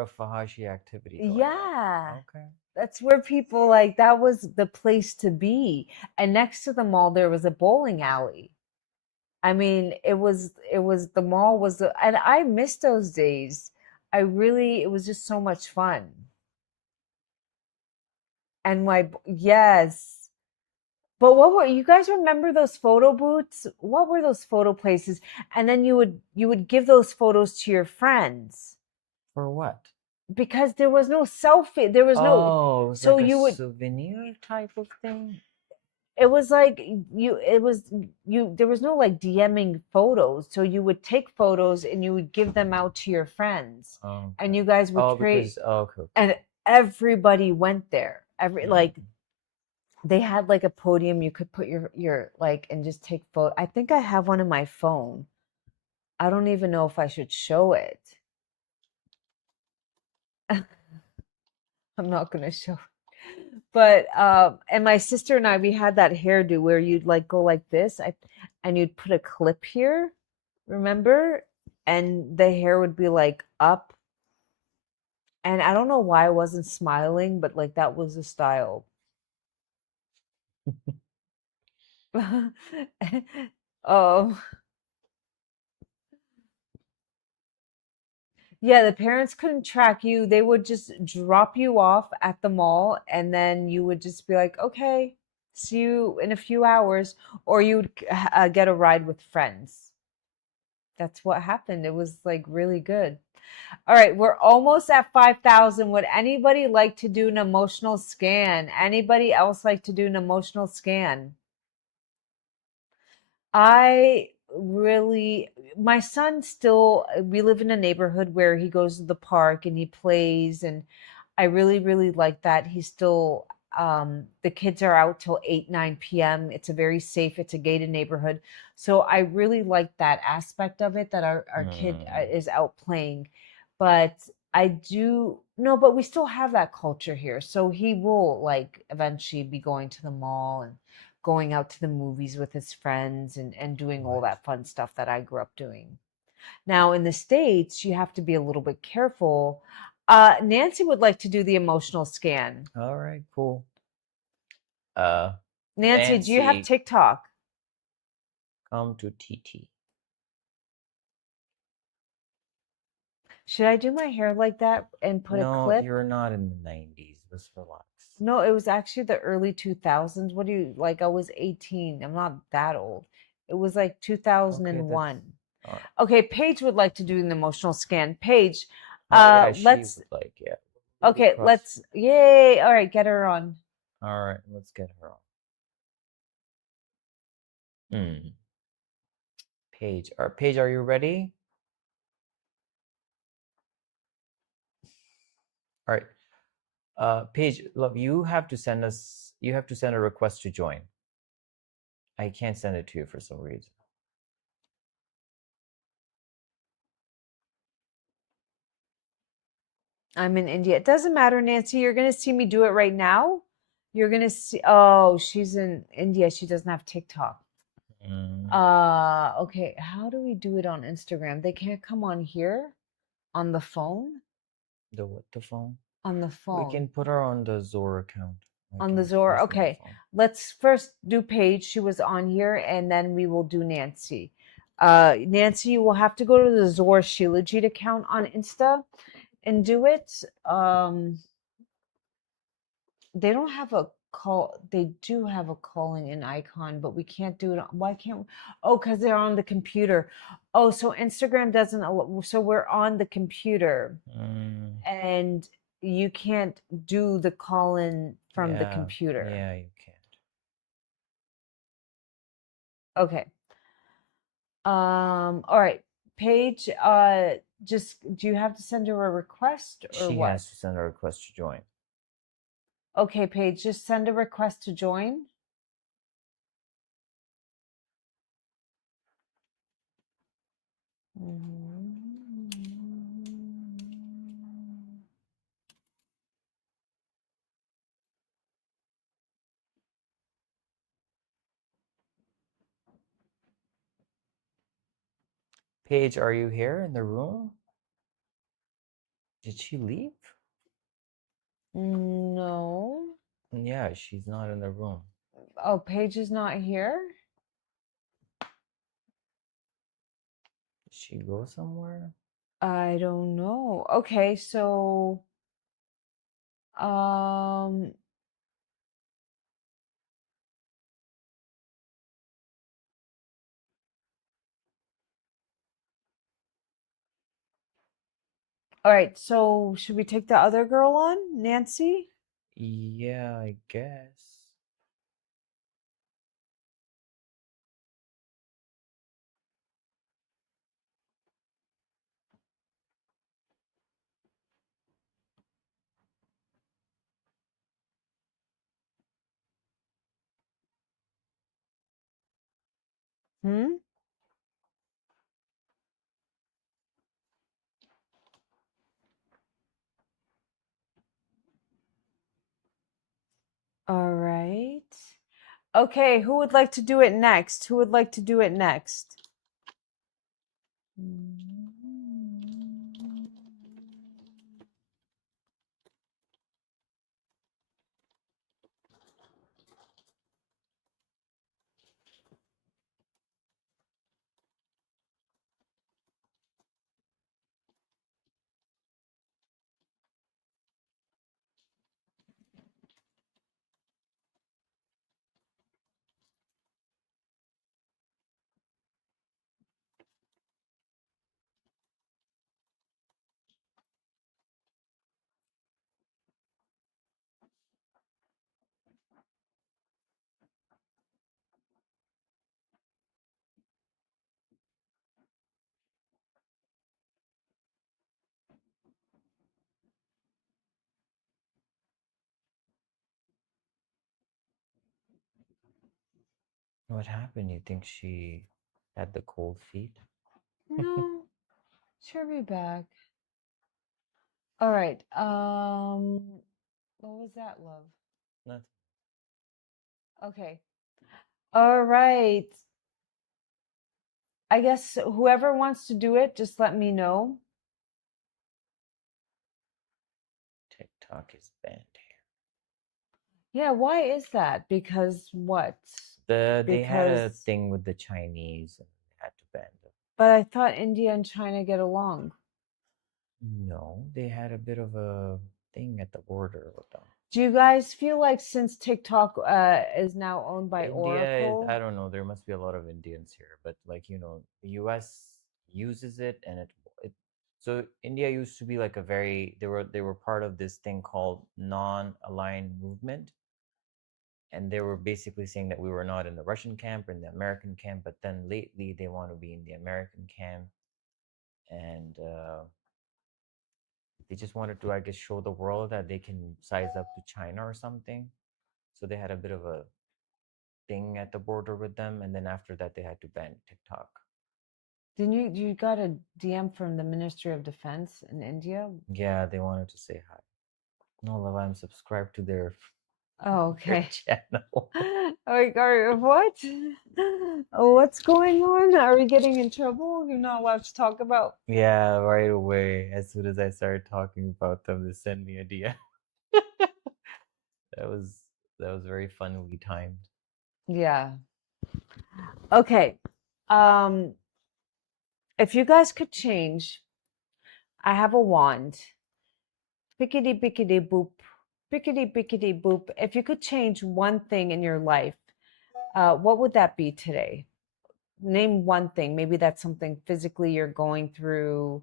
of fahashi activity going Yeah. on. Okay. That's where people like that was the place to be. And next to the mall there was a bowling alley. I mean, it was the mall was and I miss those days. It was just so much fun. And yes. But what were you guys remember those photo booths? What were those photo places? And then you would give those photos to your friends For what? because there was no selfie. There was no Oh, it was so like a you would souvenir type of thing. it was like it was there was no like DMing photos. So you would take photos and you would give them out to your friends and Okay. you guys would Oh, trade because okay, and okay. everybody went there. Every like Mm. they had like a podium you could put your like and just take photo. I think I have one in my phone. I don't even know if I should show it. I'm not gonna show it. But and my sister and I we had that hairdo where you'd like go like this and you'd put a clip here, remember? And the hair would be like up. And I don't know why I wasn't smiling, but like that was the style. Oh, yeah, the parents couldn't track you. They would just drop you off at the mall, and then you would just be like, okay, see you in a few hours, or you would get a ride with friends. That's what happened. It was like really good. All right, we're almost at 5,000. Would anybody like to do an emotional scan? Anybody else like to do an emotional scan? I really, my son still, we live in a neighborhood where he goes to the park and he plays, and I really, really like that. He's still, the kids are out till 8, 9 p.m. It's a very safe, it's a gated neighborhood. So I really like that aspect of it that our kid Mm. is out playing. But I do, no, but we still have that culture here. So he will like eventually be going to the mall and going out to the movies with his friends and doing all What? that fun stuff that I grew up doing. Now, in the States, you have to be a little bit careful. Nancy would like to do the emotional scan. All right, cool. Uh, Nancy, do you have Nancy, TikTok? come to TT. Should I do my hair like that and put a No, clip? you're not in the 90s. Just relax. No, it was actually the early 2000s. What do you like? I was 18. I'm not that old. It was like Okay, that's 2001. all right. Okay, Paige would like to do an emotional scan. Paige, Oh yeah, she let's would like, yeah. okay, Cross. let's yay. All right, get her on. All right, let's get her on. Paige, Paige, are you ready? All right. Paige, love, you have to send a request to join. I can't send it to you for some reason. I'm in India. It doesn't matter, Nancy. You're gonna see me do it right now. You're gonna see. Oh, she's in India. She doesn't have TikTok. Mm, Okay. How do we do it on Instagram? They can't come on here on the phone. the what, the phone? On the We can phone. put her on the ZOR account, like On the in ZOR. personal Okay. phone. Let's first do Paige. She was on here, and then we will do Nancy. Nancy, you will have to go to the ZOR Shilajit account on Insta and do it. They don't have a call. They do have a calling in icon, but we can't do it. Why can't? Oh, because they're on the computer. Oh, so Instagram doesn't. So we're on the computer, Mm, and you can't do the call in from the yeah, computer. yeah, you can't. Okay. All right. Paige, just do you have to send her a request or She what? has to send a request to join. Okay, Paige, just send a request to join. Paige, are you here in the room? Did she leave? No. Yeah, she's not in the room. Oh, Paige is not here? Did she go somewhere? I don't know. Okay, so um all right, so should we take the other girl on, Nancy? Yeah, I guess. Hmm? All right. Okay, who would like to do it next? Who would like to do it next? What happened? You think she had the cold feet? No, she'll be back. All right. What was that, love? Nothing. Okay. All right. I guess whoever wants to do it, just let me know. TikTok is banned Yeah, why is that? Because what? here. They had a Because, thing with the Chinese and they had to ban them. but I thought India and China get along. No, they had a bit of a thing at the border with them. Do you guys feel like since TikTok is now owned by India is, I Oracle? don't know, there must be a lot of Indians here, but like, the US uses it and it so India used to be like a very they were part of this thing called non-aligned movement, and they were basically saying that we were not in the Russian camp or in the American camp, but then lately they want to be in the American camp, and they just wanted to, I guess, show the world that they can size up to China or something. So they had a bit of a thing at the border with them, and then after that they had to ban TikTok. Didn't you got a DM from the Ministry of Defense in India? Yeah, they wanted to say hi. No, love, I'm subscribed to their Oh, their okay. channel. Like, what? Oh, what's going on? Are we getting in trouble? You're not allowed to talk about. Yeah, right away. As soon as I started talking about them, they sent me a DM. That was that was very funnily timed. Yeah. Okay. Um, if you guys could change, I have a wand. Pickety pickety boop. Pickety pickety boop. If you could change one thing in your life, what would that be today? Name one thing. Maybe that's something physically you're going through.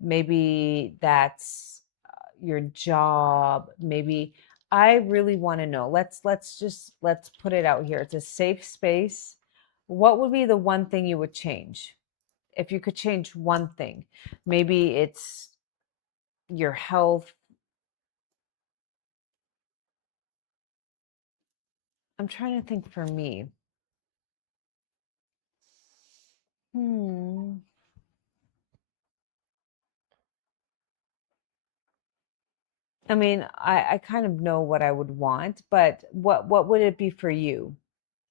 Maybe that's your job. Maybe I really want to know. Let's put it out here. It's a safe space. What would be the one thing you would change? If you could change one thing, maybe it's your health. I'm trying to think for me. Hmm. I mean, I kind of know what I would want, but what would it be for you?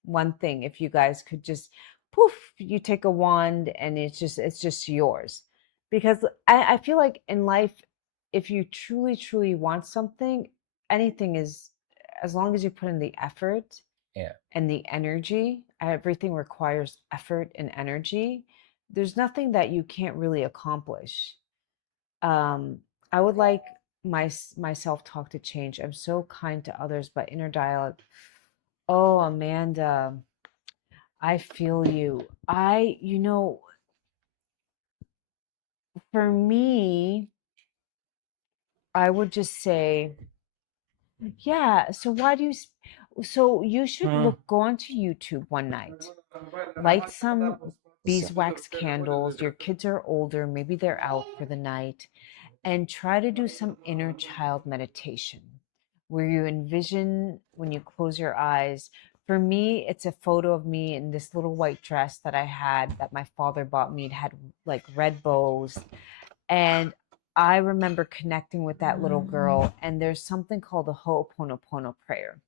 One thing, if you guys could just poof, you take a wand and it's just yours. Because I feel like in life if you truly, truly want something, anything is, as long as you put in the effort Yeah. and the energy, everything requires effort and energy. There's nothing that you can't really accomplish. Um, I would like my self-talk to change. I'm so kind to others, but inner dialogue. Oh, Amanda, I feel you. For me, I would just say, yeah. So you should go onto YouTube one night, light some beeswax candles. Your kids are older, maybe they're out for the night, and try to do some inner child meditation where you envision when you close your eyes. For me, it's a photo of me in this little white dress that I had that my father bought me. It had like red bows. And I remember connecting with that little girl. And there's something called the Ho'oponopono prayer.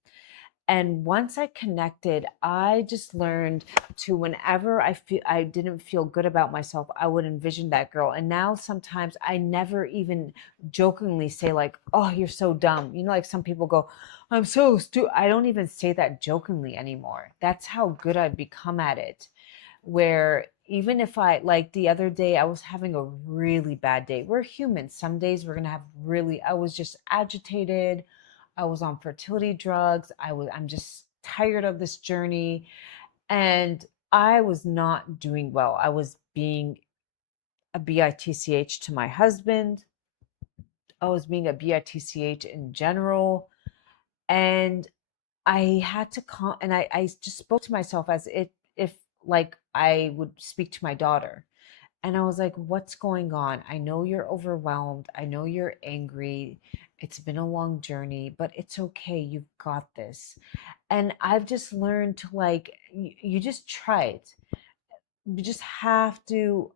And once I connected, I just learned to, whenever I didn't feel good about myself, I would envision that girl. And now sometimes I never even jokingly say like, "Oh, you're so dumb." You know, like some people go, "I'm so stupid." I don't even say that jokingly anymore. That's how good I've become at it. Where even if I, like the other day, I was having a really bad day. We're humans. Some days we're going to have really, I was just agitated. I was on fertility drugs. I'm just tired of this journey, and I was not doing well. I was being a bitch to my husband. I was being a bitch in general, and I had to come, and I just spoke to myself as if like I would speak to my daughter. And I was like, what's going on? I know you're overwhelmed. I know you're angry. It's been a long journey, but it's okay. You've got this. And I've just learned to, like, you just try it. You just have to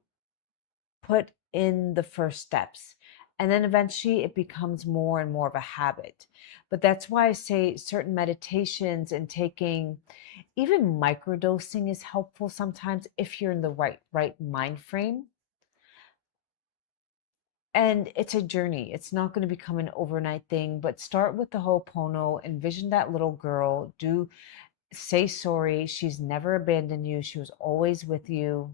put in the first steps. And then eventually it becomes more and more of a habit. But that's why I say certain meditations and taking even microdosing is helpful sometimes if you're in the right mind frame. And it's a journey. It's not going to become an overnight thing, but start with the Ho'opono, envision that little girl, do say sorry. She's never abandoned you. She was always with you.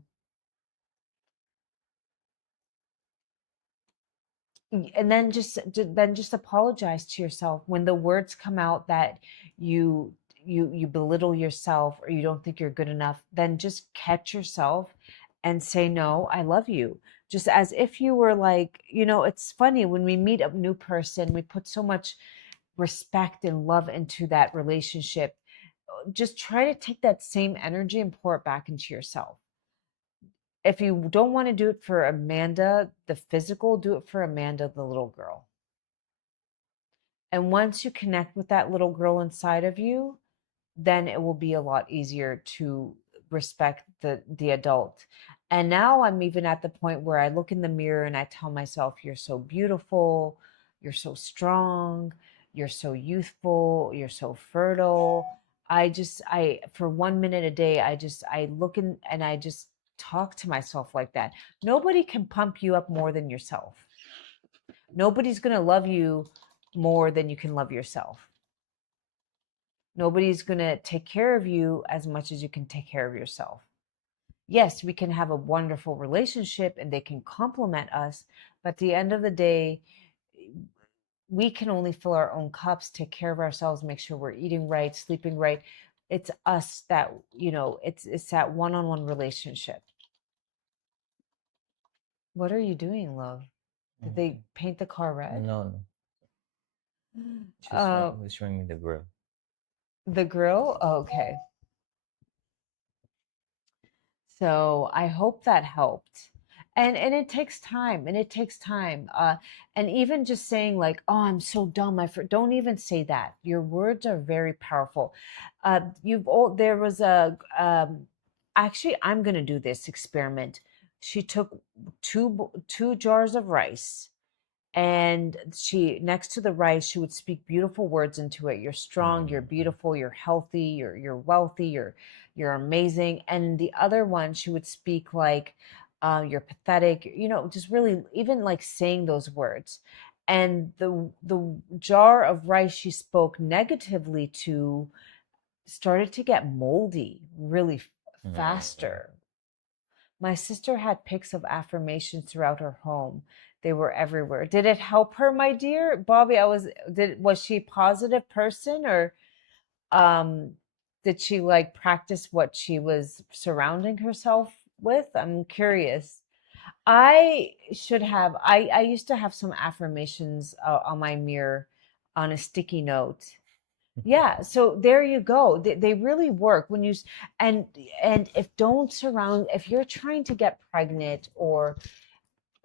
And then just apologize to yourself when the words come out that you you belittle yourself or you don't think you're good enough. Then just catch yourself and say, no, I love you, just as if you were like, it's funny when we meet a new person, we put so much respect and love into that relationship. Just try to take that same energy and pour it back into yourself. If you don't want to do it for Amanda, the physical, do it for Amanda, the little girl. And once you connect with that little girl inside of you, then it will be a lot easier to respect the adult. And now I'm even at the point where I look in the mirror and I tell myself, you're so beautiful, you're so strong, you're so youthful, you're so fertile. I for 1 minute a day, I look in and I just talk to myself like that. Nobody can pump you up more than yourself. Nobody's going to love you more than you can love yourself. Nobody's going to take care of you as much as you can take care of yourself. Yes, we can have a wonderful relationship and they can complement us, but at the end of the day, we can only fill our own cups, take care of ourselves, make sure we're eating right, sleeping right. It's us that, it's that one-on-one relationship. What are you doing, love? Did they Mhm. paint the car red? No, no. Uh, He was showing me the grill. the grill? Oh, okay. So I hope that helped. And it takes time, and it takes time. And even just saying like, "Oh, I'm so dumb," don't even say that. Your words are very powerful. There was actually, I'm gonna do this experiment. She took two jars of rice, and she, next to the rice, she would speak beautiful words into it. You're strong, you're Mm-hmm. beautiful, you're healthy, you're wealthy, you're amazing. And the other one, she would speak like, you're pathetic, just really even like saying those words. and the jar of rice she spoke negatively to started to get moldy really Hmm. faster. My sister had pics of affirmations throughout her home. They were everywhere. Did it help her, my dear Bobby? Was she a positive person, or um did she like practice what she was surrounding herself with? I'm curious. I used to have some affirmations on my mirror on a sticky note. Yeah, so there you go. They really work when and if don't surround if you're trying to get pregnant, or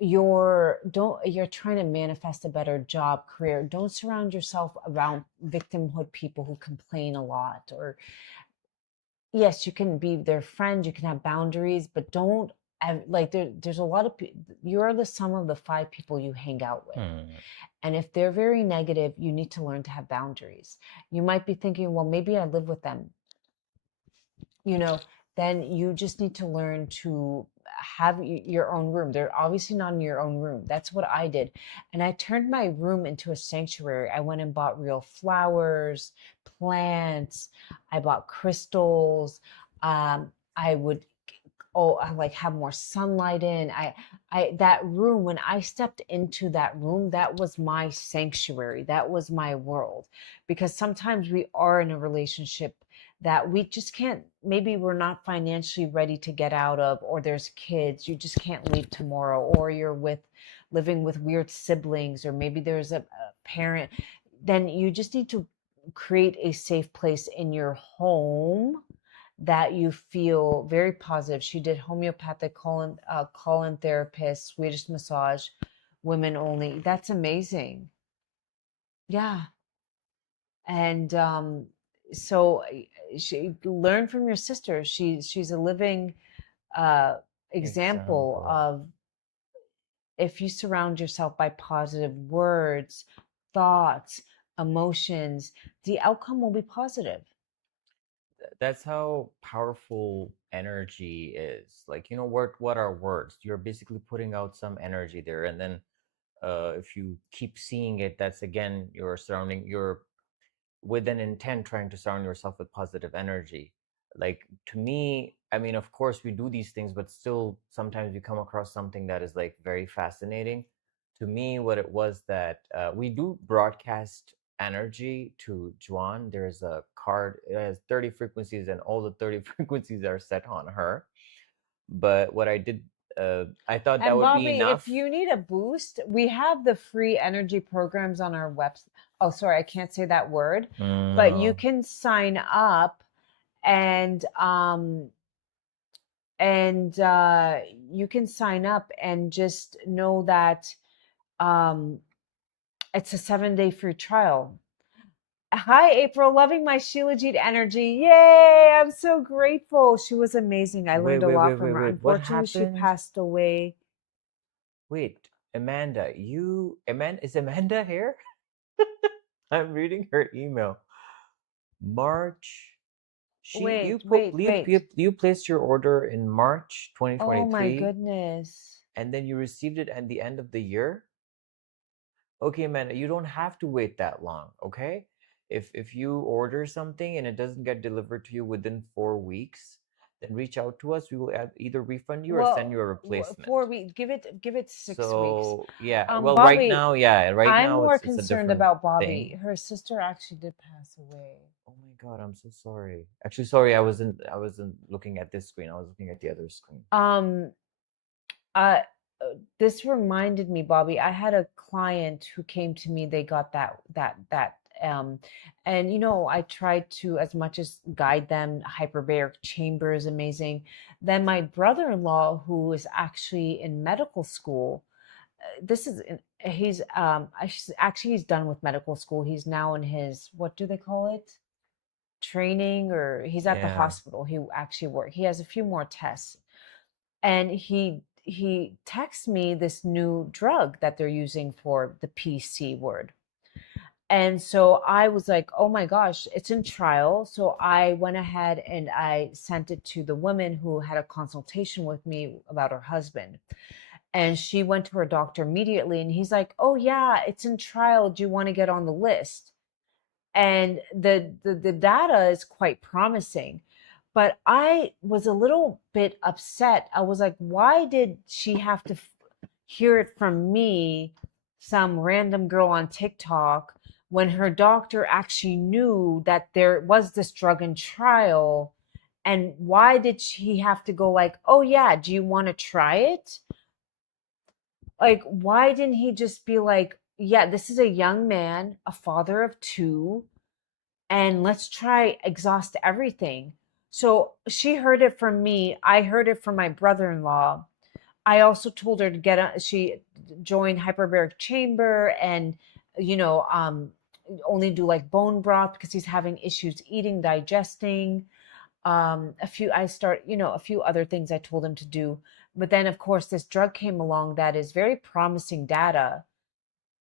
you're trying to manifest a better job, career, don't surround yourself around victimhood people who complain a lot. Or yes, you can be their friend, you can have boundaries, but don't like there's a lot of you're the sum of the five people you hang out with. Hmm. And if they're very negative, you need to learn to have boundaries. You might be thinking, well, maybe I live with them, you know, then you just need to learn to have your own room. They're obviously not in your own room. That's what I did. And I turned my room into a sanctuary. I went and bought real flowers, plants, I bought crystals. I would I like have more sunlight in. That room, when I stepped into that room, that was my sanctuary. That was my world. Because sometimes we are in a relationship that we just can't, maybe we're not financially ready to get out of, or there's kids, you just can't leave tomorrow, or you're living with weird siblings, or maybe there's a parent. Then you just need to create a safe place in your home that you feel very positive. She did homeopathic colon therapist, Swedish massage, women only. That's amazing. Yeah. And so she learn from your sister. She's a living uh, example Example. of, if you surround yourself by positive words, thoughts, emotions, the outcome will be positive. That's how powerful energy is. Like, what are words? You're basically putting out some energy there, and then if you keep seeing it, that's again you're with an intent trying to surround yourself with positive energy. Like, to me, I mean, of course we do these things, but still sometimes we come across something that is like very fascinating. To me, what it was that we do broadcast energy to Juan. There's a card, it has 30 frequencies, and all the 30 frequencies are set on her. But what I did, I thought that And would be Bobby, if enough. you need a boost, we have the free energy programs on our website. Oh, sorry, I can't say that word, but you No. can sign up, and and you can sign up and just know that um it's a 7-day free trial. Hi, April, loving my Shilajit energy. Yay, I'm so grateful. She was amazing. I Wait, learned a wait, wait, lot wait, from her. wait. What Unfortunately, she happened? passed away. Wait, Amanda, is Amanda here? I'm reading her email. March. She you Wait, put wait, you, wait. you you placed your order in March Oh my 2023, goodness. and then you received it at the end of the year. Okay, Amanda, you don't have to wait that long, okay? If you order something and it doesn't get delivered to you within 4 weeks, then reach out to us. We will either refund you or send you Well, a replacement. 4 weeks. Give it 6 weeks. So yeah, well, Bobby, right I'm now more it's a concerned different about thing. Bobby. Her sister actually did pass away. Oh my God, I'm so sorry. Actually, sorry, I wasn't looking at this screen. I was looking at the other screen. Um, uh, this reminded me, Bobby. I had a client who came to me. They got that, and I tried to as much as guide them. Hyperbaric chamber is amazing. Then my brother-in-law, who is actually in medical school, this is he's actually he's done with medical school. He's now in his, what do they call it, training, or he's at the Yeah. hospital. He actually work. He has a few more tests, and he texts me this new drug that they're using for the PC word. And so I was like, oh my gosh, it's in trial. So I went ahead and I sent it to the woman who had a consultation with me about her husband. And she went to her doctor immediately, and he's like, "Oh yeah, it's in trial. Do you want to get on the list?" And the data is quite promising. But I was a little bit upset. I was like, why did she have to hear it from me, some random girl on TikTok, when her doctor actually knew that there was this drug in trial? And why did she have to go like, "Oh yeah, do you want to try it?" Like, why didn't he just be like, "Yeah, this is a young man, a father of two, and let's try exhaust everything." So she heard it from me. I heard it from my brother-in-law. I also told her to get on, she joined hyperbaric chamber and, you know, only do like bone broth because he's having issues eating, digesting. A few other things I told him to do. But then, of course, this drug came along that is very promising data.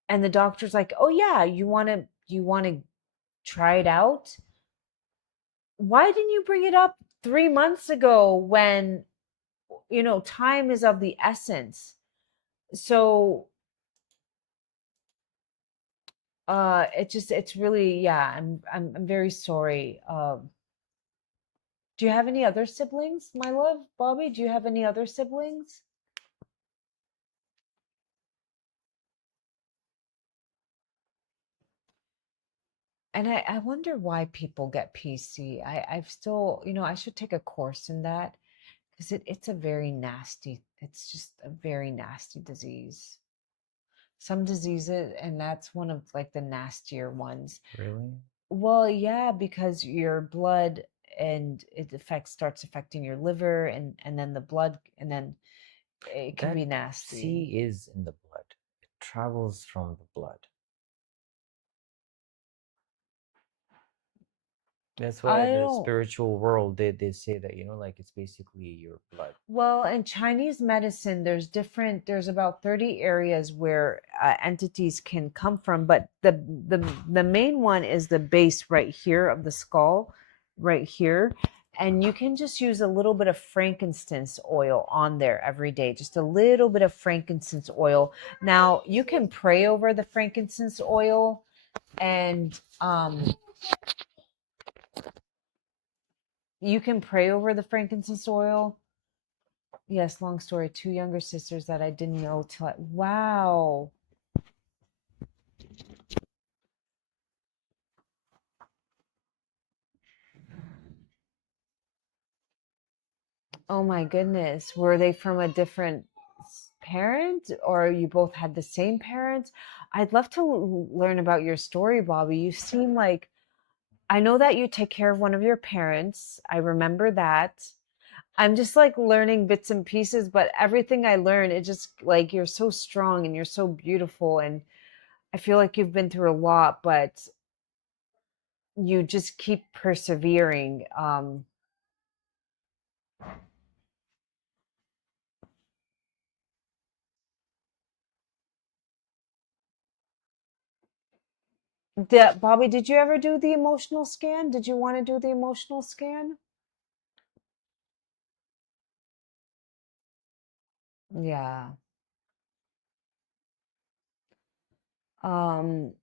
And the doctor's like, "Oh yeah, you want to try it out?" Why didn't you bring it up 3 months ago when, time is of the essence? So it's really, yeah, I'm very sorry. Do you have any other siblings, my love? Bobby, do you have any other siblings? And I wonder why people get PC. I've still, I should take a course in that because it's a very nasty, it's just a very nasty disease. Some diseases, and that's one of like the nastier ones. Really? Well, yeah, because your blood, and it starts affecting your liver, and then the blood, and then it can That be nasty. C is in the blood. It travels from the blood. That's why I the don't. spiritual world they say that, like it's basically your blood. Well, in Chinese medicine, there's about 30 areas where entities can come from, but the main one is the base right here of the skull, right here. And you can just use a little bit of frankincense oil on there every day, just a little bit of frankincense oil. Now, you can pray over the frankincense oil, and you can pray over the frankincense oil. Yes, long story. Two younger sisters that I didn't know till wow. Oh my goodness. Were they from a different parent, or you both had the same parents? I'd love to learn about your story, Bobby. You seem like, I know that you take care of one of your parents. I remember that. I'm just like learning bits and pieces, but everything I learn, it just like you're so strong and you're so beautiful, and I feel like you've been through a lot, but you just keep persevering. Bobby, did you ever do the emotional scan? Did you want to do the emotional scan? Yeah. Um,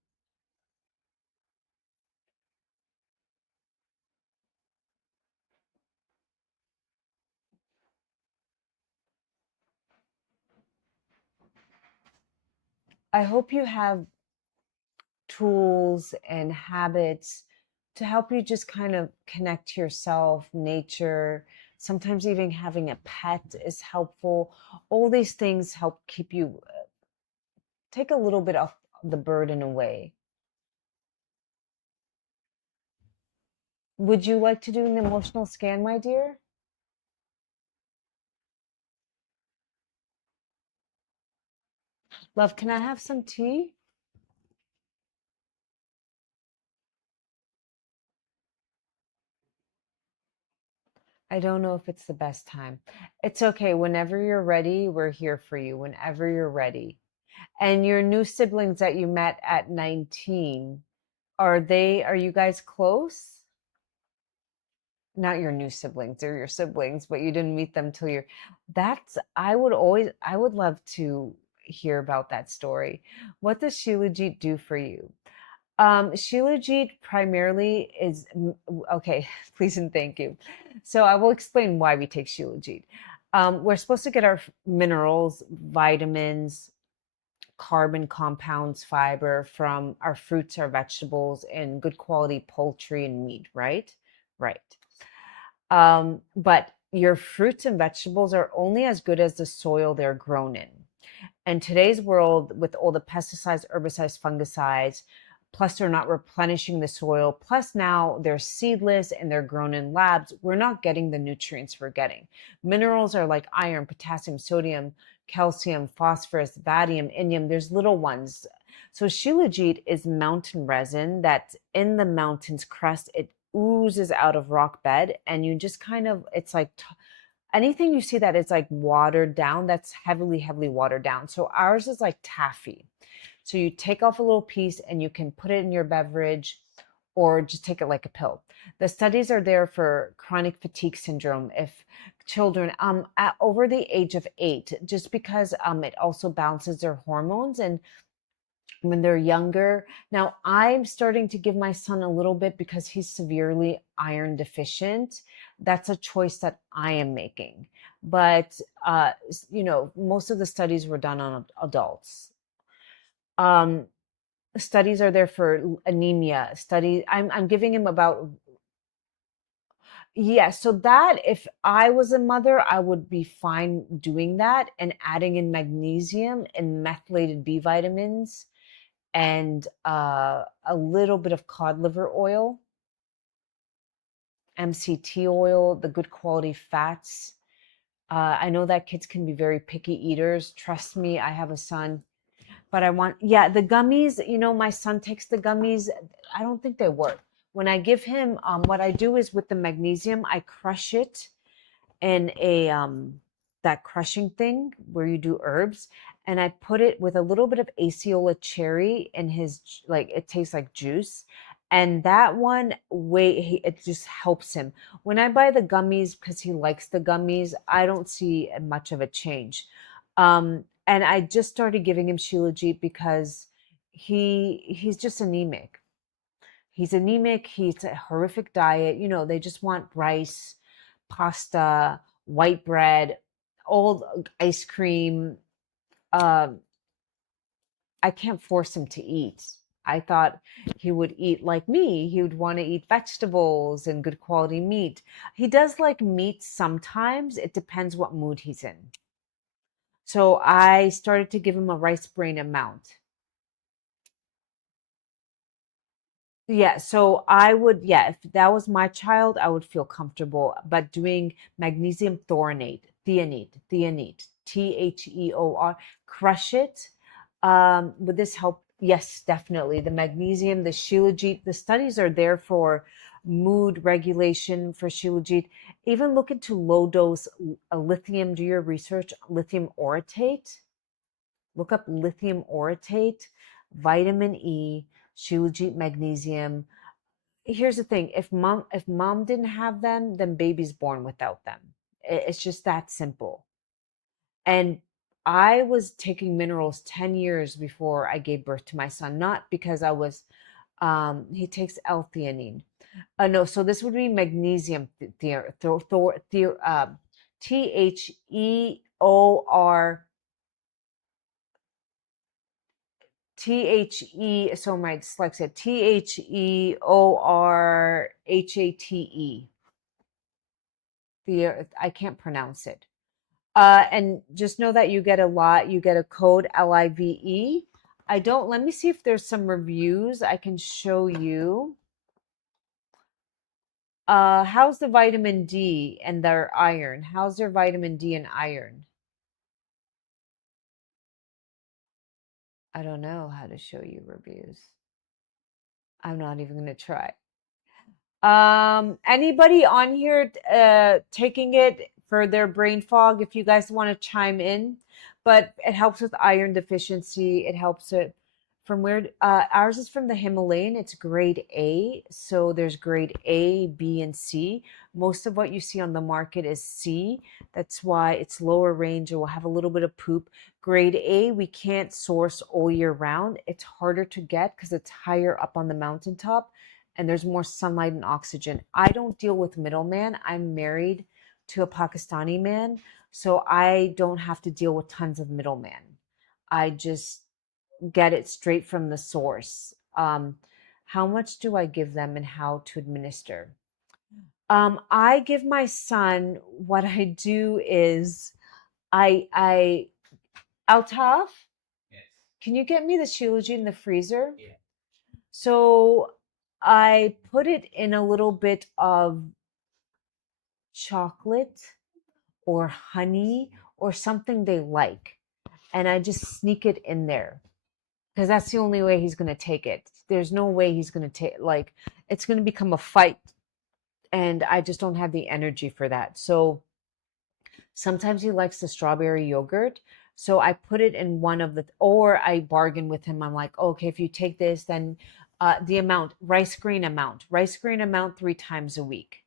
I hope you have tools and habits to help you just kind of connect to yourself, nature. Sometimes even having a pet is helpful. All these things help keep you, take a little bit of the burden away. Would you like to do an emotional scan, my dear? Love, can I have some tea? I don't know if it's the best time. It's okay. Whenever you're ready, we're here for you. Whenever you're ready. And your new siblings that you met at 19, are you guys close? not your new siblings, they're your siblings, but you didn't meet them till you're that's I would love to hear about that story. What does Shilajit do for you? Shilajit primarily is okay, please and thank you. So I will explain why we take Shilajit. We're supposed to get our minerals, vitamins, carbon compounds, fiber from our fruits, our vegetables, and good quality poultry and meat, right? Right. But your fruits and vegetables are only as good as the soil they're grown in. And today's world, with all the pesticides, herbicides, fungicides, plus they're not replenishing the soil, plus now they're seedless and they're grown in labs, we're not getting the nutrients we're getting. Minerals are like iron, potassium, sodium, calcium, phosphorus, vanadium, indium. There's little ones. So Shilajit is mountain resin that's in the mountain's crust. It oozes out of rock bed, and you just kind of, it's like anything you see that is like watered down, that's heavily, heavily watered down. So ours is like taffy. So you take off a little piece and you can put it in your beverage or just take it like a pill. The studies are there for chronic fatigue syndrome if children over the age of 8, just because it also balances their hormones and when they're younger. Now, I'm starting to give my son a little bit because he's severely iron deficient. That's a choice that I am making. But, most of the studies were done on adults. Um, Studies are there for anemia. I'm giving him about, yeah, so that if I was a mother, I would be fine doing that and adding in magnesium and methylated B vitamins and a little bit of cod liver oil, MCT oil, the good quality fats. I know that kids can be very picky eaters. Trust me, I have a son, but yeah, the gummies, my son takes the gummies. I don't think they work. When I give him, what I do is with the magnesium, I crush it in a that crushing thing where you do herbs, and I put it with a little bit of aceola cherry in his, like, it tastes like juice, and that one way it just helps him. When I buy the gummies because he likes the gummies, I don't see much of a change. And I just started giving him Shilajit because he's just anemic. He's anemic. He eats a horrific diet. They just want rice, pasta, white bread, old ice cream. Um, I can't force him to eat. I thought he would eat like me. He would want to eat vegetables and good quality meat. He does like meat sometimes. It depends what mood he's in. So I started to give him a rice brain amount. Yeah, so I would, yeah, if that was my child, I would feel comfortable. But doing magnesium threonate, THEOR, crush it. Would this help? Yes, definitely. The magnesium, the Shilajit, the studies are there for mood regulation for Shilajit. Even look into low dose lithium. Do your research, lithium orotate. Look up lithium orotate, vitamin E, Shilajit, magnesium. Here's the thing: if mom didn't have them, then baby's born without them. It's just that simple. And I was taking minerals 10 years before I gave birth to my son, not because I was he takes L-theanine. No, so this would be magnesium THEOR so my dyslexia, THEORHATE. I can't pronounce it. And just know that you get a lot. You get a code LIVE. I don't, let me see if there's some reviews I can show you. How's the vitamin D and their iron? How's their vitamin D and iron? I don't know how to show you reviews. I'm not even going to try. Anybody on here taking it for their brain fog, if you guys want to chime in, but it helps with iron deficiency. It helps it From where ours is from the Himalayan, it's grade A. So there's grade A, B, and C. Most of what you see on the market is C. That's why it's lower range. It will have a little bit of poop. Grade A, we can't source all year round. It's harder to get because it's higher up on the mountaintop and there's more sunlight and oxygen. I don't deal with middleman. I'm married to a Pakistani man, so I don't have to deal with tons of middleman. I just get it straight from the source. How much do I give them and how to administer? I give my son, what I do is I Altaf, Yes. can you get me the Shilajit in the freezer? Yeah. So I put it in a little bit of chocolate or honey or something they like. And I just sneak it in there because that's the only way he's going to take it. There's no way he's going to take, like, it's going to become a fight. And I just don't have the energy for that. So sometimes he likes the strawberry yogurt. So I put it in one of the, or I bargain with him. I'm like, okay, if you take this, then the amount, rice grain amount 3 times a week.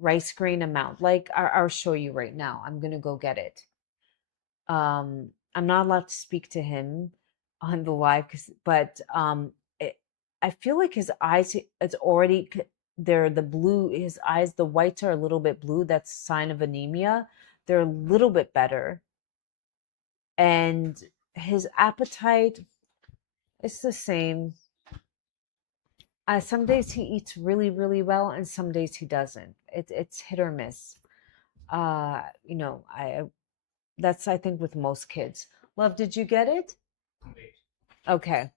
Rice grain amount. Like I'll show you right now. I'm going to go get it. I'm not allowed to speak to him on the live, but I feel like his eyes, it's already, they're the blue, his eyes, the whites are a little bit blue. That's a sign of anemia. They're a little bit better. And his appetite is the same. Some days he eats really, really well, and some days he doesn't. It's hit or miss. I that's I think with most kids. Love, did you get it? Okay.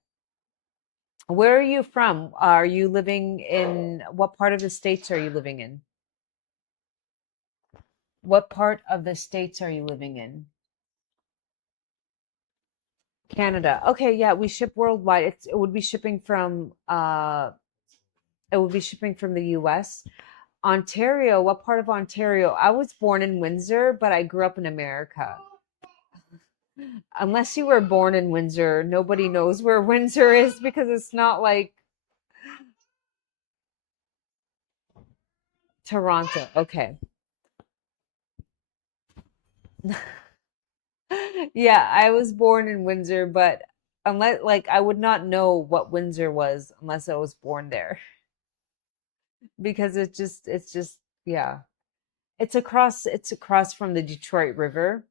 Where are you from? Are you living in what part of the States are you living in? What part of the States are you living in? Canada. Okay, yeah, we ship worldwide. It would be shipping from the US. Ontario, what part of Ontario? I was born in Windsor, but I grew up in America. Unless you were born in Windsor, nobody knows where Windsor is because it's not like Toronto. Okay. Yeah, I was born in Windsor, but unless like I would not know what Windsor was unless I was born there because it's just yeah. It's across from the Detroit River.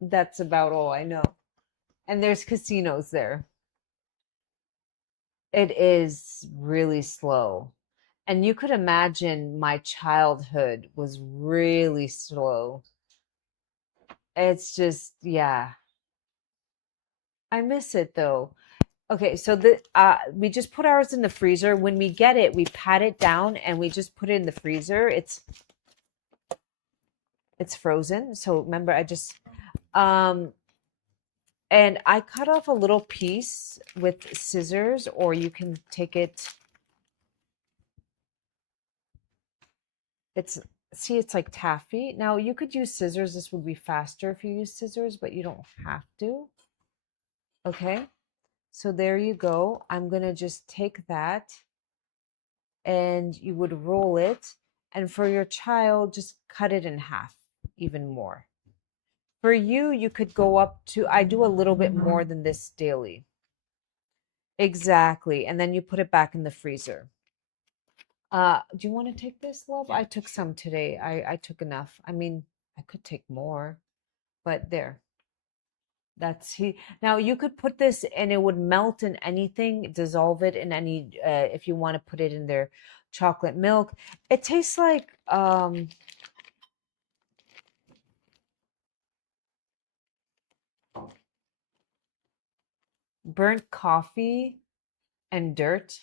That's about all I know. And there's casinos there. It is really slow. And you could imagine my childhood was really slow. It's just, yeah. I miss it though. Okay, so we just put ours in the freezer. When we get it, we pat it down and we just put it in the freezer. It's frozen. So remember, um and I cut off a little piece with scissors, or you can take it. It's See, it's like taffy. Now you could use scissors. This would be faster if you use scissors, but you don't have to. Okay. So there you go. I'm gonna just take that and you would roll it. And for your child, just cut it in half, even more. For you, you could go up to, I do a little bit more than this daily. Exactly. And then you put it back in the freezer. Do you want to take this, love? I took some today. I took enough. I mean, I could take more, but there. That's he. Now you could put this and it would melt in anything, dissolve it in any, if you want to put it in their chocolate milk. It tastes like burnt coffee and dirt.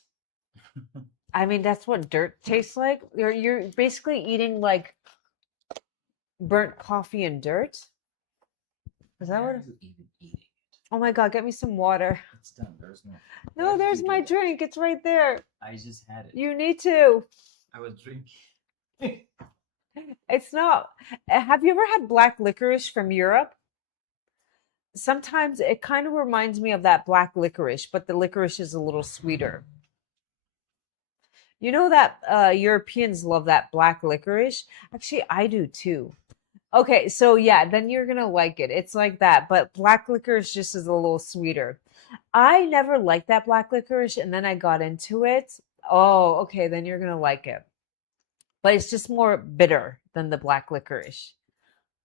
I mean, that's what dirt tastes like. You're basically eating like burnt coffee and dirt. Is that what? Even eating it. Oh my God, get me some water. It's done. There's no. No, there's my drink. It's right there. I just had it. You need to. I was drinking. It's not. Have you ever had black licorice from Europe? sometimes it kind of reminds me of that black licorice, but the licorice is a little sweeter. You know that Europeans love that black licorice? Actually, I do too. Okay, so yeah, then you're gonna like it. It's like that, but black licorice just is a little sweeter. I never liked that black licorice, and then I got into it. Oh, okay, then you're gonna like it. But it's just more bitter than the black licorice.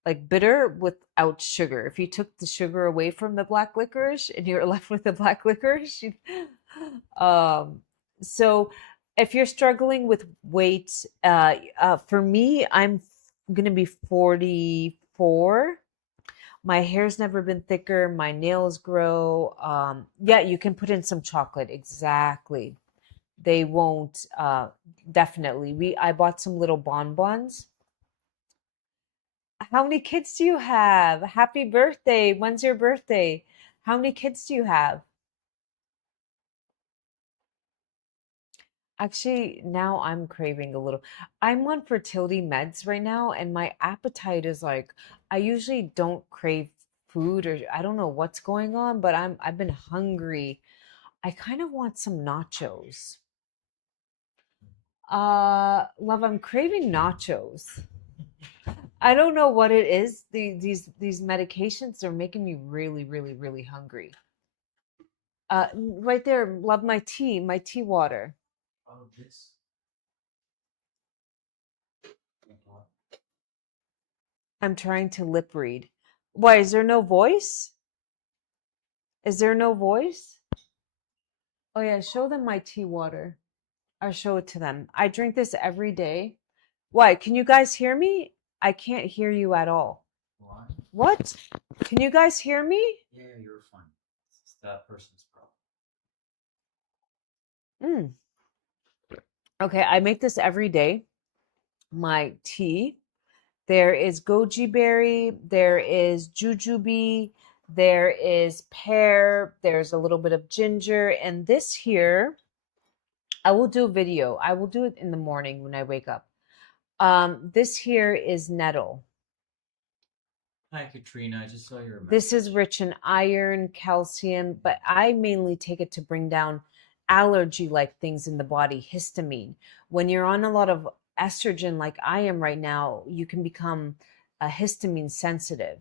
Like bitter without sugar. If you took the sugar away from the black licorice and you're left with the black licorice, um, so if you're struggling with weight, for me, I'm gonna be 44. My hair's never been thicker. My nails grow. Yeah, you can put in some chocolate. Exactly. They won't. Definitely. I bought some little bonbons. How many kids do you have? Happy birthday. When's your birthday? How many kids do you have? Actually, now I'm craving a little. I'm on fertility meds right now, and my appetite is like, I usually don't crave food or I don't know what's going on, but I've been hungry. I kind of want some nachos. Love, I'm craving nachos. I don't know what it is. These medications are making me really, really, really hungry. Right there, love my tea water. I'm trying to lip read. Why, is there no voice? Is there no voice? Oh yeah, show them my tea water. I'll show it to them. I drink this every day. Why? Can you guys hear me? I can't hear you at all. What? Can you guys hear me? Mm. Okay, I make this every day. My tea. There is goji berry, there is jujube, there is pear, there's a little bit of ginger, and this here, I will do a video. I will do it in the morning when I wake up. This here is nettle. Hi, Katrina. I just saw your This is message. rich in iron, calcium, but I mainly take it to bring down allergy like things in the body, histamine. When you're on a lot of estrogen, like I am right now, you can become histamine sensitive.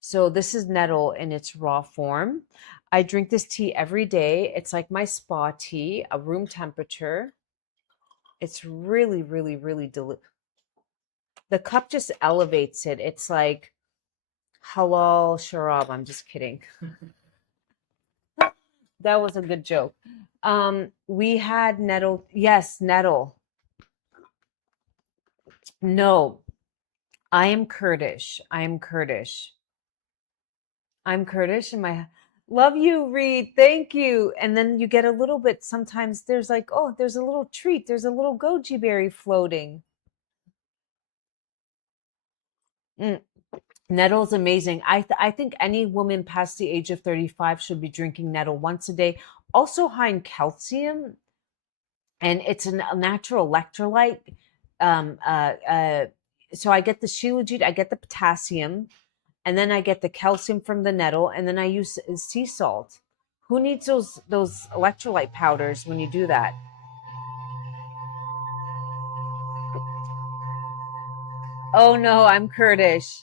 So, this is nettle in its raw form. I drink this tea every day. It's like my spa tea, a room temperature. It's really, really, really delicious. The cup just elevates it. It's like halal sharab. I'm just kidding. That was a good joke. We had nettle. Yes, nettle. No, I am Kurdish. I am Kurdish. I'm Kurdish, and my love you, Reed. Thank you. And then you get a little bit. Sometimes there's like, oh, there's a little treat. There's a little goji berry floating. Mm. Nettle's amazing. I think any woman past the age of 35 should be drinking nettle once a day. Also high in calcium, and it's a natural electrolyte. Um, uh, uh, so I get the shilajit, I get the potassium, and then I get the calcium from the nettle, and then I use sea salt. Who needs those electrolyte powders when you do that? Oh no, I'm Kurdish.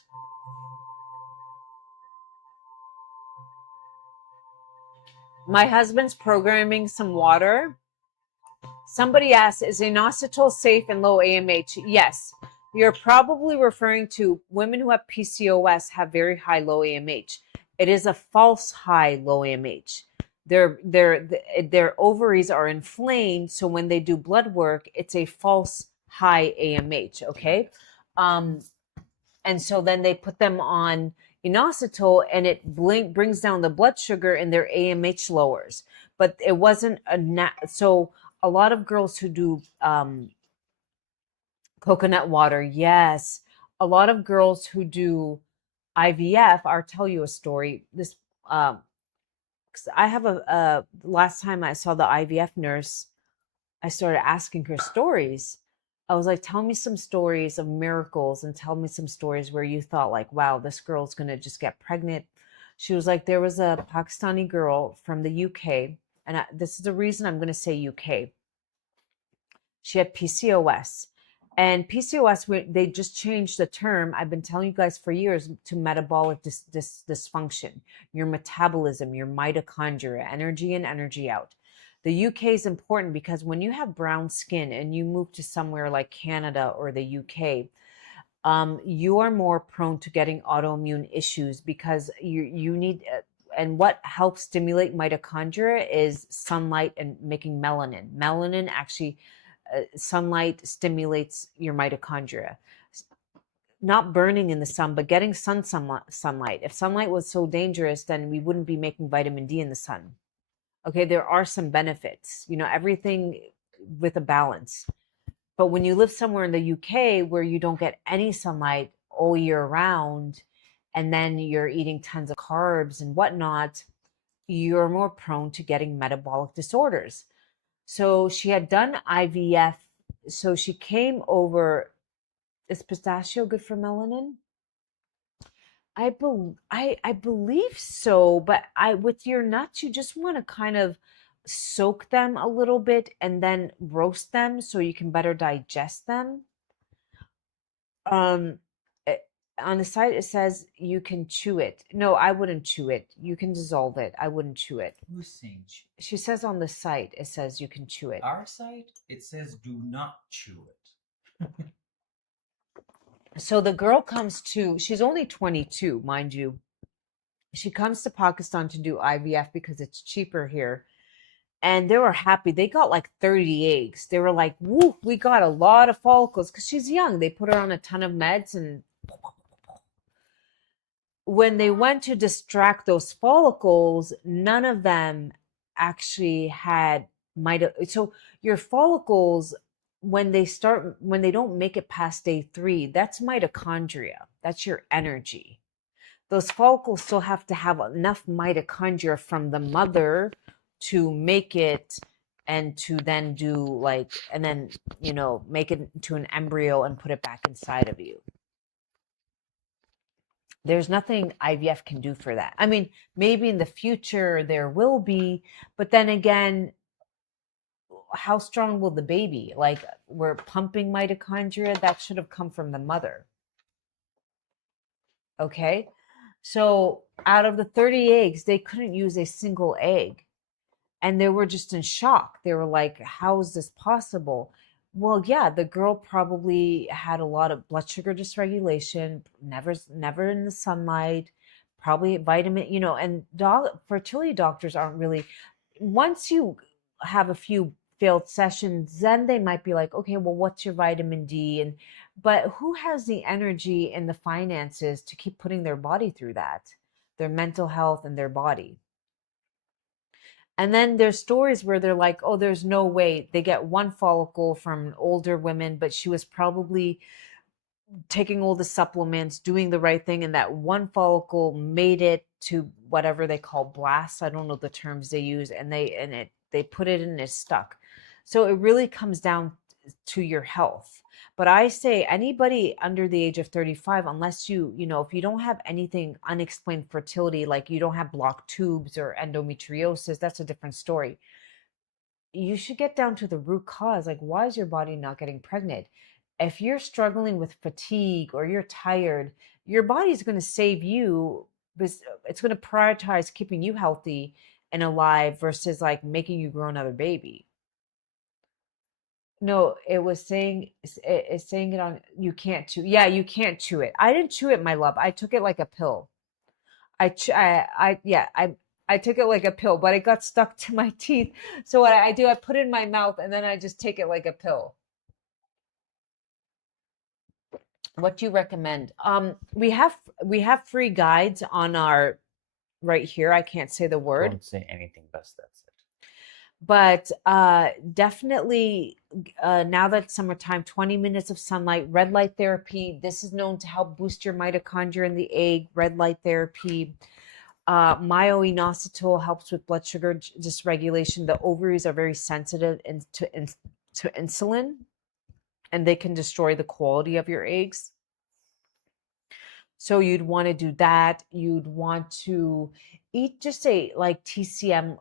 My husband's programming some water. Somebody asked, is inositol safe in low AMH? Yes. You're probably referring to women who have PCOS have very high low AMH. It is a false high low AMH. Their ovaries are inflamed, so when they do blood work, it's a false high AMH. Okay, um, and so then they put them on inositol, and it brings down the blood sugar, and their AMH lowers. But it wasn't so a lot of girls who do coconut water, yes. A lot of girls who do IVF, I'll tell you a story. This, 'cause I have last time I saw the IVF nurse, I started asking her stories. I was like, tell me some stories of miracles and tell me some stories where you thought like, wow, this girl's going to just get pregnant. She was like, there was a Pakistani girl from the UK, and this is the reason I'm going to say UK. She had PCOS. And PCOS, they just changed the term. I've been telling you guys for years to metabolic dysfunction, your metabolism, your mitochondria, energy in, energy out. The UK is important because when you have brown skin and you move to somewhere like Canada or the UK, you are more prone to getting autoimmune issues because you need. And what helps stimulate mitochondria is sunlight and making melanin. Melanin actually sunlight stimulates your mitochondria. Not burning in the sun, but getting sunlight. If sunlight was so dangerous, then we wouldn't be making vitamin D in the sun. Okay, there are some benefits, everything with a balance. But when you live somewhere in the UK where you don't get any sunlight all year round, and then you're eating tons of carbs and whatnot, you're more prone to getting metabolic disorders. So she had done IVF. So she came over. Is pistachio good for melanin? I believe so, but with your nuts, you just want to kind of soak them a little bit and then roast them so you can better digest them. Um, it, on the side it says you can chew it. No, I wouldn't chew it. You can dissolve it. I wouldn't chew it. Who's saying She says on the site it says you can chew it. our site? It says do not chew it. So the girl she's only 22, mind you. She comes to Pakistan to do IVF because it's cheaper here. And they were happy. They got like 30 eggs. They were like, woo, we got a lot of follicles because she's young. They put her on a ton of meds. And when they went to distract those follicles, none of them actually had So your follicles, when they don't make it past day 3, that's mitochondria. That's your energy. Those follicles still have to have enough mitochondria from the mother to make it and to then make it into an embryo and put it back inside of you. There's nothing IVF can do for that. I mean, maybe in the future there will be, but then again, how strong will the baby? Like, we're pumping mitochondria, that should have come from the mother. Okay. So out of the 30 eggs, they couldn't use a single egg. And they were just in shock. They were like, how is this possible? Well, yeah, the girl probably had a lot of blood sugar dysregulation, never in the sunlight, probably vitamin, and fertility doctors aren't really, once you have a few failed sessions, then they might be like, okay, well, what's your vitamin D? But who has the energy and the finances to keep putting their body through that, their mental health and their body? And then there's stories where they're like, oh, there's no way. They get one follicle from an older woman, but she was probably taking all the supplements, doing the right thing, and that one follicle made it to whatever they call blasts. I don't know the terms they use, and they put it in and it's stuck. So it really comes down to your health. But I say anybody under the age of 35, unless if you don't have anything unexplained fertility, like you don't have blocked tubes or endometriosis, that's a different story. You should get down to the root cause. Like, why is your body not getting pregnant? If you're struggling with fatigue or you're tired, your body's going to save you. It's going to prioritize keeping you healthy and alive versus like making you grow another baby. No, it's saying it on, you can't chew. Yeah, you can't chew it. I didn't chew it, my love. I took it like a pill. Yeah, I took it like a pill, but it got stuck to my teeth. So what I do, I put it in my mouth and then I just take it like a pill. What do you recommend? We have free guides on our right here. I can't say the word. Don't say anything, best that's it. But definitely now that it's summertime, 20 minutes of sunlight, red light therapy. This is known to help boost your mitochondria in the egg. Red light therapy. Inositol helps with blood sugar dysregulation. The ovaries are very sensitive to insulin. and they can destroy the quality of your eggs. So you'd want to do that. You'd want to eat just a like TCM,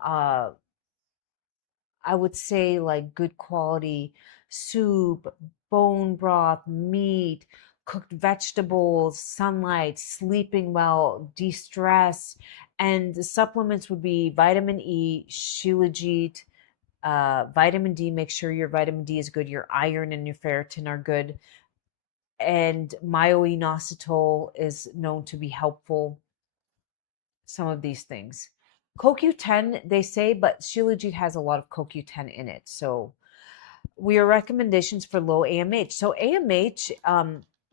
I would say like good quality soup, bone broth, meat, cooked vegetables, sunlight, sleeping well, de-stress. And the supplements would be vitamin E, Shilajit, vitamin D. Make sure your vitamin D is good. Your iron and your ferritin are good. And myo-inositol is known to be helpful. Some of these things. CoQ10, they say, but Shilajit has a lot of CoQ10 in it. So we are recommendations for low AMH. So AMH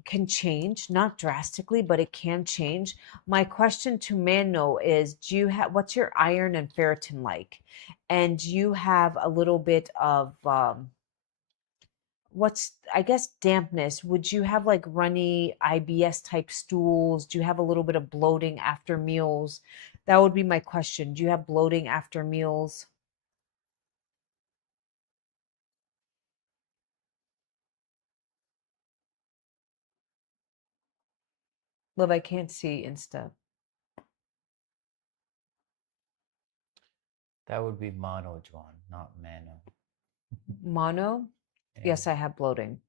can change, not drastically, but it can change. My question to Mano is, what's your iron and ferritin like? And do you have a little bit of what's, I guess, dampness? Would you have like runny IBS type stools? Do you have a little bit of bloating after meals? That would be my question. Do you have bloating after meals? Love, I can't see Insta. That would be mono, John, not mano. Mono? Yeah. Yes, I have bloating.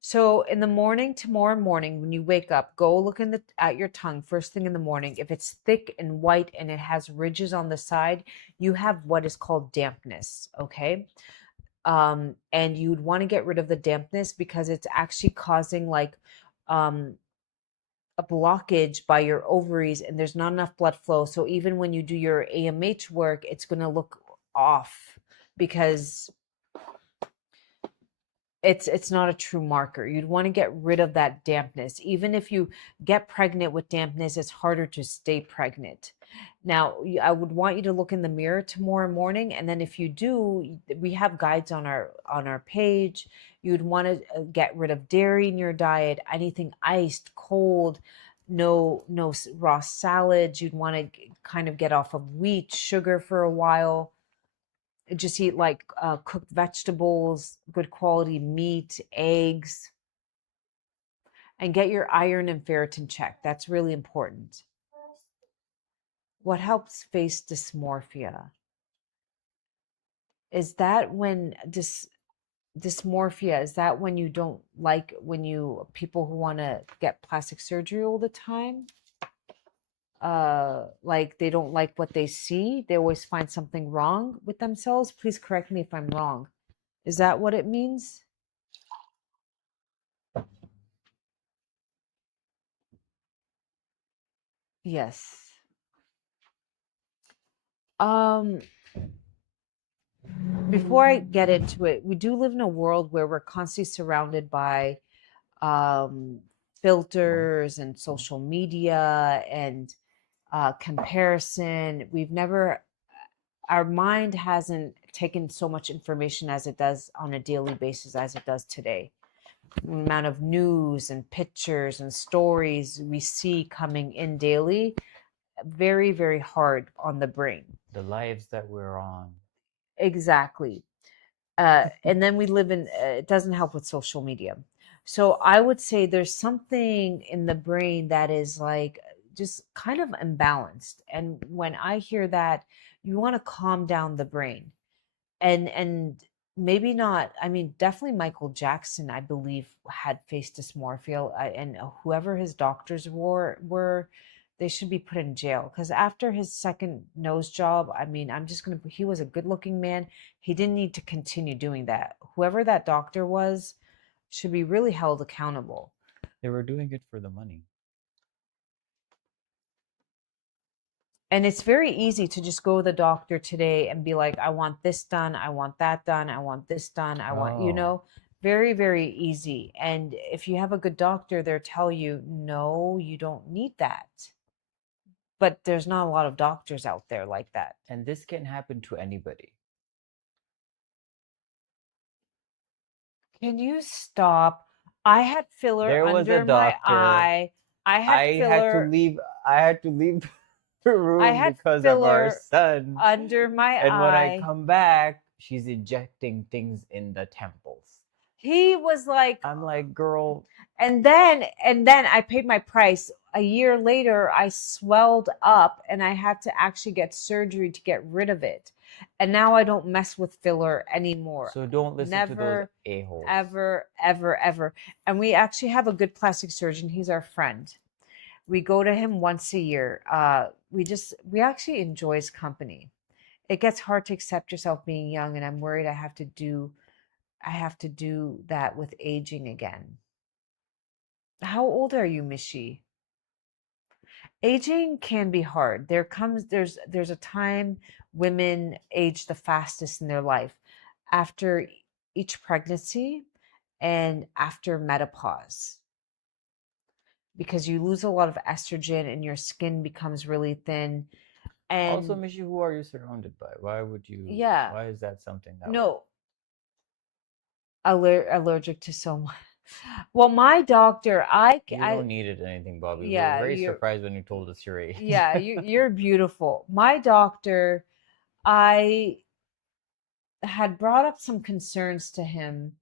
So in the morning, tomorrow morning, when you wake up, go look at your tongue first thing in the morning. If it's thick and white and it has ridges on the side, you have what is called dampness. Okay. And you'd want to get rid of the dampness because it's actually causing like um, a blockage by your ovaries and there's not enough blood flow. So even when you do your AMH work, it's going to look off because it's not a true marker. You'd want to get rid of that dampness. Even if you get pregnant with dampness, it's harder to stay pregnant. Now, I would want you to look in the mirror tomorrow morning, and then if you do, we have guides on our page. You'd want to get rid of dairy in your diet, anything iced, cold, no raw salads. You'd want to kind of get off of wheat, sugar for a while, just eat like cooked vegetables, good quality meat, eggs, and get your iron and ferritin checked. That's really important. What helps face dysmorphia? Is that when dysmorphia, is that when you don't like when you people who want to get plastic surgery all the time? Like they don't like what they see. They always find something wrong with themselves. Please correct me if I'm wrong. Is that what it means? Yes. Um, Before I get into it, we do live in a world where we're constantly surrounded by um, filters and social media and comparison. Our mind hasn't taken so much information as it does on a daily basis as it does today. The amount of news and pictures and stories we see coming in daily, very, very hard on the brain. The lives that we're on. Exactly. And then we live in it doesn't help with social media. So I would say there's something in the brain that is like just kind of imbalanced, and when I hear that, you want to calm down the brain. And maybe not, I mean, definitely Michael Jackson, I believe, had face dysmorphia, and whoever his doctors were, they should be put in jail because after his second nose job, I mean, he was a good looking man. He didn't need to continue doing that. Whoever that doctor was should be really held accountable. They were doing it for the money. And it's very easy to just go to the doctor today and be like, I want this done, I want that done, I want this done, I want, Oh, very, very easy. And if you have a good doctor, they'll tell you, no, you don't need that. But there's not a lot of doctors out there like that. and this can happen to anybody. Can you stop? I had filler There was a under my doctor. eye. I had I had to filler. leave. I had to leave the I room had because of our filler son. under my And when I eye. come back, she's injecting things in the temples. He was like, I'm like, girl, and then I paid my price. A year later, I swelled up and I had to actually get surgery to get rid of it. And now I don't mess with filler anymore. so don't listen to those Never, a-holes. ever, ever, ever. And we actually have a good plastic surgeon. He's our friend. We go to him once a year. We actually enjoy his company. It gets hard to accept yourself being young, and I'm worried I have to do that with aging again. How old are you, Mishi? Aging can be hard. There's a time women age the fastest in their life after each pregnancy and after menopause because you lose a lot of estrogen and your skin becomes really thin. Also, And Mishi, who are you surrounded by? yeah, Why is that something that would, no, allergic to so much. Well, my doctor, you don't need it anything, Bobby. We were yeah, very surprised when you told us your age. you're beautiful. My doctor, I had brought up some concerns to him.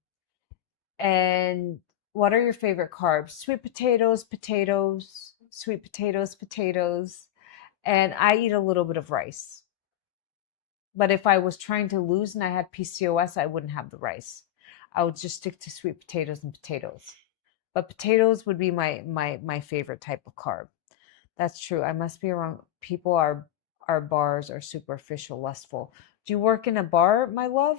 And what are your favorite carbs? Sweet potatoes, potatoes, sweet potatoes, potatoes. And I eat a little bit of rice. But if I was trying to lose and I had PCOS, I wouldn't have the rice. I would just stick to sweet potatoes and potatoes. But potatoes would be my favorite type of carb. That's true. I must be wrong. People are our bars are superficial, lustful. Do you work in a bar, my love?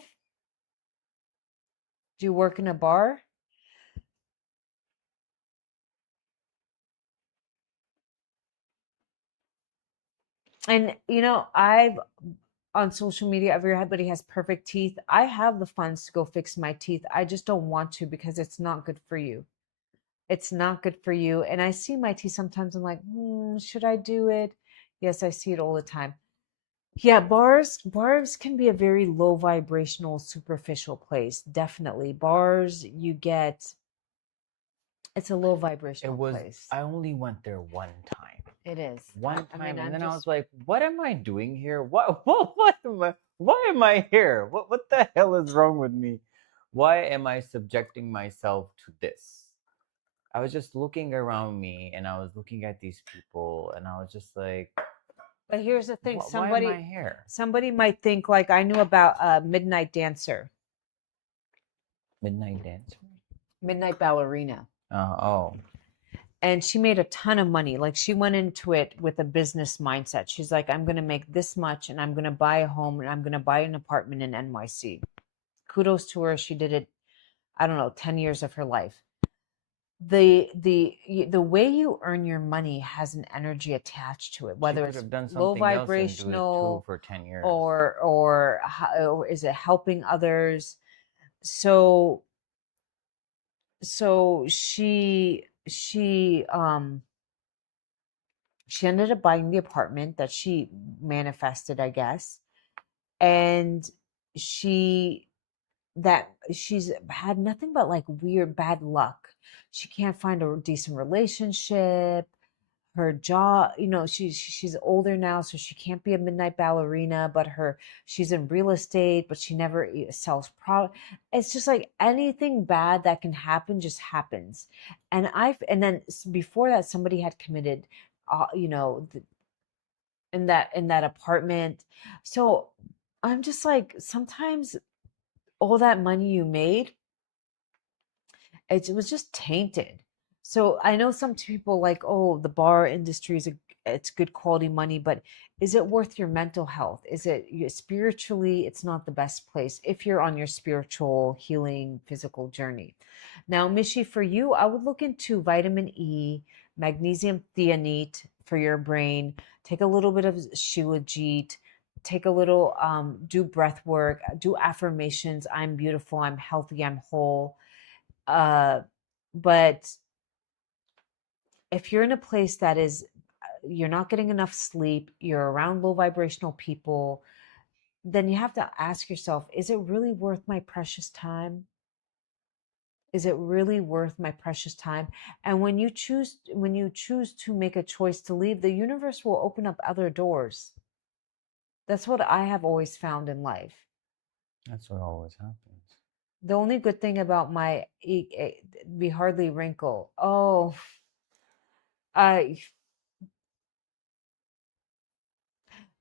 Do you work in a bar? And I've on social media, everybody has perfect teeth. I have the funds to go fix my teeth. I just don't want to because it's not good for you. It's not good for you. And I see my teeth sometimes. I'm like, should I do it? Yes, I see it all the time. Yeah, bars can be a very low vibrational, superficial place. Definitely. Bars, it's a low It vibrational was, place. I only went there one time. It is. One I time, mean, and I'm then I was just like, what am I doing here? Why am I here? What the hell is wrong with me? Why am I subjecting myself to this? I was just looking around me and I was looking at these people and I was just like, But here's the thing, why am I here? somebody might think like I knew about Midnight Dancer, Midnight Dancer? Midnight Ballerina. Oh. And she made a ton of money. Like she went into it with a business mindset. She's like, I'm going to make this much and I'm going to buy a home and I'm going to buy an apartment in NYC. Kudos to her. She did it, I don't know, 10 years of her life. The way you earn your money has an energy attached to it, She whether could it's have done low something else and do it too vibrational for 10 years. or is it helping others. So she ended up buying the apartment that she manifested, I guess. And she she's had nothing but like weird bad luck. She can't find a decent relationship. Her job, she's older now, so she can't be a midnight ballerina, but she's in real estate, but she never sells product. It's just like anything bad that can happen just happens. And then before that, somebody had committed, in that apartment. So I'm just like, sometimes all that money you made, it was just tainted. So I know some people like, oh, the bar industry it's good quality money, but is it worth your mental health? Is it spiritually? It's not the best place if you're on your spiritual healing physical journey. Now, Mishi, for you, I would look into vitamin E, magnesium threonate for your brain. Take a little bit of Shilajit. Take a little, do breath work, do affirmations. I'm beautiful. I'm healthy. I'm whole. But if you're in a place that is, you're not getting enough sleep, you're around low vibrational people, then you have to ask yourself, is it really worth my precious time? Is it really worth my precious time? And when you choose to make a choice to leave, the universe will open up other doors. That's what I have always found in life. That's what always happens. The only good thing about my be hardly wrinkle. Oh, I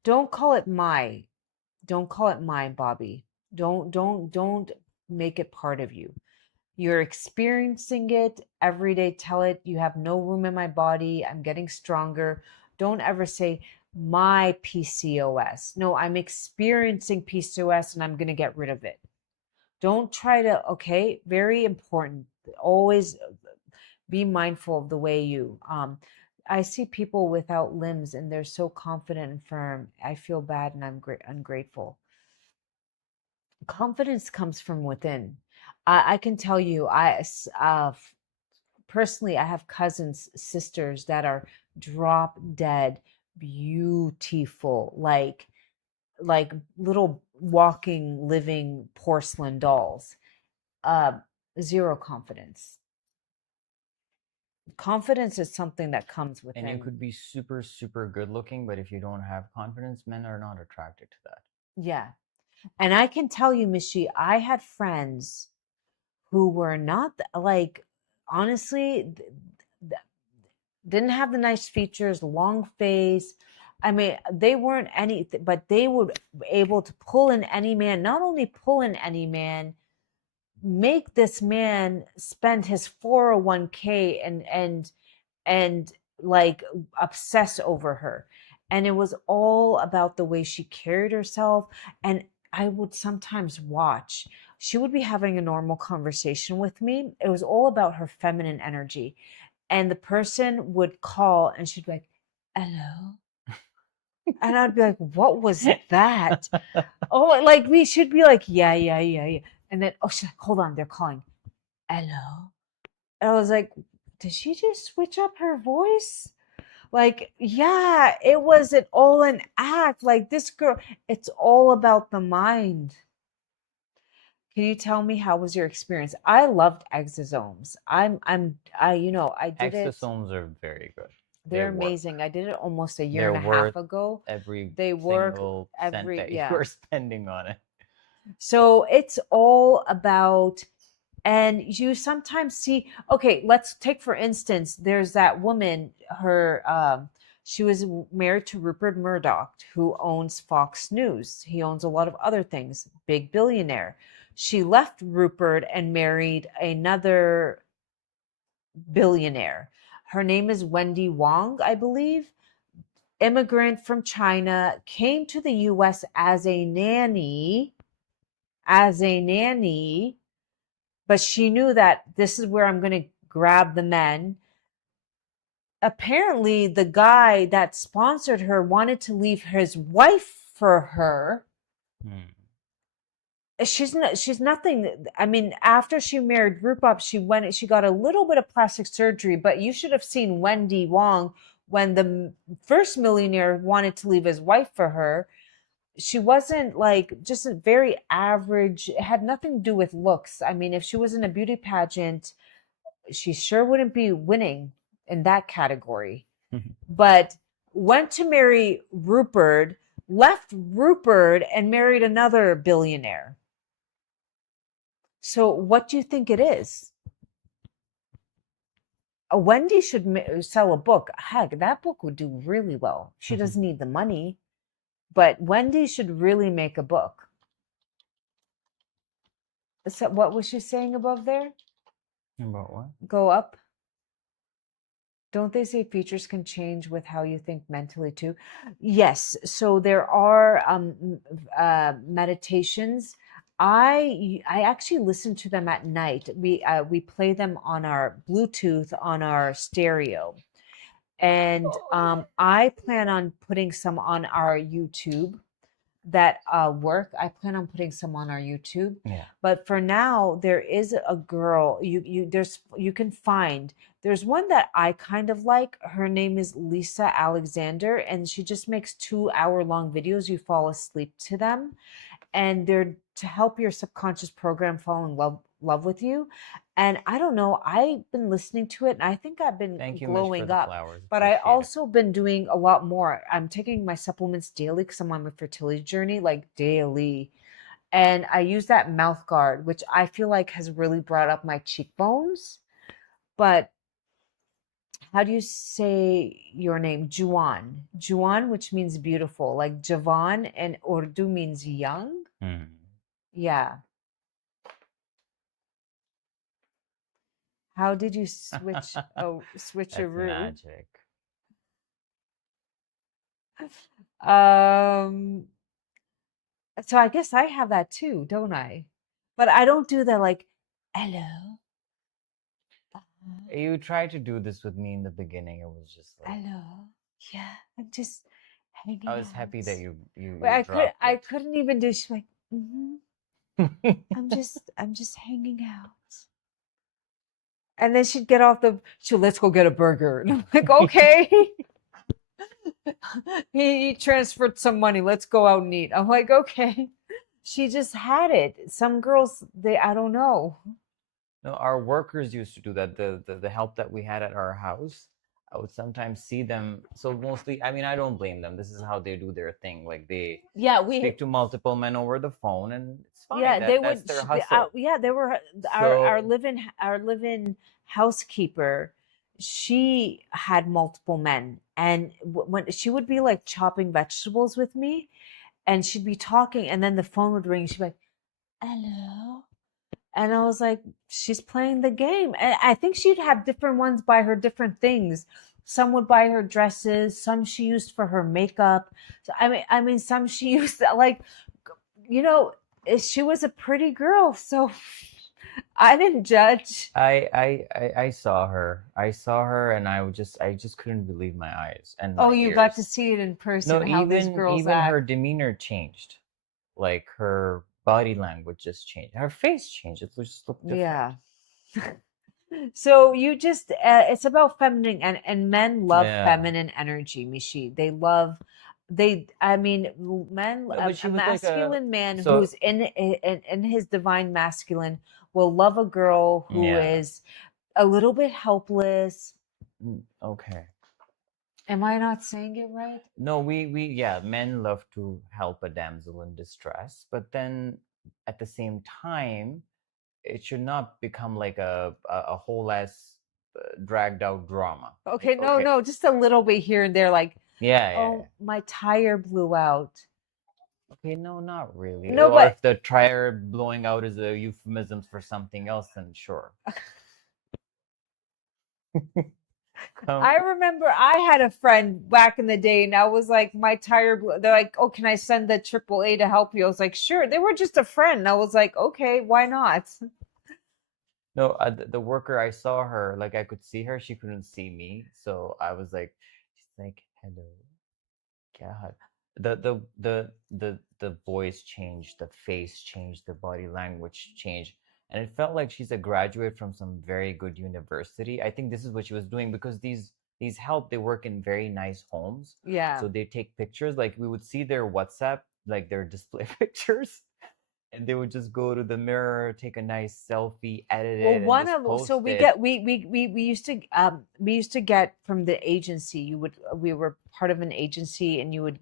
don't call it my. Don't call it my, Bobby. Don't make it part of you. You're experiencing it every day. Tell it you have no room in my body. I'm getting stronger. Don't ever say my PCOS. No, I'm experiencing PCOS and I'm going to get rid of it. Don't try to, okay, very important. Always be mindful of the way you I see people without limbs and they're so confident and firm. I feel bad and I'm ungrateful. Confidence comes from within. I can tell you, personally, I have cousins, sisters that are drop dead, beautiful, like little walking, living porcelain dolls. Uh, Zero confidence. Confidence is something that comes And you within. could be super, super good looking, but if you don't have confidence, men are not attracted to that. Yeah. And I can tell you, Mishi, I had friends who were not like, honestly, didn't have the nice features, long face. I mean, they weren't anything, but they were able to pull in any man, not only pull in any man, make this man spend his 401k and like obsess over her. And it was all about the way she carried herself. And I would sometimes watch. She would be having a normal conversation with me. It was all about her feminine energy. And the person would call and she'd be like, hello. And I'd be like, what was that? Oh, like we should be like, yeah, yeah, yeah, yeah. And then, oh, she's like, hold on, they're calling. Hello. And I was like, did she just switch up her voice? Like, yeah, it was all an act. Like this girl, it's all about the mind. Can you tell me how was your experience? I loved exosomes. I did it. Exosomes are very good. They They're work. amazing. I did it almost a year They're and a half worth ago. every They work single cent every, that you yeah. are spending on it. So it's all about, and you sometimes see, okay, let's take for instance, there's that woman, she was married to Rupert Murdoch, who owns Fox News. He owns a lot of other things, big billionaire. She left Rupert and married another billionaire. Her name is Wendy Wong, I believe. Immigrant from China, came to the US as a nanny, but she knew that this is where I'm going to grab the men. Apparently, the guy that sponsored her wanted to leave his wife for her. Hmm. She's nothing. I mean, after she married Rupert, she got a little bit of plastic surgery, but you should have seen Wendy Wong when the first millionaire wanted to leave his wife for her. She wasn't like just a very average. It had nothing to do with looks. I mean, if she was in a beauty pageant, she sure wouldn't be winning in that category. But went to marry Rupert, left Rupert and married another billionaire. So what do you think it is? Wendy should sell a book. Heck, that book would do really well. She doesn't need the money, but Wendy should really make a book. So what was she saying above there? About what? Go up. Don't they say features can change with how you think mentally too? Yes. So there are meditations. I actually listen to them at night. We play them on our Bluetooth on our stereo, and I plan on putting some on our YouTube that work. I plan on putting some on our YouTube. Yeah. But for now, there is a girl you can find. There's one that I kind of like. Her name is Lisa Alexander, and she just makes 2 hour long videos. You fall asleep to them, and they're to help your subconscious program fall in love with you. And I don't know, I've been listening to it and I think I've been Thank you, Mish, for glowing the up. flowers. But I Appreciate it. also been doing a lot more. I'm taking my supplements daily because I'm on my fertility journey, like daily. and I use that mouth guard, which I feel like has really brought up my cheekbones. But how do you say your name? Juan. Juan, which means beautiful. Like Javan and Urdu means young. Hmm. Yeah. How did you That's switcheroo? magic. Um, so I guess I have that too, don't I? But I don't do the like, hello, You tried to do this with me in the beginning. It was just like hello. Yeah, I'm just I hanging was out. happy that Wait, you dropped I it. couldn't even do. She's like, I'm just hanging out. And then she'd get off let's go get a burger. And I'm like, okay. He transferred some money. Let's go out and eat. I'm like, okay. She just had it. Some girls, I don't know. No, our workers used to do that. The help that we had at our house, I would sometimes see them. So mostly, I mean, I don't blame them. This is how they do their thing. Like they Yeah, speak to multiple men over the phone, and it's fine. yeah, they That's would, their hustle. yeah, they were So our live-in housekeeper. She had multiple men, and when she would be like chopping vegetables with me, and she'd be talking, and then the phone would ring. She'd be like, "Hello," and I was like, "She's playing the game." And I think she'd have different ones buy her different things. Some would buy her dresses. Some she used for her makeup. So I mean, some she used like, you know, she was a pretty girl, so I didn't judge. I saw her. I saw her, and I just couldn't believe my eyes and Oh, my you got to ears. see it in person, No, how these girls even her act. demeanor changed. Like her body language just changed. Her face changed. It just looked different. Yeah. So you just it's about feminine, and men love Yeah. feminine energy, Mishi. They love they I mean men No, but she a was like a masculine man so who's in his divine masculine will love a girl who yeah. is a little bit helpless. Okay. Am I not saying it right? No, we yeah, men love to help a damsel in distress, but then at the same time, it should not become like a whole ass dragged out drama. Okay, no, Okay. no, just a little bit here and there, like, Yeah, yeah, oh, yeah. my tire blew out. Okay, no, not really. No, Or but if the tire blowing out is a euphemism for something else, then sure. Um, I remember I had a friend back in the day, and I was like, my tire blew. They're like, oh, can I send the AAA to help you? I was like, sure. They were just a friend. I was like, okay, why not? no, the worker I saw her, like I could see her, she couldn't see me, so I was like, she's like, hello, God. The voice changed, the face changed, the body language changed, and it felt like she's a graduate from some very good university. I think this is what she was doing because these help, they work in very nice homes, Yeah. so they take pictures. Like we would see their WhatsApp, like their display pictures, and they would just go to the mirror, take a nice selfie, edit Well, it, and one just of so post it. we used to get from the agency. We were part of an agency, and you would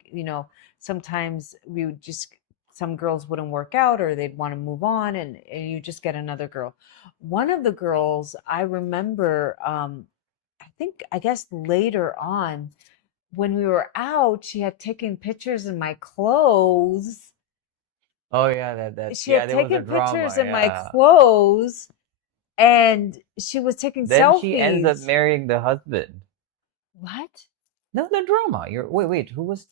sometimes we would just some girls wouldn't work out or they'd want to move on, and you just get another girl. One of the girls I remember, I guess later on when we were out, she had taken pictures in my clothes. Oh yeah, that She yeah, had there was a taken pictures drama, in my yeah. clothes, and she was taking Then she ends up selfies. marrying the husband. What? No, the drama. Wait, who was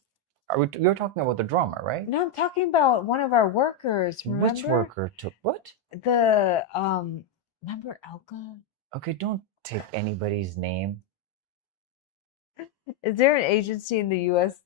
are we you're talking about the drama, right? No, I'm talking about one of our workers. Which Remember worker took what? the remember Elka? Okay, don't take anybody's name. Is there an agency in the US?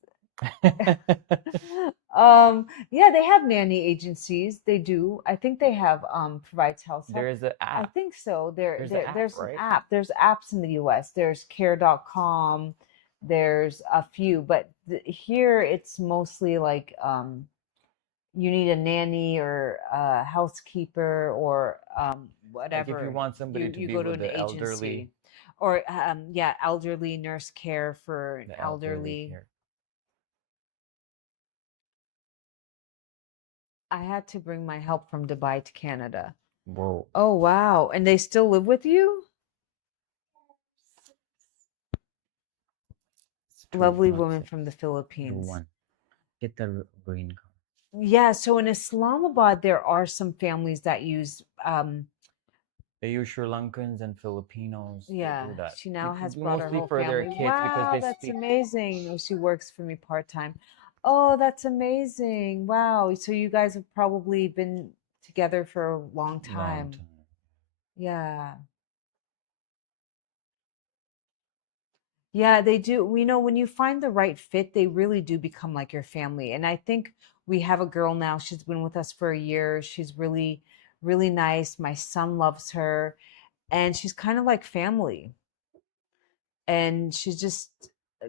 Yeah, they have nanny agencies. They do. I think they have provides health help. There's an I app. think so. There's an app, There's an right? app. There's apps in the US. There's care.com. There's a few, but here it's mostly like you need a nanny or a housekeeper or Like if you whatever. want somebody to You be go to with an the agency elderly, or yeah, elderly nurse care for an the elderly elderly. care. I had to bring my help from Dubai to Canada. Whoa, Oh, wow. And they still live with you? it's two, Lovely not woman six. from the Do Philippines. one. Get the green card. Yeah, so in Islamabad, there are some families that use, They use Sri Lankans and Filipinos. They yeah, do that. she now has brought her Mostly whole for their family. kids because Wow, they that's speak amazing. Oh, she works for me part-time. Oh, that's amazing. Wow. So you guys have probably been together for a long long time. time. Yeah. Yeah, they do. We know when you find the right fit, they really do become like your family. And I think we have a girl now. She's been with us for a year. She's really, really nice. My son loves her, and she's kind of like family. And she's just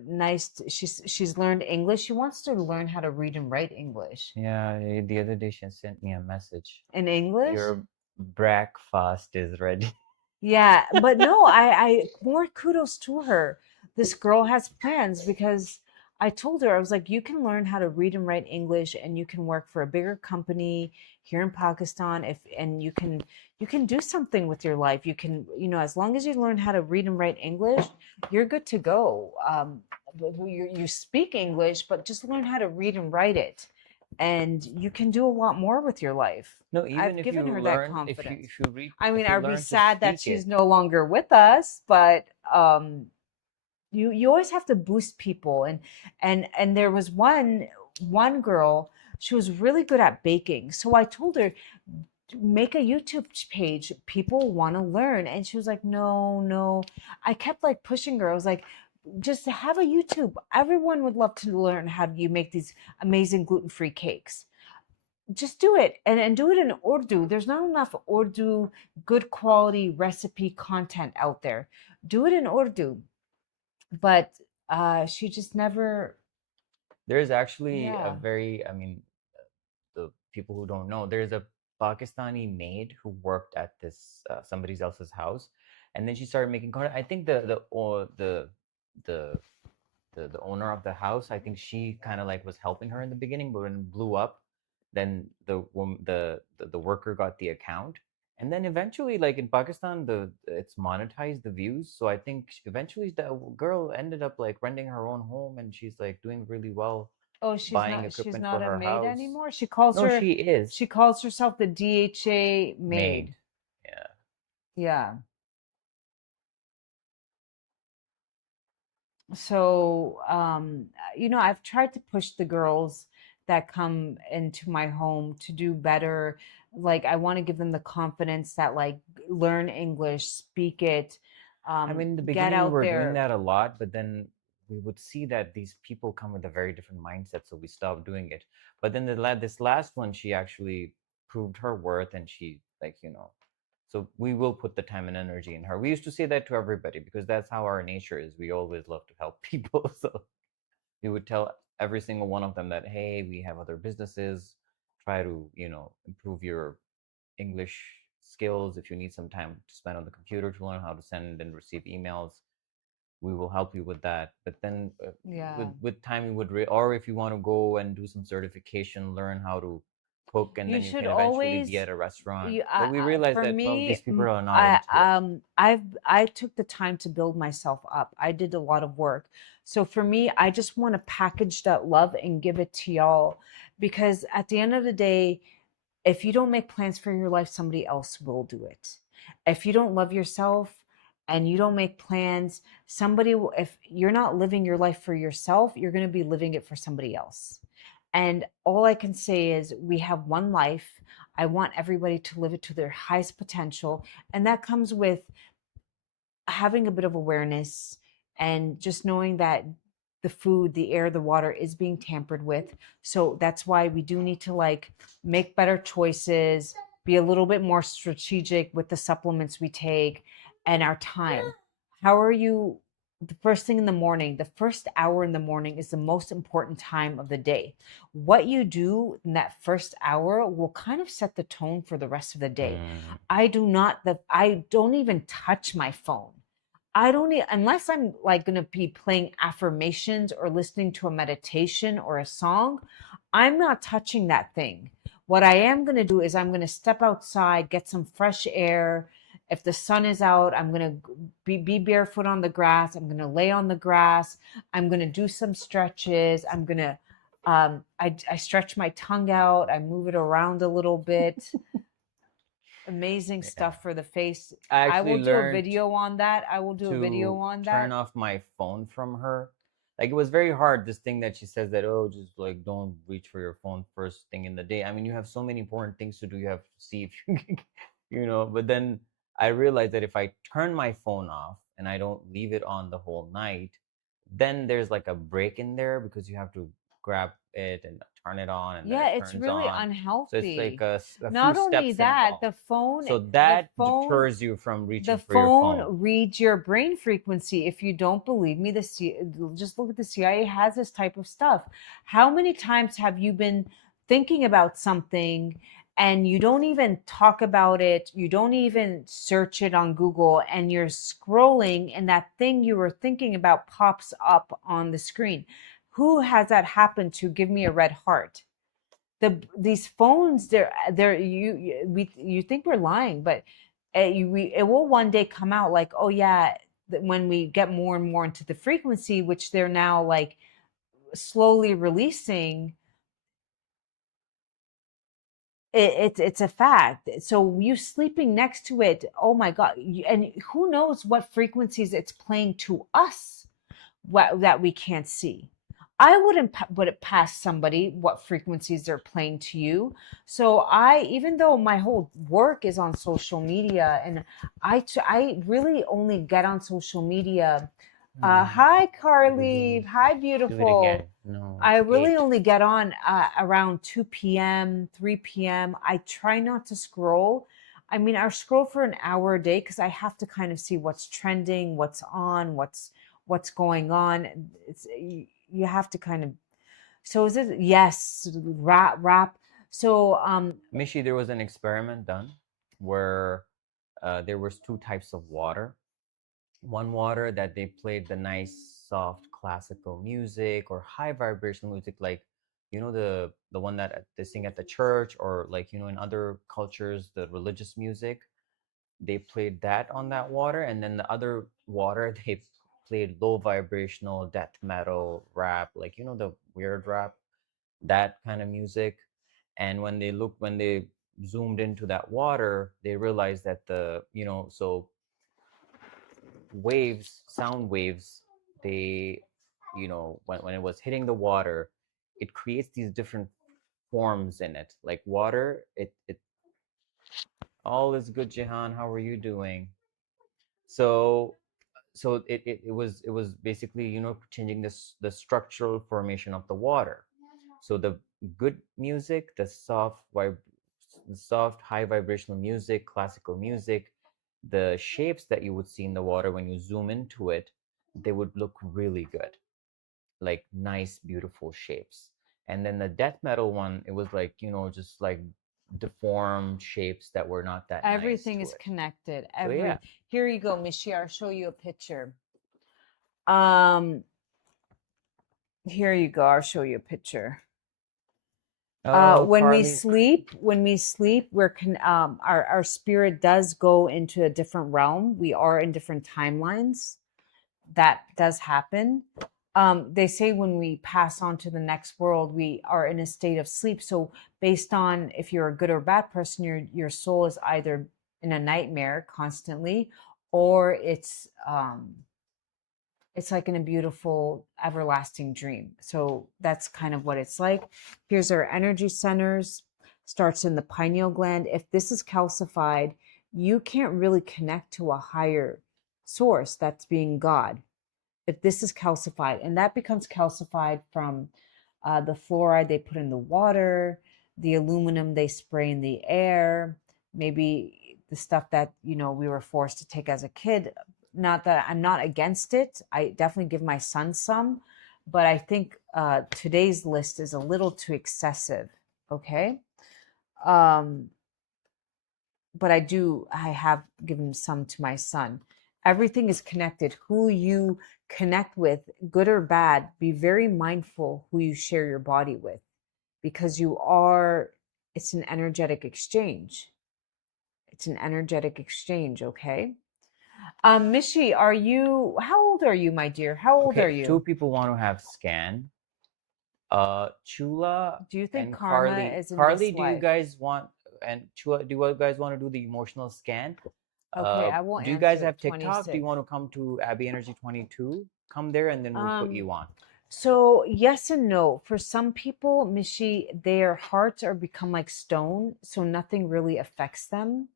nice. She's learned English. She wants to learn how to read and write English. Yeah, the other day she sent me a message. In English? Your breakfast is ready. Yeah, but no, I more kudos to her. This girl has plans because I told her, I was like, you can learn how to read and write English and you can work for a bigger company here in Pakistan if and you can do something with your life. You can, as long as you learn how to read and write English, you're good to go. You speak English, but just learn how to read and write it, and you can do a lot more with your life. No, even I've if given you her that learn, confidence. if you read, I mean, if you I'd be learn to sad that speak she's it, no longer with us, but you always have to boost people, and there was one girl, she was really good at baking, so I told her, make a YouTube page. People want to learn, and she was like, no, no. I kept like pushing her. I was like, just have a YouTube. Everyone would love to learn how you make these amazing gluten-free cakes. Just do it, and do it in Urdu. There's not enough Urdu good quality recipe content out there. Do it in Urdu. But she just never. there is actually a Yeah. very, I mean, the people who don't know, there's a Pakistani maid who worked at this somebody else's house, and then she started making content. I think the the owner of the house, I think she kind of like was helping her in the beginning, but when it blew up, then the worker got the account, and then eventually, like in Pakistan, the it's monetized the views. So I think eventually the girl ended up like renting her own home, and she's like doing really well, Oh, buying she's equipment for not a her maid house. anymore. No, she is She calls herself the DHA maid. maid. Yeah. Yeah. So I've tried to push the girls that come into my home to do better. Like, I want to give them the confidence that, like, learn English, speak it, I mean, in the get beginning, we out were doing there. that a lot, but then we would see that these people come with a very different mindset, so we stopped doing it. But then this last one, she actually proved her worth, and she, like, so we will put the time and energy in her. We used to say that to everybody because that's how our nature is. We always love to help people. So we would tell every single one of them that, hey, we have other businesses. Try to, improve your English skills. If you need some time to spend on the computer to learn how to send and receive emails, we will help you with that. But then Yeah. with time, you would or if you want to go and do some certification, learn how to cook, and You then you should can eventually be always at a restaurant. you But we realized for that, well, me these people are not into it. I took the time to build myself up. I did a lot of work. So for me, I just want to package that love and give it to y'all, because at the end of the day, if you don't make plans for your life, somebody else will do it. If you don't love yourself and you don't make plans, somebody will, if you're not living your life for yourself, you're going to be living it for somebody else. And all I can say is we have one life. I want everybody to live it to their highest potential. And that comes with having a bit of awareness and just knowing that the food, the air, the water is being tampered with. So that's why we do need to, like, make better choices, be a little bit more strategic with the supplements we take and our time. How are you? The first thing in the morning, the first hour in the morning is the most important time of the day. What you do in that first hour will kind of set the tone for the rest of the day. Mm. I don't even touch my phone. I don't need, unless I'm like going to be playing affirmations or listening to a meditation or a song, I'm not touching that thing. What I am going to do is I'm going to step outside, get some fresh air. If the sun is out, I'm going to be barefoot on the grass. I'm going to lay on the grass. I'm going to do some stretches. I'm going to, I stretch my tongue out. I move it around a little bit. Amazing Yeah. stuff for the face. I I actually will do a learned video on that. I will do a video to on turn that. off my phone from her. Like it was very hard, this thing that she says that, oh, just like don't reach for your phone first thing in the day. I mean, you have so many important things to do. You have to see if you can, but then I realized that if I turn my phone off and I don't leave it on the whole night, then there's like a break in there because you have to grab it and turn it on and then Yeah, it it's turns really on. So it's like unhealthy. a few Not only steps that, involved. So the that phone deters you from the reaching for your phone. phone reads your brain frequency. If you don't believe me, just look at the CIA has this type of stuff. How many times have you been thinking about something and you don't even talk about it, you don't even search it on Google, and you're scrolling and that thing you were thinking about pops up on the screen? Who has that happened to? Give me a red heart. These phones, they're you think we're lying, but it will one day come out like, oh yeah, when we get more and more into the frequency, which they're now like slowly releasing, it's a fact. So you sleeping next to it, oh my god, and who knows what frequencies it's playing to us, that we can't see. I wouldn't put it past somebody what frequencies they're playing to you. So even though my whole work is on social media, and I really only get on social media. Hi, Carly. Hi, Do it again. beautiful. No, I it's really 8. only get on around 2 p.m., 3 p.m. I try not to scroll. I mean, I scroll for an hour a day because I have to kind of see what's trending, what's on, what's going on. You have to kind of. So is it? Yes, rap. So Mishi, there was an experiment done where there was 2 types of water. One water that they played the nice, soft classical music or high vibrational music, like the one that they sing at the church, or like in other cultures, the religious music. They played that on that water, and then the other water they played low vibrational death metal rap, like the weird rap, that kind of music. And when they zoomed into that water, they realized that so sound waves, they when it was hitting the water, it creates these different forms in it. Like water, it all is good, Jehan, how are you doing? So it was basically changing the structural formation of the water. So the good music, the soft high vibrational music, classical music, the shapes that you would see in the water when you zoom into it, they would look really good, like nice beautiful shapes. And then the death metal one, it was like just like deformed shapes that were not that nice everything to is it. connected. So yeah. Here you go, Michi. I'll show you a picture. Um, Here you go. I'll show you a picture. Oh, When we Carly. sleep, our spirit does go into a different realm. We are in different timelines. That does happen. They say when we pass on to the next world, we are in a state of sleep. So based on if you're a good or bad person, your soul is either in a nightmare constantly, or it's like in a beautiful everlasting dream. So that's kind of what it's like. Here's our energy centers. Starts in the pineal gland. If this is calcified, you can't really connect to a higher source, that's being God. If this is calcified, and that becomes calcified from the fluoride they put in the water, the aluminum they spray in the air, maybe the stuff that we were forced to take as a kid. Not that I'm not against it. I definitely give my son some, but I think today's list is a little too excessive. Okay. Um, but I have given some to my son. Everything is connected. Who you connect with, good or bad, be very mindful who you share your body with, because you are It's an energetic exchange. It's an energetic exchange, okay? Mishi, how old are you, my dear? How old are Okay, two you? people want to have scan. Chula Do you think and karma Carly. is in Carly, this do you life? guys want, and Chula, do you guys want to do the emotional scan? Okay, I will Do you guys answer have TikTok? Do you 26. want to come to Abi Energy 22? Come there and then we'll put Um, you on. so yes and no. For some people, Mishi, their hearts are become like stone, so nothing really affects them.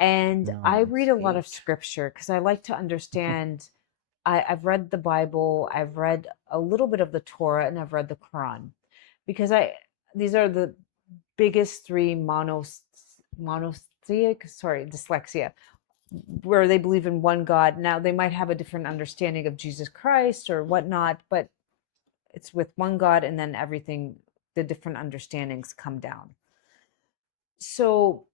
And I No, read it's a lot of 8. scripture because I like to understand. I've read the Bible, I've read a little bit of the Torah, and I've read the Quran because these are the biggest three monotheistic, sorry, dyslexia, where they believe in one God. Now they might have a different understanding of Jesus Christ or whatnot, but it's with one God, and then everything, the different understandings come down. So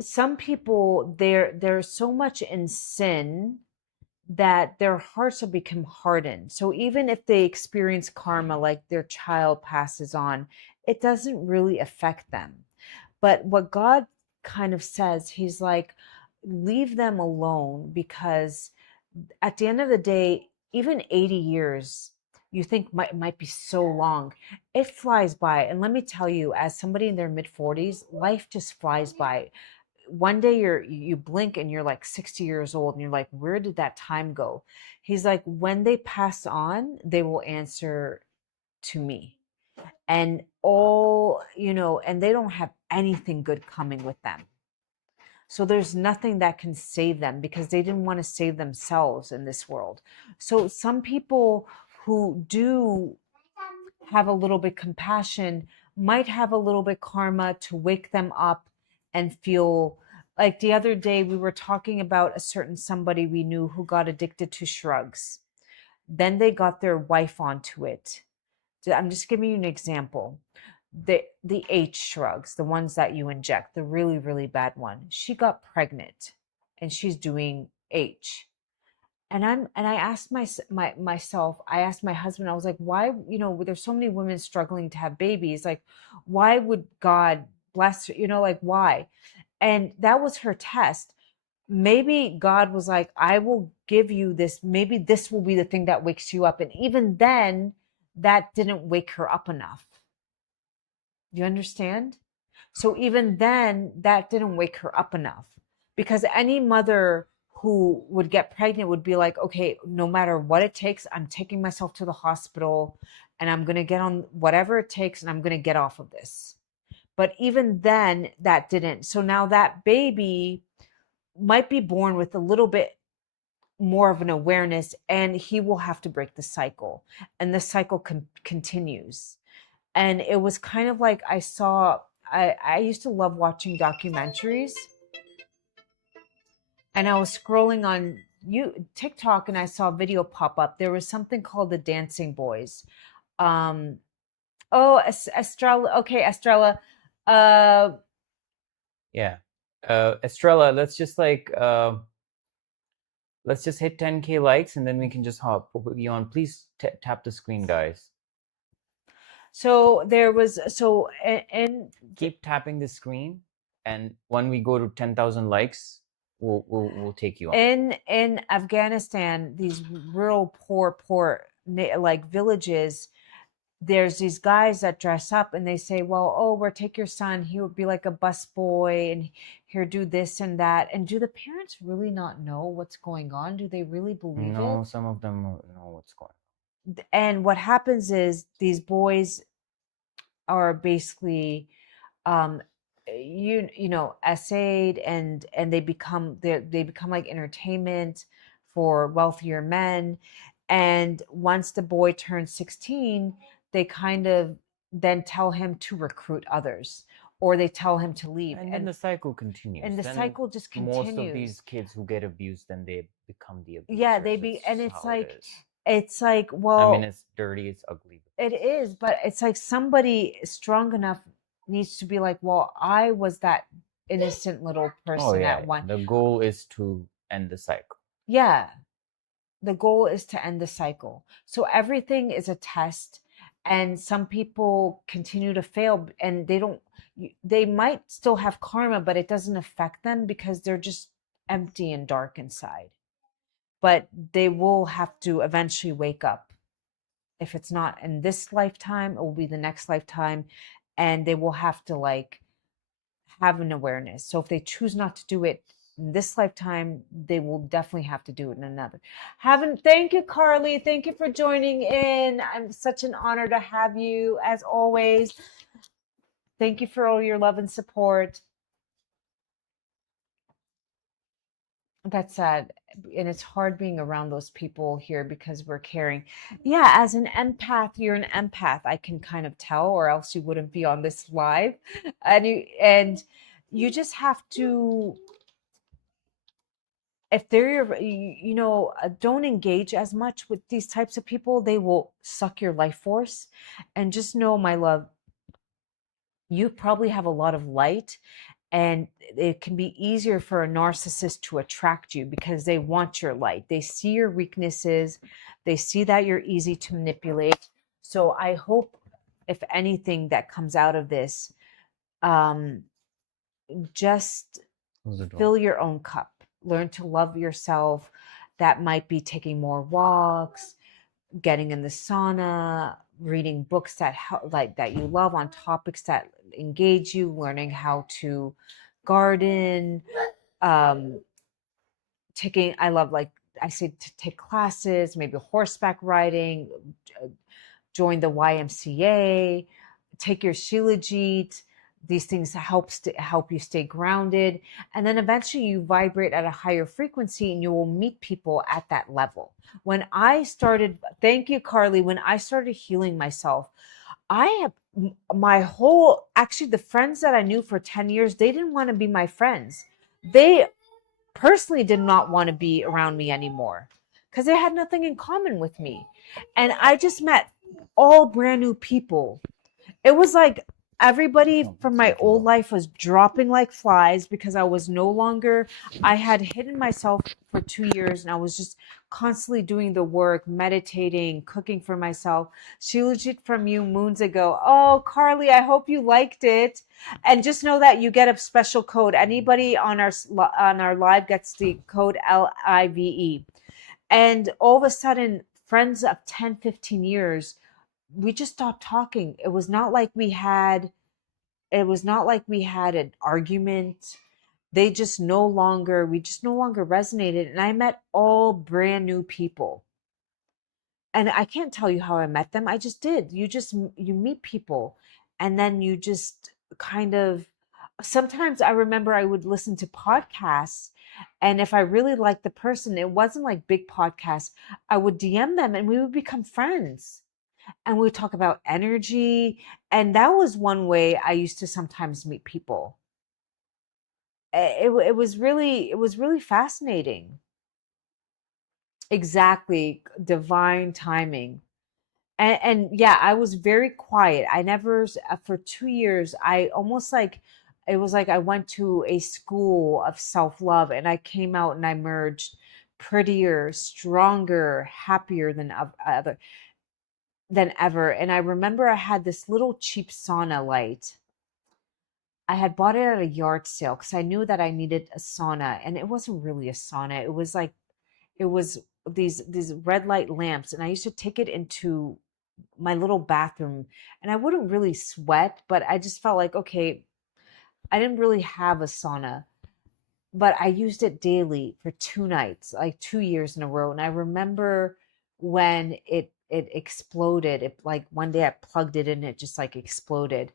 some people, they're so much in sin that their hearts have become hardened. So even if they experience karma, like their child passes on, it doesn't really affect them. But what God kind of says, He's like, leave them alone, because at the end of the day, even 80 years, you think might be so long. It flies by. And let me tell you, as somebody in their mid 40s, life just flies by. One day you blink and you're like 60 years old and you're like, where did that time go? He's like, when they pass on, they will answer to me. And and they don't have anything good coming with them. So there's nothing that can save them because they didn't want to save themselves in this world. So some people who do have a little bit compassion might have a little bit karma to wake them up and feel like the other day we were talking about a certain somebody we knew who got addicted to shrugs. Then they got their wife onto it. I'm just giving you an example. The H shrugs, the ones that you inject, the really, really bad one. She got pregnant and she's doing H. And I asked myself, I asked my husband, I was like, why, there's so many women struggling to have babies. Like, why would God bless her? Like, why? And that was her test. Maybe God was like, I will give you this. Maybe this will be the thing that wakes you up. And even then, that didn't wake her up enough. You understand? So even then, that didn't wake her up enough, because any mother who would get pregnant would be like, okay, no matter what it takes, I'm taking myself to the hospital and I'm going to get on whatever it takes and I'm going to get off of this. But even then, that didn't. So now that baby might be born with a little bit more of an awareness, and he will have to break the cycle, and the cycle continues. And it was kind of like I used to love watching documentaries, and I was scrolling on TikTok and I saw a video pop up. There was something called the Dancing Boys. Um, oh, Estrella. Okay, Estrella. Uh, Yeah. Estrella, let's just hit 10K likes and then we can just put you on. Please tap the screen, guys. so there was so and Keep tapping the screen, and when we go to 10,000 likes, we'll take you on. in Afghanistan, these real poor like villages, there's these guys that dress up and they say, well, oh, we'll take your son. He would be like a bus boy and he'll do this and that. And do the parents really not know what's going on? Do they really believe it? No, some of them know what's going And what happens is these boys are basically um essayed, and they become like entertainment for wealthier men. And once the boy turns 16, they kind of then tell him to recruit others, or they tell him to leave, on. And then the cycle continues. and the Then cycle just most of continues. these kids who get abused, then they become the abusers. Yeah, and It's how it is. it's like, I well, mean, it's dirty, it's ugly. it is, but it's like somebody strong enough needs to be like, well, I was that innocent little Oh person yeah, at one. the goal is to end the cycle. Yeah, the goal is to end the cycle. So everything is a test. And some people continue to fail, and they might still have karma, but it doesn't affect them because they're just empty and dark inside. But they will have to eventually wake up. If it's not in this lifetime, it will be the next lifetime, and they will have to like have an awareness. So if they choose not to do it in this lifetime, they will definitely have to do it in another. Thank you, Carly. Thank you for joining in. I'm such an honor to have you as always. Thank you for all your love and support. That's sad. And it's hard being around those people here because we're caring. Yeah, as an empath, you're an empath. I can kind of tell, or else you wouldn't be on this live. And you just have to, if they're don't engage as much with these types of people. They will suck your life force. And just know, my love, you probably have a lot of light, and it can be easier for a narcissist to attract you because they want your light. They see your weaknesses, they see that you're easy to manipulate. So I hope, if anything that comes out of this, um just Close the door. fill your own cup. Learn to love yourself. That might be taking more walks, getting in the sauna, reading books that like that you love on topics that engage you, learning how to garden, um, taking, I love, like I say, to take classes, maybe horseback riding, join the YMCA, take your Shilajit. These things help you stay grounded, and then eventually you vibrate at a higher frequency, and you will meet people at that level. When I started, thank you, Carly. When I started healing myself, I have my whole, actually, the friends that I knew for 10 years, they didn't want to be my friends. They personally did not want to be around me anymore because they had nothing in common with me. And I just met all brand new people. It was like everybody Oh, from it's my making old noise. life was dropping like flies because I was no longer, I had hidden myself for 2 years, and I was just constantly doing the work, meditating, cooking for myself. She legit from you moons ago. Oh, Carly, I hope you liked it. And just know that you get a special code. Anybody on our live gets the code LIVE. And all of a sudden, friends of 10, 15 years, we just stopped talking. It was not like we had an argument. We just no longer resonated. And I met all brand new people. And I can't tell you how I met them. I just did. You meet people, and then you just kind of, sometimes I remember I would listen to podcasts, and if I really liked the person, it wasn't like big podcasts. I would DM them, and we would become friends, and we would talk about energy. And that was one way I used to sometimes meet people. It was really fascinating. Exactly, divine timing. And yeah, I was very quiet. I never, for 2 years, I almost like, it was like I went to a school of self-love, and I came out and I emerged prettier, stronger, happier than ever. And I remember I had this little cheap sauna light. I had bought it at a yard sale because I knew that I needed a sauna, and it wasn't really a sauna. It was like, it was these red light lamps, and I used to take it into my little bathroom, and I wouldn't really sweat, but I just felt like, okay, I didn't really have a sauna, but I used it daily for 2 nights, like 2 years in a row. And I remember when it exploded. It, like, one day I plugged it in, it just like exploded.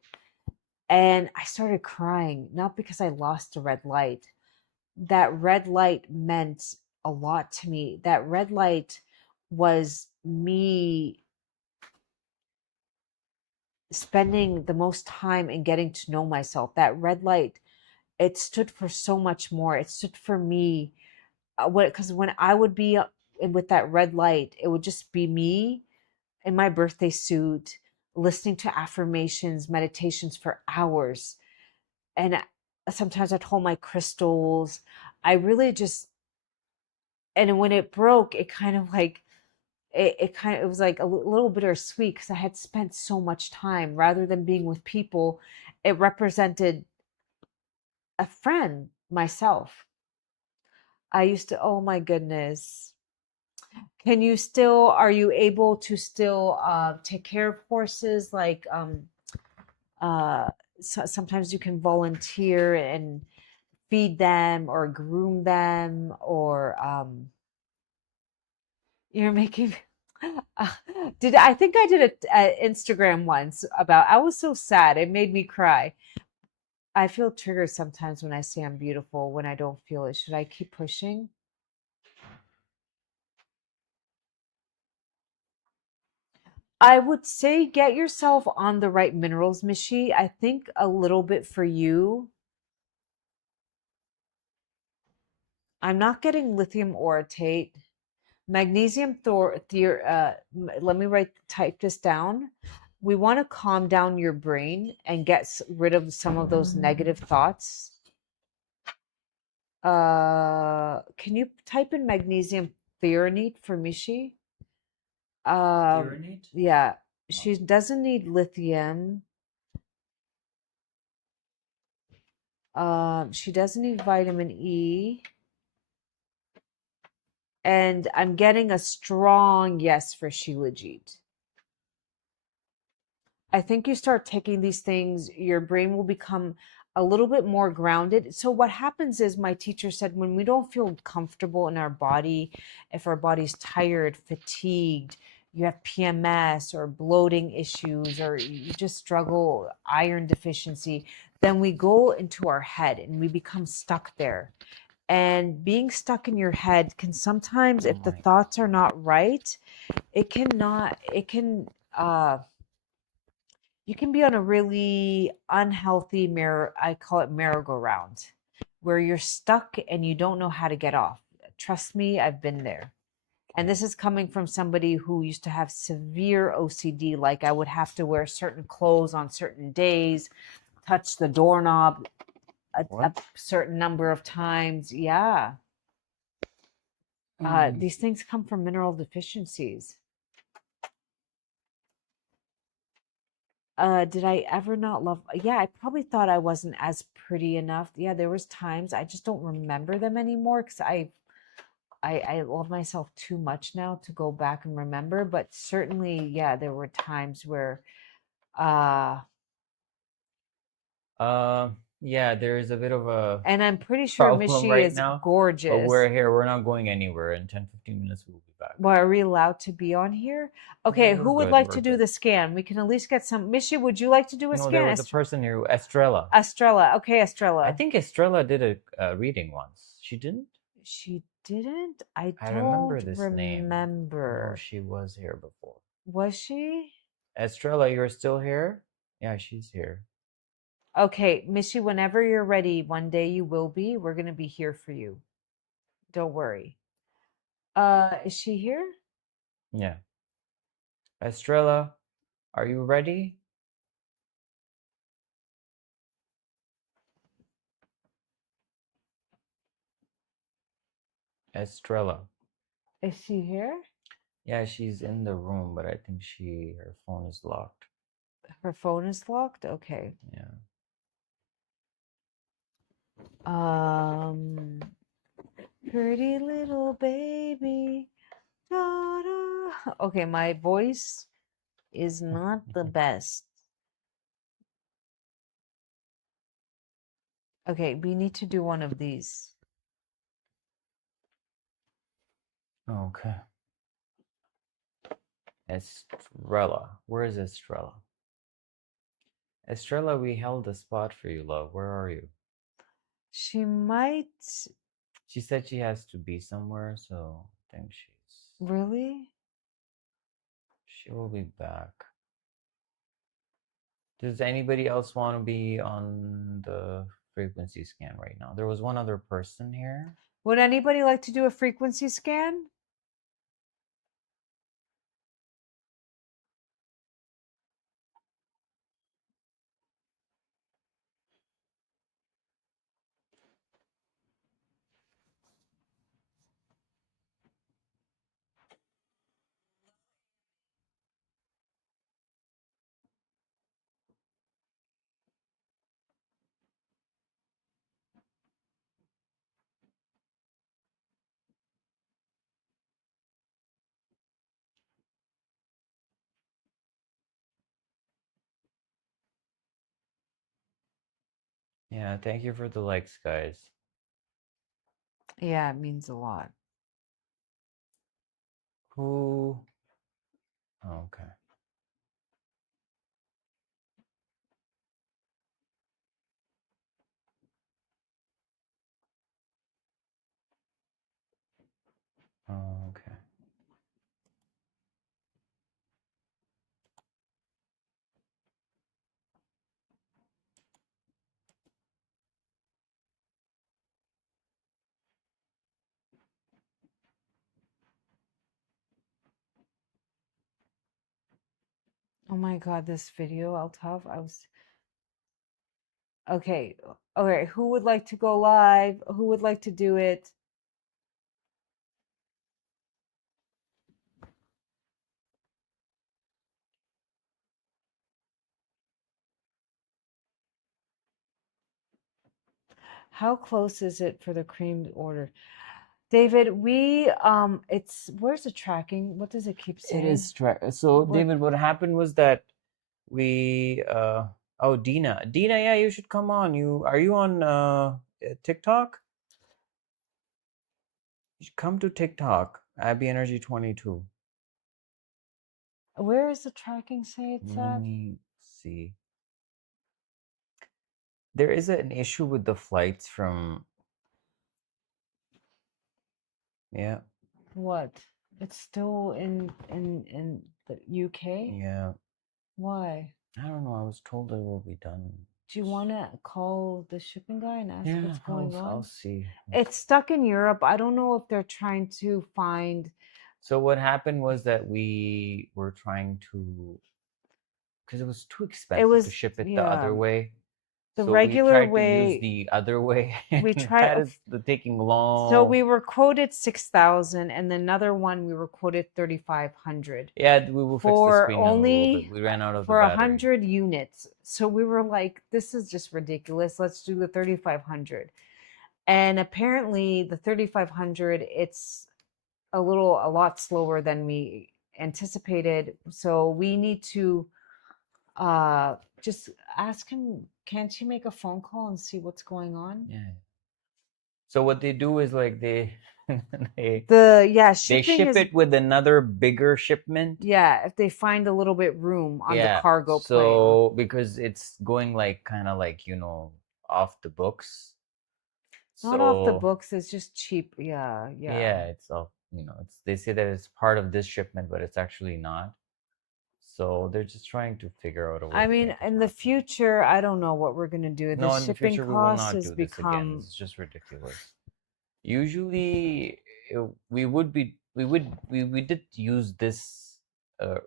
And I started crying, not because I lost a red light. That red light meant a lot to me. That red light was me spending the most time in getting to know myself. That red light, it stood for so much more. It stood for me. Because when I would be with that red light, it would just be me in my birthday suit, listening to affirmations, meditations for hours. And sometimes I'd hold my crystals. I really just, and when it broke, it kind of like, it was like a little bittersweet because I had spent so much time rather than being with people. It represented a friend, myself. I used to, oh my goodness. Can you still, are you able to still take care of horses? Like, uh, sometimes you can volunteer and feed them or groom them, or you're making. Uh, did I think I did a Instagram once about, I was so sad. It made me cry. I feel triggered sometimes when I say I'm beautiful when I don't feel it. Should I keep pushing? I would say get yourself on the right minerals, Mishi. I think a little bit for you. I'm not getting lithium orotate. Magnesium let me type this down. We want to calm down your brain and get rid of some of those negative thoughts. Can you type in magnesium threonate for Mishi? Tyranid? Yeah, Oh, she doesn't need lithium. She doesn't need vitamin E. And I'm getting a strong yes for Shilajit. I think you start taking these things, your brain will become a little bit more grounded. So, what happens is, my teacher said, when we don't feel comfortable in our body, if our body's tired, fatigued, you have PMS or bloating issues, or you just struggle, iron deficiency, then we go into our head and we become stuck there. And being stuck in your head can sometimes, oh if the my thoughts are not right, it can, uh, you can be on a really unhealthy I call it merry-go-round, where you're stuck and you don't know how to get off. Trust me, I've been there. And God. this is coming from somebody who used to have severe OCD. Like, I would have to wear certain clothes on certain days, touch the doorknob a What? certain number of times. Yeah. Mm. These things come from mineral deficiencies. Did I ever not love? Yeah, I probably thought I wasn't as pretty enough. Yeah, there was times I just don't remember them anymore because I love myself too much now to go back and remember. But certainly, yeah, there were times where, uh, Uh, yeah, there is a bit of a and I'm pretty sure problem Mishi right is now, but gorgeous. we're here. We're not going anywhere. In 10-15 minutes, we'll be back. Well, are we allowed to be on here? Yeah, Okay, we're who would good. like We're to do good. the scan? We can at least get some. Mishi, would you like to do a No, there scan? was a person here, Estrella. Estrella. Okay, I Estrella. think Estrella did a reading once. She didn't? She didn't? I I remember don't this name. I know remember. she was here before. Was she? Estrella, you're still here? Yeah, she's here. Okay, Missy, whenever you're ready, one day you will be. We're going to be here for you. Don't worry. Is she here? Yeah. Estrella, are you ready? Estrella. Is she here? Yeah, she's in the room, but I think her phone is locked. Her phone is locked? Okay. Yeah. Um, pretty little baby. Da, da. Okay, my voice is not the best. Okay, we need to do one of these. Okay. Estrella. Where is Estrella? Estrella, we held a spot for you, love. Where are you? She might. She said she has to be somewhere, so I think Really? she will be back. Does anybody else want to be on the frequency scan right now? There was one other person here. Would anybody like to do a frequency scan? Yeah, thank you for the likes, guys. Yeah, it means a lot. Who? Oh, okay. Oh, okay. Oh my God, this video, Altaf, I was okay. Okay, who would like to go live? Who would like to do it? How close is it for the cream order? David, we it's where's the tracking? What does it keep It saying? is so, What David, what happened was that we oh, Dina. Dina, yeah, you should come on. Are you on TikTok? You should come to TikTok. Abi Energy 22. where is the tracking say it's Let at? me see. There is an issue with the flights from, yeah, What? It's still in the UK? yeah. Why? I don't know. I was told it will be done. Do you want to call the shipping guy and ask Yeah, what's going I'll on? see. It's stuck in Europe. I don't know if they're trying to find. So what happened was that we were trying to, because it was too It expensive to was, ship it the yeah, other way. the So we regular tried to use way. the other way, We and try. that is taking So long. we were quoted 6,000, and another one we were quoted 3,500 Yeah, we will fix the for screen in a little bit. only We ran out of the for a battery. 100 units. So we were like, this is just ridiculous. Let's do the 3,500. And apparently, the 3,500, it's a lot slower than we anticipated. So we need to just ask him, can't you make a phone call and see what's going on? Yeah. So what they do is like they Yeah, they shipping ship is, it with another bigger shipment. yeah, if they find a little bit room on the Yeah. cargo plane. So because it's going like kind of like, off the books. Not off the So books, it's just cheap. Yeah, yeah. yeah, it's off, they say that it's part of this shipment, but it's actually not. So they're just trying to figure out a way I to mean, make it in the happen. future, I don't know what we're going to do. The No, in the shipping future we will cost not has do this again. become, It's just ridiculous. Usually we would be we did use this uh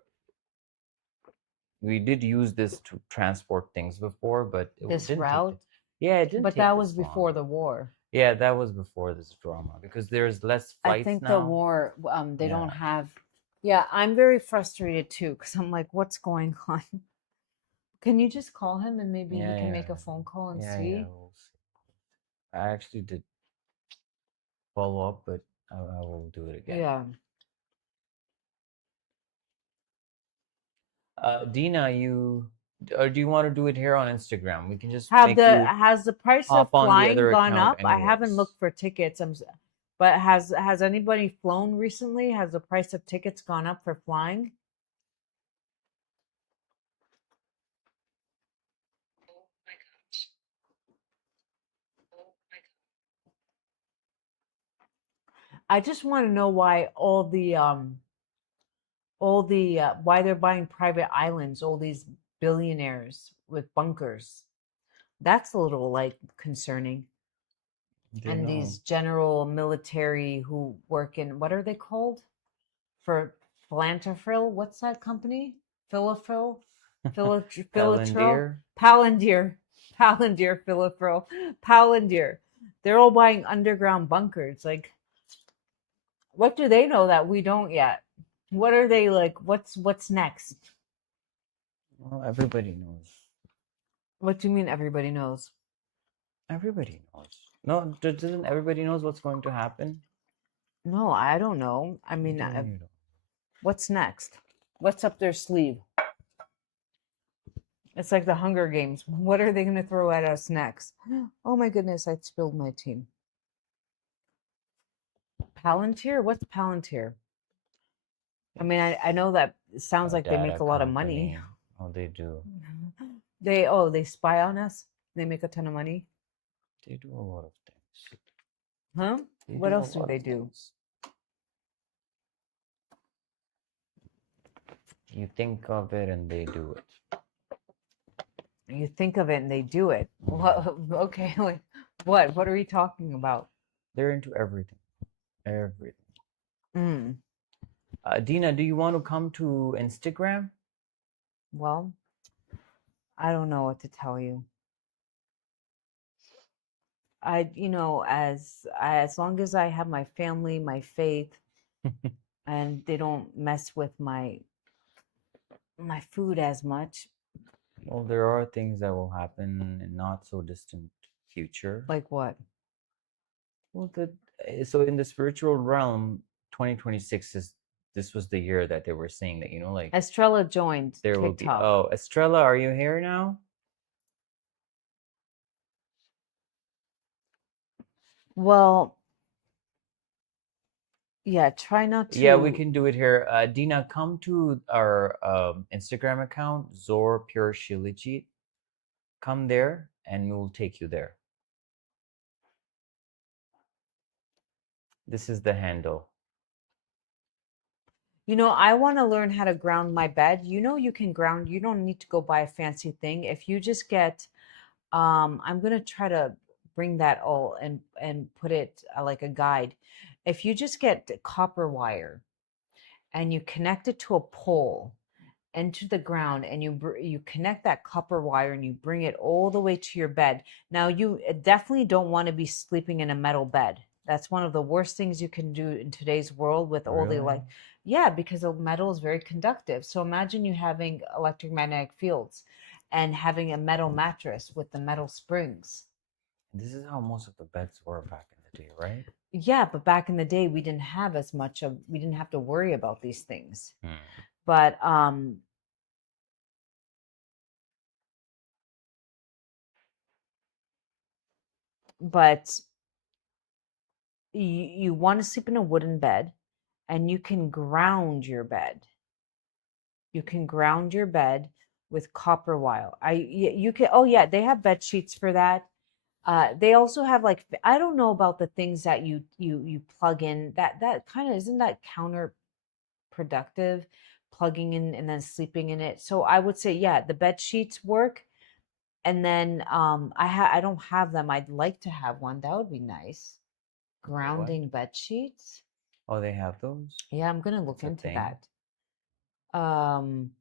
we did use this to transport things before, but it this didn't take route, it. Yeah, it didn't but take that was this long. before the war. Yeah, that was before this drama because there's less I flights think the now. war, they Yeah. don't have. Yeah, I'm very frustrated too because I'm like, what's going on? Can you just call him and maybe he Yeah, can yeah. make a phone call and Yeah, see? we'll see. I actually did follow up, but I will do it again. Yeah. Dina, or do you want to do it here on Instagram? We can just Have make the you has the price of hop on the flying other gone account up? I haven't anyways. looked for tickets. But has anybody flown recently? Has the price of tickets gone up for flying? I just want to know why all the why they're buying private islands, all these billionaires with bunkers. That's a little like concerning. They And know. these general military who work in what are they called? For Philantrophil, what's that company? Philofil? Philatril? Palantir. Palantir. Palantir, Philofil. Palantir. They're all buying underground bunkers. Like, what do they know that we don't yet? What are they like? What's next? Well, everybody knows. What do you mean everybody knows? Everybody knows. No, doesn't everybody knows what's going to happen? No, I don't know. I mean, Then you don't. what's next? What's up their sleeve? It's like the Hunger Games. What are they going to throw at us next? Oh my goodness, I spilled my tea. Palantir? What's Palantir? I mean, I know that it sounds A like they make data a lot of money. company. Oh, they do. They spy on us. They make a ton of money. They do a lot of things. Huh? They What do a else do lot they of do? things. You think of it and they do it. You think of it and they do it. What? Okay, like what? What are we talking about? They're into everything. Everything. Mm, Dina, do you want to come to Instagram? well, I don't know what to tell you. As long as I have my family, my faith, and they don't mess with my food as much. Well, there are things that will happen in not so distant future. Like what? Well, so in the spiritual realm, 2026 is this was the year that they were saying that, like Estrella joined there will be. TikTok. Oh, Estrella, are you here now? Well, yeah, try not Yeah, we to. can do it here. Dina, come to our Instagram account, ZOR Pure Shilajit. Come there and we will take you there. This is the handle. I want to learn how to ground my bed. You can ground, you don't need to go buy a fancy thing. If you just get, I'm going to try to bring that all and put it like a guide. If you just get copper wire and you connect it to a pole into the ground and you connect that copper wire and you bring it all the way to your bed. Now you definitely don't want to be sleeping in a metal bed. That's one of the worst things you can do in today's world with all the Really? yeah, because the metal is very conductive. So imagine you having electromagnetic fields and having a metal mattress with the metal springs. This is how most of the beds were back in the day, right? Yeah, but back in the day we didn't have as much of we didn't have to worry about these things. Hmm. But but you want to sleep in a wooden bed and you can ground your bed. You can ground your bed with copper wire. You can, oh yeah, they have bed sheets for that. They also have like, I don't know about the things that you plug in. That kind of isn't that counterproductive, plugging in and then sleeping in it. So I would say, yeah, the bed sheets work. And then I don't have them. I'd like to have one. That would be nice. What? Grounding bed sheets. Oh, they have those? Yeah, I'm gonna look It's a into thing. that. Um,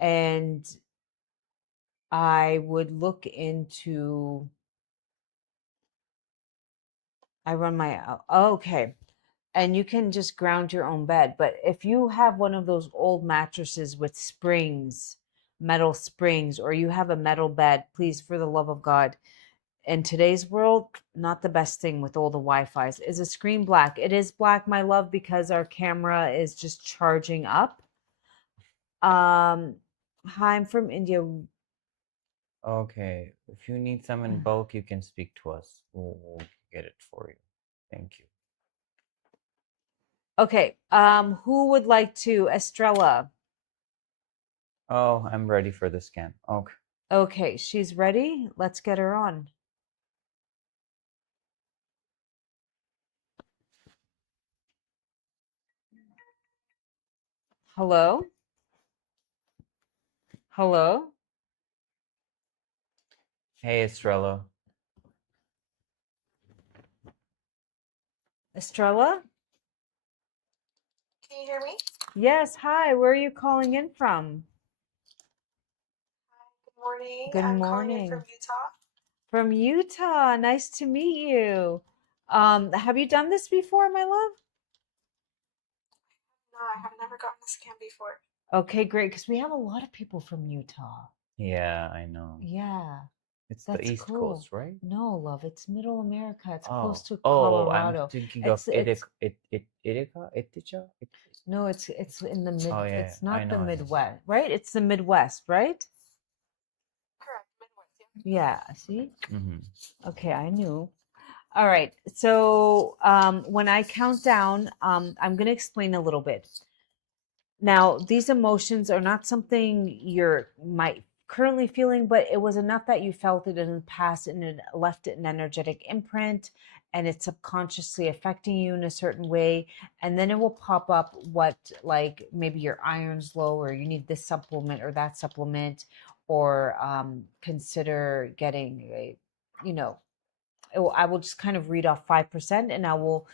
and I would look into. I run my. Okay, and you can just ground your own bed. But if you have one of those old mattresses with springs, metal springs, or you have a metal bed, please, for the love of God, in today's world, not the best thing with all the Wi-Fi's. Is the screen black? It is black, my love, because our camera is just charging up. Hi, I'm from India. Okay. If you need some in bulk, you can speak to us. We'll get it for you. Thank you. Okay, who would like to? Estrella. Oh, I'm ready for the scan. Okay. Okay, she's ready. Let's get her on. Hello? Hello? Hey, Estrella. Estrella? Can you hear me? Yes, hi. Where are you calling in from? Good morning. Good I'm calling in morning. from Utah. From Utah. Nice to meet you. Have you done this before, my love? No, I have never gotten a scan before. Okay, great, because we have a lot of people from Utah. Yeah, I know. Yeah, It's the that's East cool. Coast, right? No, love, it's Middle America. It's close to I'm Colorado. thinking of It's Ithaca, Ithaca. no, it's in the mid. Oh yeah, It's I not the know, I know. Midwest, right? It's the Midwest, right? Yeah, see? Mm-hmm. Okay, I knew. All right. So when I count down, I'm going to explain a little bit. Now, these emotions are not something you're might currently feeling, but it was enough that you felt it in the past and it left an energetic imprint and it's subconsciously affecting you in a certain way. And then it will pop up what, like maybe your iron's low or you need this supplement or that supplement, or consider getting a, you know, I will just kind of read off 5% and I will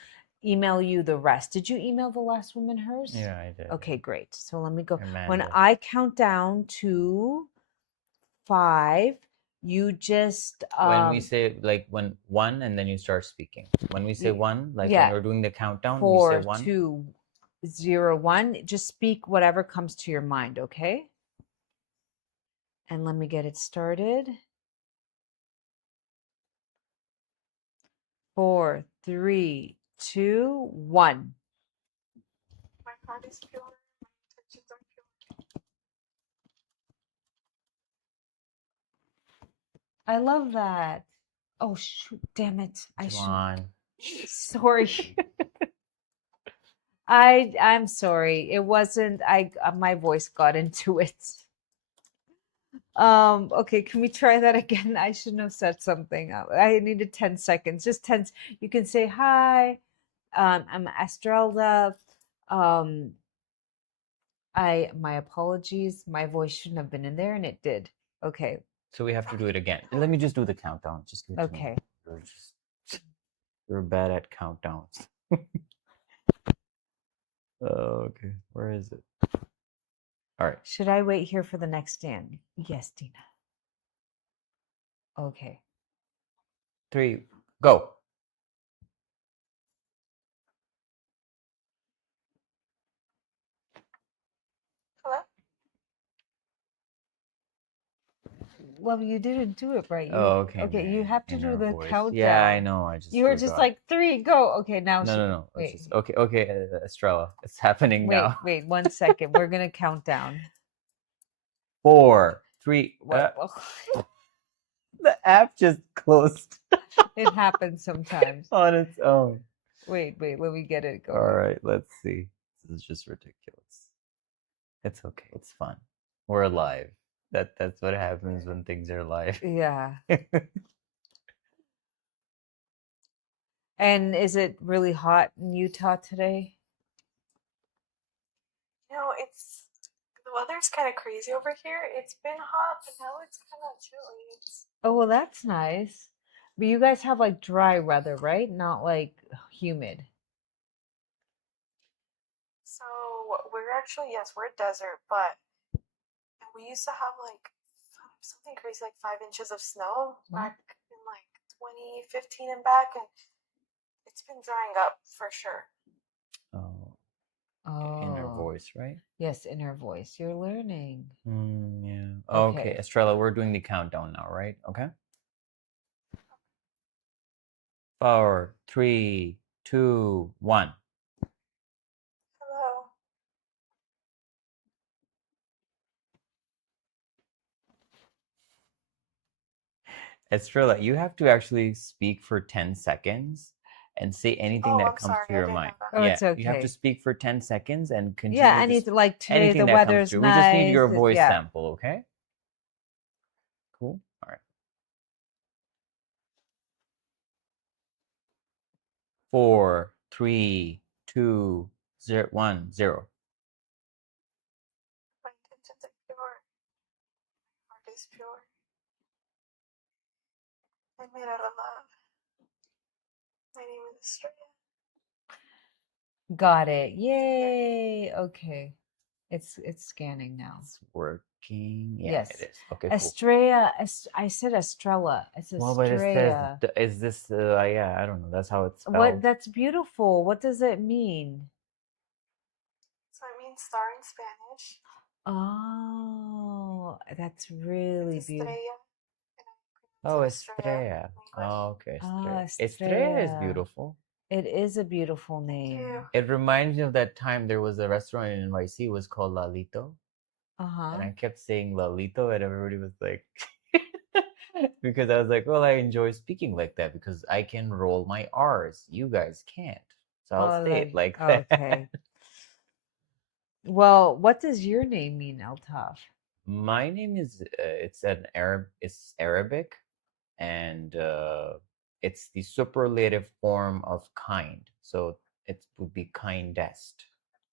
email you the rest. Did you email the last woman hers? Yeah, I did. Okay, great. So let me go. When Amanda. I count down to 5, you just When we say like when one and then you start speaking. When we say one, like when yeah, we're doing the countdown, we say 4, one. 2, 0, 1. Just speak whatever comes to your mind, okay? And let me get it started. 4, 3, 2, 1. My heart is pure. My intentions are pure. I love that. Oh shoot, damn it. I Come should on. sorry. I'm sorry. It wasn't my voice got into it. Okay, can we try that again? I shouldn't have said something. I needed 10 seconds. Just 10. You can say hi. I'm Estrella. Um my apologies. My voice shouldn't have been in there and it did. Okay. So we have to do it again. Let me just do the countdown. Just give it to me. Okay. You're bad at countdowns. Okay. Where is it? All right. Should I wait here for the next stand? Yes, Dina. Okay. 3, go. Hello? Well, you didn't do it right. Oh, okay, okay, you man. have to do Inner the voice. countdown. Yeah, I know. I just You were just forgot. like 3, go. Okay, now No. It's wait, just okay. Okay, Estrella, it's happening now. wait 1 second. We're gonna count down. 4, 3. What? The app just closed It happens sometimes. on its own. Wait, let me get it going. All right, let's see. This is just ridiculous. It's okay. It's fun. We're alive. That's what happens when things are live. Yeah. And is it really hot in Utah today? You know, the weather's kind of crazy over here. It's been hot, but now it's kind of chilly. Oh, well, that's nice. But you guys have like dry weather, right? Not like humid. So we're actually, yes, we're a desert, but we used to have like something crazy, like 5 inches of snow back in like 2015 and back, and it's been drying up for sure. Oh, Oh. inner voice, right? Yes, inner voice. You're learning. Yeah. Okay. Okay, Estrella, we're doing the countdown now, right? Okay. 4, 3, 2, 1. Hello. Estrella, you have to actually speak for 10 seconds and say anything Oh, that I'm comes sorry. to I your didn't mind. know that. Oh, Yeah, it's you have to okay. speak for 10 seconds and continue Yeah, to anything like today anything the that comes weather's through. nice. We just need your voice Yeah. sample, okay? Cool. All right. 4, 3, 2, 0, 1, 0. My intentions are pure. My heart is pure. I'm made out of love. My name is Estrella. Got it. Yay. Okay. It's scanning now. It's working. Yeah, Yes. it is. Okay, cool. Estrella. I said Estrella. It's Well, but it says, Estrella. is this, yeah, I don't know. That's how it's spelled. What? That's beautiful. What does it mean? So it means star in Spanish. Oh, that's really It's beautiful. Estrella. Oh, Estrella. Estrella. Oh, okay, Ah, Estrella. Estrella is Estrella. beautiful. It is a beautiful Thank name. you. It reminds me of that time there was a restaurant in NYC. It was called Lalito. Uh-huh. And I kept saying Lalito, and everybody was like, because I was like, well, I enjoy speaking like that because I can roll my R's. You guys can't. So I'll Oh, say it like that. okay. Well, what does your name mean, Altaf? My name is it's Arabic, and it's the superlative form of kind. So it would be kindest.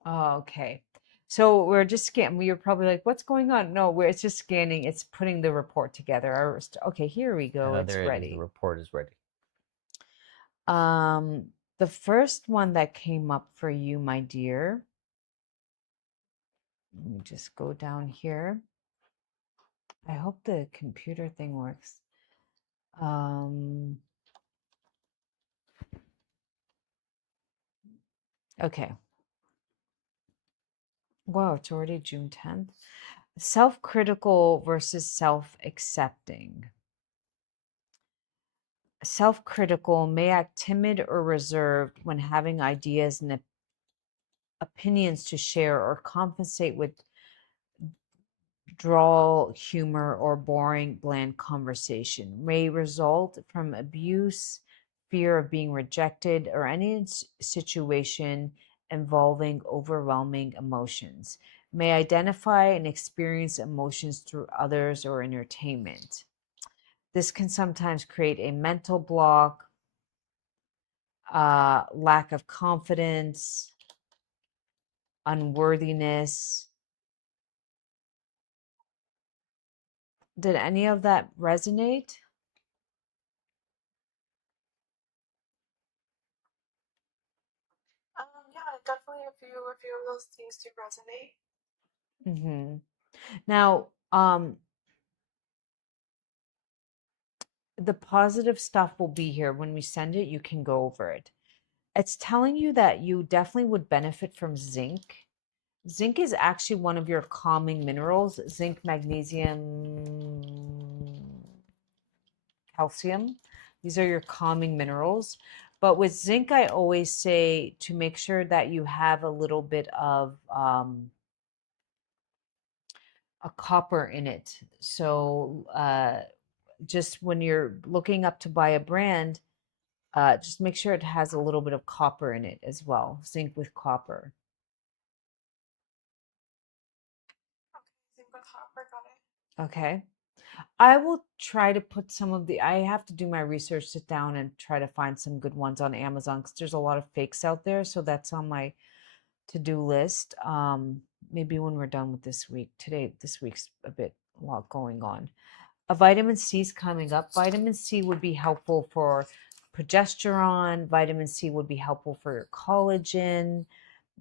Oh, okay. So we're just scanning. You're probably like, "What's going on?" No, it's just scanning. It's putting the report together. Okay, here we go. It's There it is. The ready. report is ready. The first one that came up for you, my dear. Let me just go down here. I hope the computer thing works. Okay. Wow, it's already June 10th. Self-critical versus self-accepting. Self-critical may act timid or reserved when having ideas and opinions to share or compensate with droll humor or boring, bland conversation. May result from abuse, fear of being rejected, or any situation involving overwhelming emotions. May identify and experience emotions through others or entertainment. This can sometimes create a mental block, lack of confidence, unworthiness. Did any of that resonate? Yeah, definitely a few of those things do resonate. Mm-hmm. Now, the positive stuff will be here. When we send it, you can go over it. It's telling you that you definitely would benefit from zinc. Zinc is actually one of your calming minerals. Zinc, magnesium, calcium. These are your calming minerals. But with zinc, I always say to make sure that you have a little bit of a copper in it. So just when you're looking up to buy a brand, just make sure it has a little bit of copper in it as well. Zinc with copper. Okay, zinc with copper, got it. Okay. I will try to put some of the, I have to do my research, sit down and try to find some good ones on Amazon because there's a lot of fakes out there. So that's on my to-do list. Maybe when we're done with this week. This week's a lot going on. A vitamin C is coming up. Vitamin C would be helpful for progesterone. Vitamin C would be helpful for your collagen.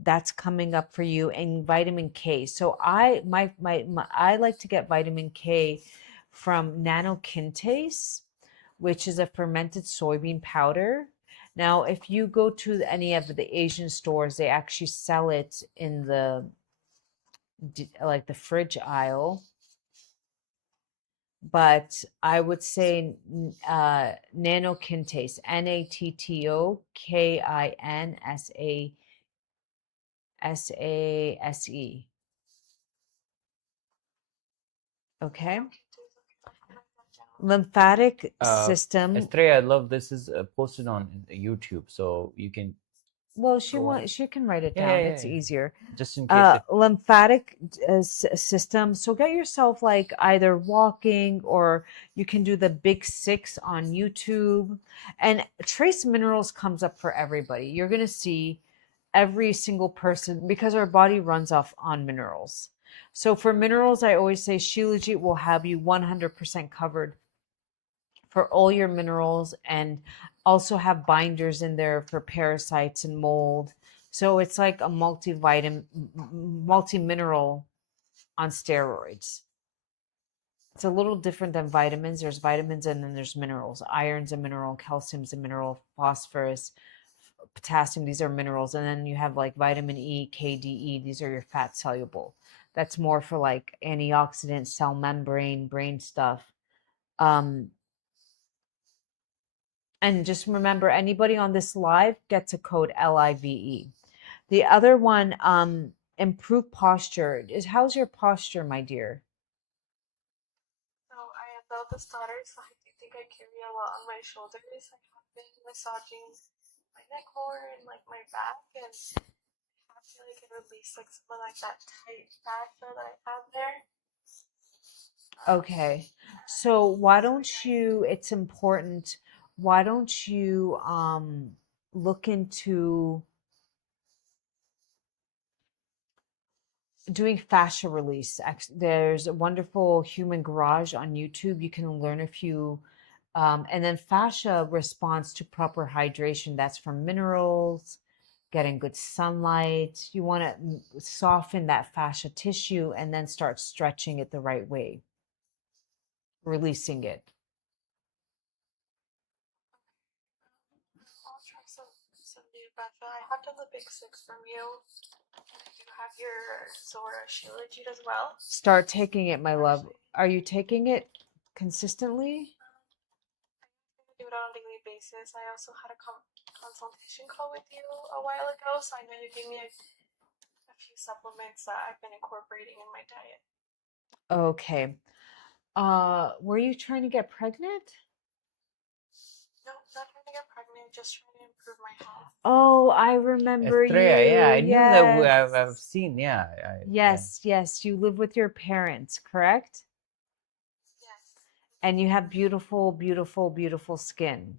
That's coming up for you. And vitamin K. So I like to get vitamin K from nanokintase, which is a fermented soybean powder. Now, if you go to any of the Asian stores, they actually sell it in the like the fridge aisle. But I would say nanokintase, NATTOKINSASE. Okay. Lymphatic system. Estrella, I love this is posted on YouTube, so you can Well, go ahead. she can write it Yeah, down. yeah, It's yeah. easier. Just in case if Lymphatic system. So get yourself like either walking or you can do the Big Six on YouTube. And trace minerals comes up for everybody. You're going to see every single person because our body runs off on minerals. So for minerals, I always say Shilajit will have you 100% covered for all your minerals and also have binders in there for parasites and mold. So it's like a multivitamin, multi-mineral on steroids. It's a little different than vitamins. There's vitamins and then there's minerals. Iron's a mineral, calcium's a mineral, phosphorus, potassium, these are minerals. And then you have like vitamin E, KDE, these are your fat soluble. That's more for like antioxidant, cell membrane, brain stuff. Um, And just remember, anybody on this live gets a code LIVE. The other one, improve posture. How's your posture, my dear? So I am the eldest daughter, so I a lot on my shoulders. I have been massaging my neck more and like my back, and I feel like it released like some of like that tight back that I have there. Okay. So why don't you, it's important, why don't you look into doing fascia release? There's a wonderful human garage on YouTube. You can learn a few. And then fascia responds to proper hydration. That's from minerals, getting good sunlight. You want to soften that fascia tissue and then start stretching it the right way, releasing it. I'll try some new fascia. I have done the big six from you. You have your ZOR Shilajit as well. Start taking it, my love. Are you taking it consistently? I do it on a daily basis. I also had a consultation call with you a while ago, so I know you gave me a few supplements that I've been incorporating in my diet. Okay. Were you trying to get pregnant? No, not trying to get pregnant, just trying to improve my health. Oh, I remember Estrella, yeah, I you. knew that. Yes. I've seen, yeah, yeah. Yes, yes. You live with your parents, correct? Yes. And you have beautiful, beautiful, beautiful skin.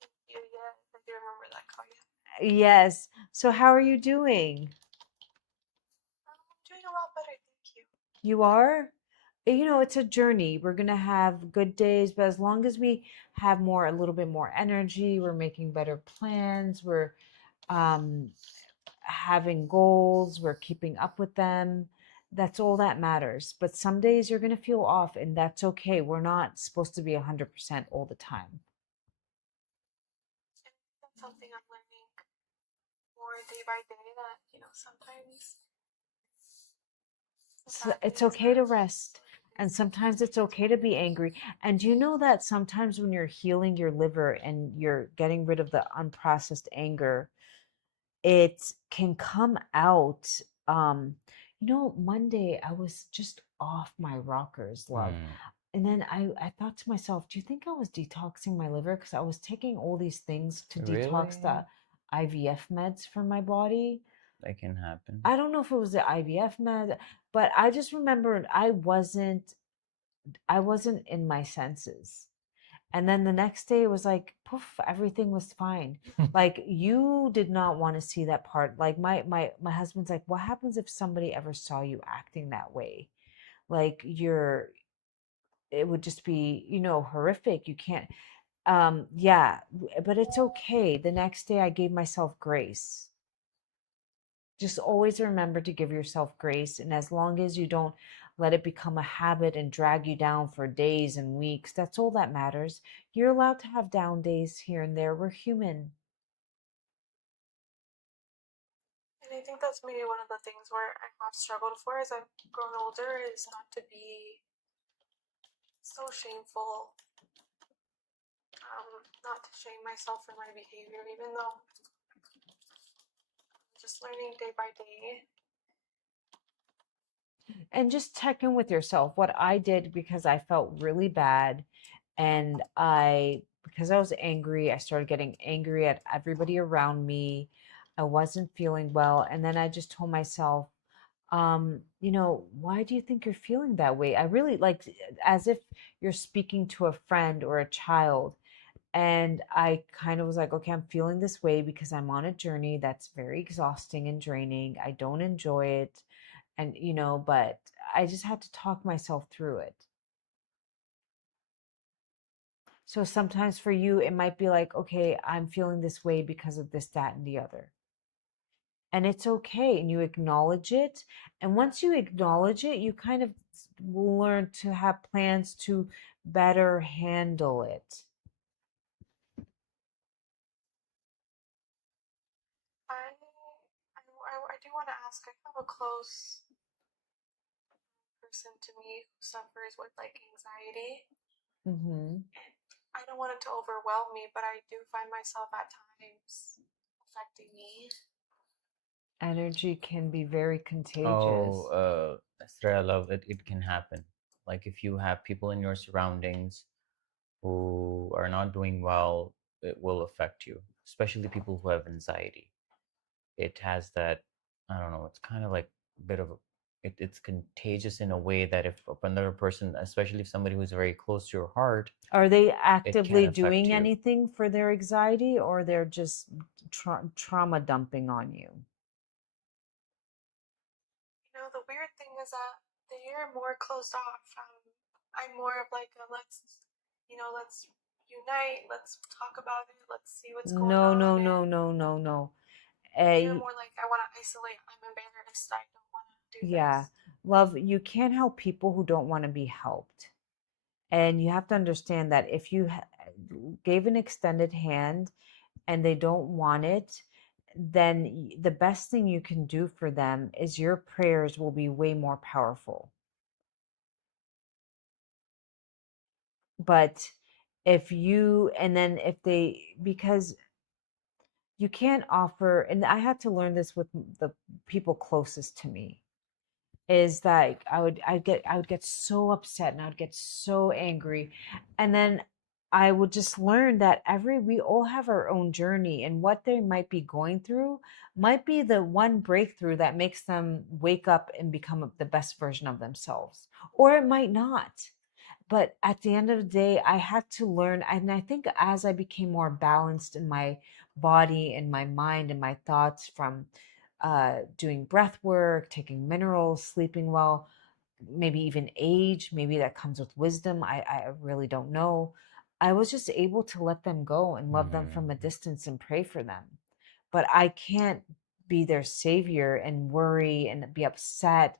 Thank you. Yeah, I do remember that call. Yeah. Yes. So how are you doing? I'm doing a lot better, thank you. You are? You know, it's a journey. We're gonna have good days, but as long as we have more, a little bit more energy, we're making better plans, we're um having goals, we're keeping up with them. That's all that matters. But some days you're going to feel off, and that's okay. We're not supposed to be 100% all the time. And that's something I'm learning more day by day that, sometimes the So bad it's days okay are to rest. And sometimes it's okay to be angry. And you know that sometimes when you're healing your liver and you're getting rid of the unprocessed anger, it can come out. Um, Monday I was just off my rockers, love. Hmm. And then I thought to myself, do you think I was detoxing my liver? Because I was taking all these things to detox Really? the IVF meds from my body. That can happen. I don't know if it was the IVF med, but I just remembered I wasn't in my senses. And then the next day it was like poof, everything was fine. Like you did not want to see that part. Like my husband's like, what happens if somebody ever saw you acting that way? Like it would just be, horrific. You can't yeah, but it's okay. The next day I gave myself grace. Just always remember to give yourself grace, and as long as you don't let it become a habit and drag you down for days and weeks, that's all that matters. You're allowed to have down days here and there. We're human. And I think that's maybe one of the things where I have struggled for as I've grown older is not to be so shameful, not to shame myself for my behavior, even though I'm just learning day by day. And just check in with yourself. What I did, because I felt really bad, and because I was angry, I started getting angry at everybody around me. I wasn't feeling well, and then I just told myself, why do you think you're feeling that way? I really like, as if you're speaking to a friend or a child. And I kind of was like, okay, I'm feeling this way because I'm on a journey that's very exhausting and draining. I don't enjoy it. And, but I just had to talk myself through it. So sometimes for you, it might be like, okay, I'm feeling this way because of this, that, and the other. And it's okay. And you acknowledge it. And once you acknowledge it, you kind of will learn to have plans to better handle it. I do want to ask. I have a close person to me who suffers with like anxiety. Hmm. I don't want it to overwhelm me, but I do find myself at times affecting me. Energy can be very Oh, contagious. Estrella, love it. It can happen. Like if you have people in your surroundings who are not doing well, it will affect you, especially people who have anxiety. It has that, I don't know, it's kind of like a bit of a, it's contagious in a way that if another person, especially if somebody who's very close to your heart, Are they it can actively affect doing you. anything for their anxiety, or they're just trauma dumping on you? You know, the weird thing is that they're more closed off. I'm more of like a let's unite, let's talk about it, let's see what's going No, on. no, And no, no, no, no. they're more like, I want to isolate, I'm embarrassed, I don't want to do Yeah, this. love, you can't help people who don't want to be helped. And you have to understand that if you gave an extended hand and they don't want it, then the best thing you can do for them is your prayers will be way more powerful. But if you, and then if they, because you can't offer, and I had to learn this with the people closest to me, is that I would get so upset and I would get so angry, and then I would just learn that we all have our own journey, and what they might be going through might be the one breakthrough that makes them wake up and become the best version of themselves, or it might not. But at the end of the day, I had to learn, and I think as I became more balanced in my body and my mind and my thoughts from doing breath work, taking minerals, sleeping well, maybe even age, maybe that comes with wisdom. I really don't know. I was just able to let them go and love them from a Mm. distance and pray for them. But I can't be their savior and worry and be upset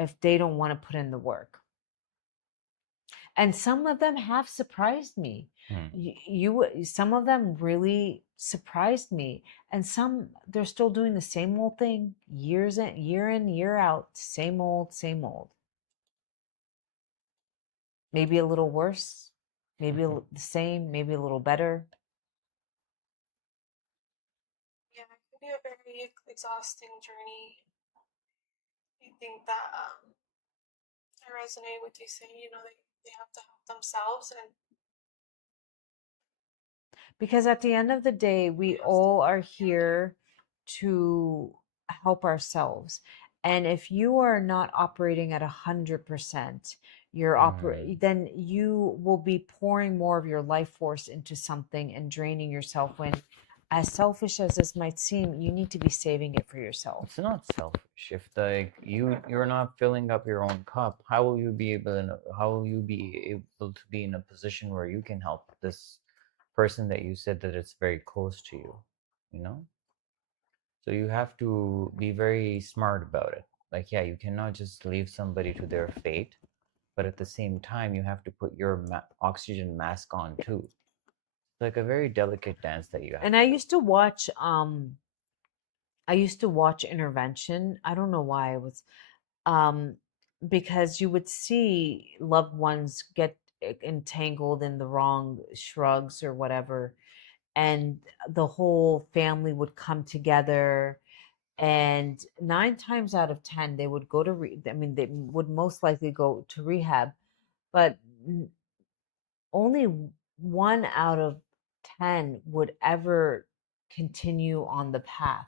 if they don't want to put in the work. And some of them have surprised me. Mm. Some of them really surprised me, and some they're still doing the same old thing, year in, year out, same old, same old. Maybe a little worse, maybe the same, maybe a little better. Yeah, it can be a very exhausting journey. I think that I resonate with you saying, they have to help themselves, and Because at the end of the day, nobody we has to all are be there. here to help ourselves. And if you are not operating at 100%, Mm. then you will be pouring more of your life force into something and draining yourself, when, as selfish as this might seem, you need to be saving it for yourself. It's not selfish. If like you're not filling up your own cup, how will you be able to be in a position where you can help this person that you said that it's very close to you, you know? So you have to be very smart about it. Like, yeah, you cannot just leave somebody to their fate, but at the same time, you have to put your oxygen mask on too. It's like a very delicate dance that you have And to do. I used to watch Intervention. I don't know why. It was um, because you would see loved ones get entangled in the wrong shrugs or whatever, and the whole family would come together. And 9 times out of 10, they would go to, I mean, they would most likely go to rehab, but only 1 out of 10 would ever continue on the path.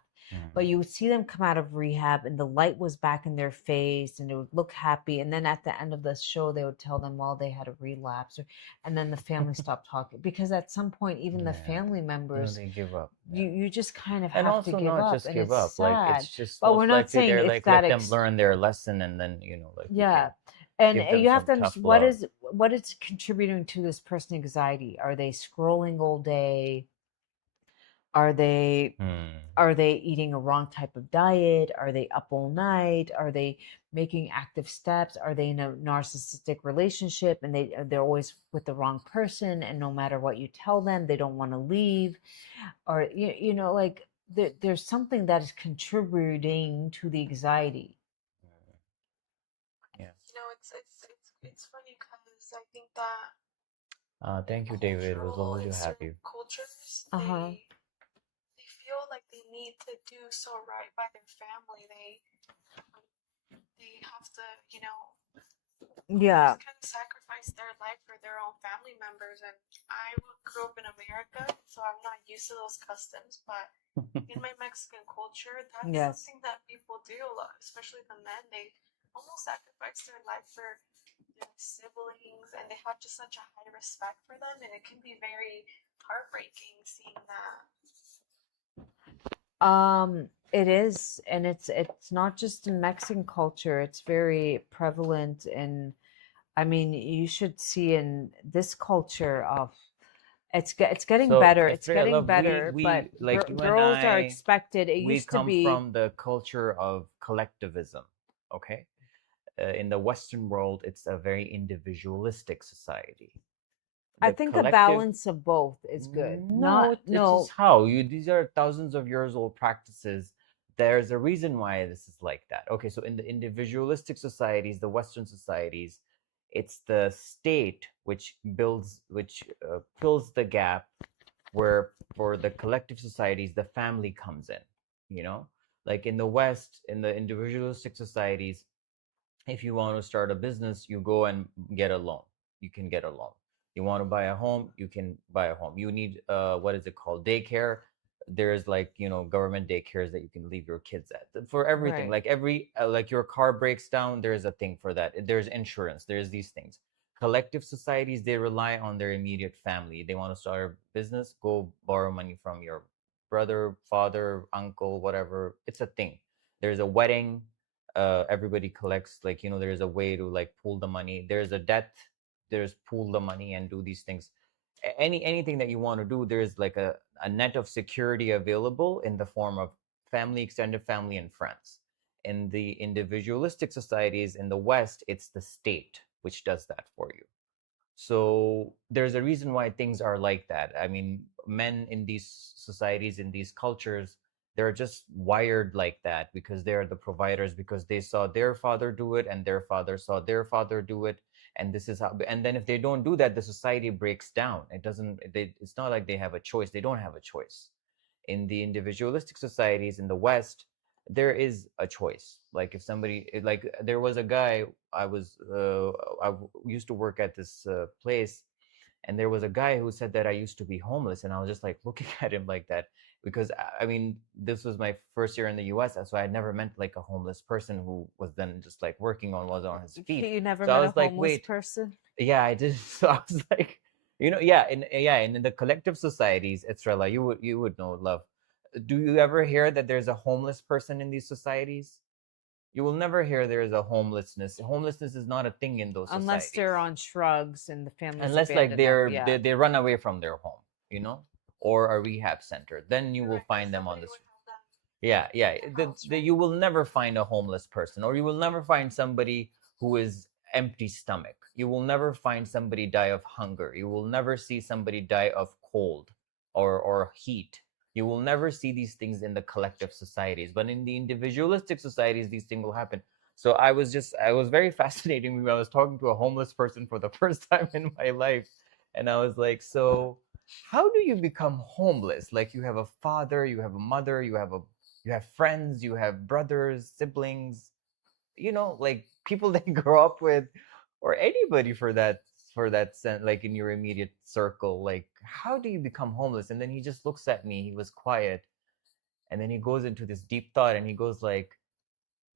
But Mm. you would see them come out of rehab and the light was back in their face and they would look happy. And then at the end of the show, they would tell them, well, they had a relapse. And then the family stopped talking, because at some point, even the Yeah, family members, they give up. Yeah. you just kind of And have to also give not up. just And give it's up, like sad. it's just But we're most not likely saying they're if like let that them learn their lesson and then like you yeah. can And give them you have some to tough understand love. what is contributing to this person anxiety. Are they scrolling all day? Are they Hmm. eating a wrong type of diet? Are they up all night? Are they making active steps? Are they in a narcissistic relationship and they're always with the wrong person, and no matter what you tell them, they don't want to leave? Or like there's something that is contributing to the anxiety. Yeah. It's funny because I think that Thank you, David. It was cultural lovely in to have certain you. cultures, Uh-huh. they feel like they need to do so right by their family. They have to, Yeah. just kind of sacrifice their life for their own family members. And I grew up in America, so I'm not used to those customs. But in my Mexican culture, that's Yes. something that people do a lot, especially the men. They almost sacrifice their life for their siblings, and they have just such a high respect for them, and it can be very heartbreaking seeing that. It is, and it's not just in Mexican culture, it's very prevalent in, I mean, you should see in this culture of it's getting So, better. It's Estrella, getting love, better, but like you and girls are I, expected. It we used to come be, from the culture of collectivism. Okay, in the Western world, it's a very individualistic society. I The think a collective, balance of both is good. no, Not it's just no, how you. These are thousands of years old practices. There's a reason why this is like that. Okay, so in the individualistic societies, the Western societies, it's the state which fills the gap where for the collective societies the family comes in, you know, like in the West, in the individualistic societies, if you want to start a business, you go and get a loan. You can get a loan. You want to buy a home, you can buy a home. You need what is it called, daycare. There's like, you know, government daycares that you can leave your kids at for everything. right. Like every like your car breaks down, there's a thing for that. There's insurance, there's these things. Collective societies, they rely on their immediate family. They want to start a business, go borrow money from your brother, father, uncle, whatever. It's a thing. There's a wedding, everybody collects, like, you know, there's a way to like pool the money. There's a death, there's pool the money and do these things. Anything that you want to do, there's like a net of security available in the form of family, extended family, and friends. In the individualistic societies in the West, it's the state which does that for you. So there's a reason why things are like that. I mean, men in these societies, in these cultures, they're just wired like that because they're the providers, because they saw their father do it and their father saw their father do it. And this is how, and then if they don't do that, the society breaks down. It doesn't, it's not like they have a choice. They don't have a choice. In the individualistic societies in the West, there is a choice. Like if somebody, like there was a guy, I was used to work at this place, and there was a guy who said that I used to be homeless, and I was just like looking at him like that, because I mean, this was my first year in the US, so I had never met like a homeless person who was then just like working on, was on his feet. You never So I met a was like, homeless wait, person? yeah, I did. So I was like, you know, and in the collective societies, Estrella, you would know, love. Do you ever hear that there's a homeless person in these societies? You will never hear there is a homelessness. Homelessness is not a thing in those Unless they're societies, on shrugs and the families unless like abandon them. Yeah. they run away from their home, you know, or a rehab center. Then you You're will right, because find them on somebody this. would have them Yeah, yeah. in their house, You right? will never find a homeless person, or you will never find somebody who is empty stomach. You will never find somebody die of hunger. You will never see somebody die of cold or heat. You will never see these things in the collective societies, but in the individualistic societies, these things will happen. So I was very fascinating when I was talking to a homeless person for the first time in my life, and I was like, so how do you become homeless? Like you have a father, you have a mother, you have friends, you have brothers, siblings, you know, like people that you grow up with, or anybody for that sense, like in your immediate circle. Like, how do you become homeless? And then he just looks at me, he was quiet, and then he goes into this deep thought, and he goes like,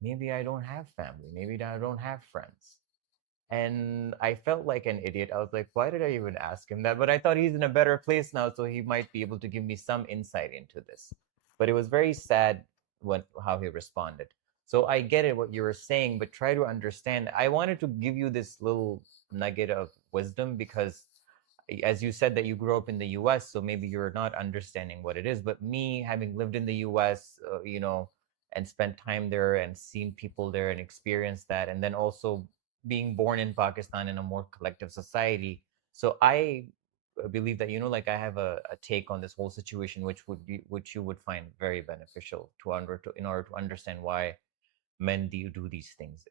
maybe I don't have family, maybe I don't have friends. And I felt like an idiot. I was like, why did I even ask him that? But I thought he's in a better place now, so he might be able to give me some insight into this. But it was very sad when how he responded. So I get it what you were saying, but try to understand. I wanted to give you this little nugget of wisdom because as you said that you grew up in the US, so maybe you're not understanding what it is. But me, having lived in the US, you know, and spent time there and seen people there and experienced that, and then also being born in Pakistan in a more collective society. So I believe that, you know, like I have a take on this whole situation, which you would find very beneficial in order to understand why men do these things.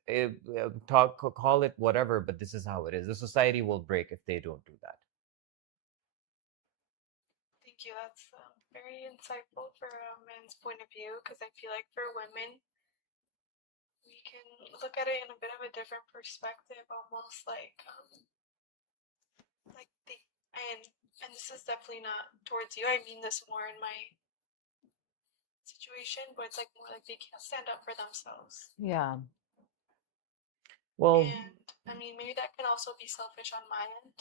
Call it whatever, but this is how it is. The society will break if they don't do that. Thank you. That's very insightful for a man's point of view, because I feel like for women, we can look at it in a bit of a different perspective, almost like the and this is definitely not towards you. I mean this more in my situation, but it's like more like they can't stand up for themselves. Yeah. Well, And I mean, maybe that can also be selfish on my end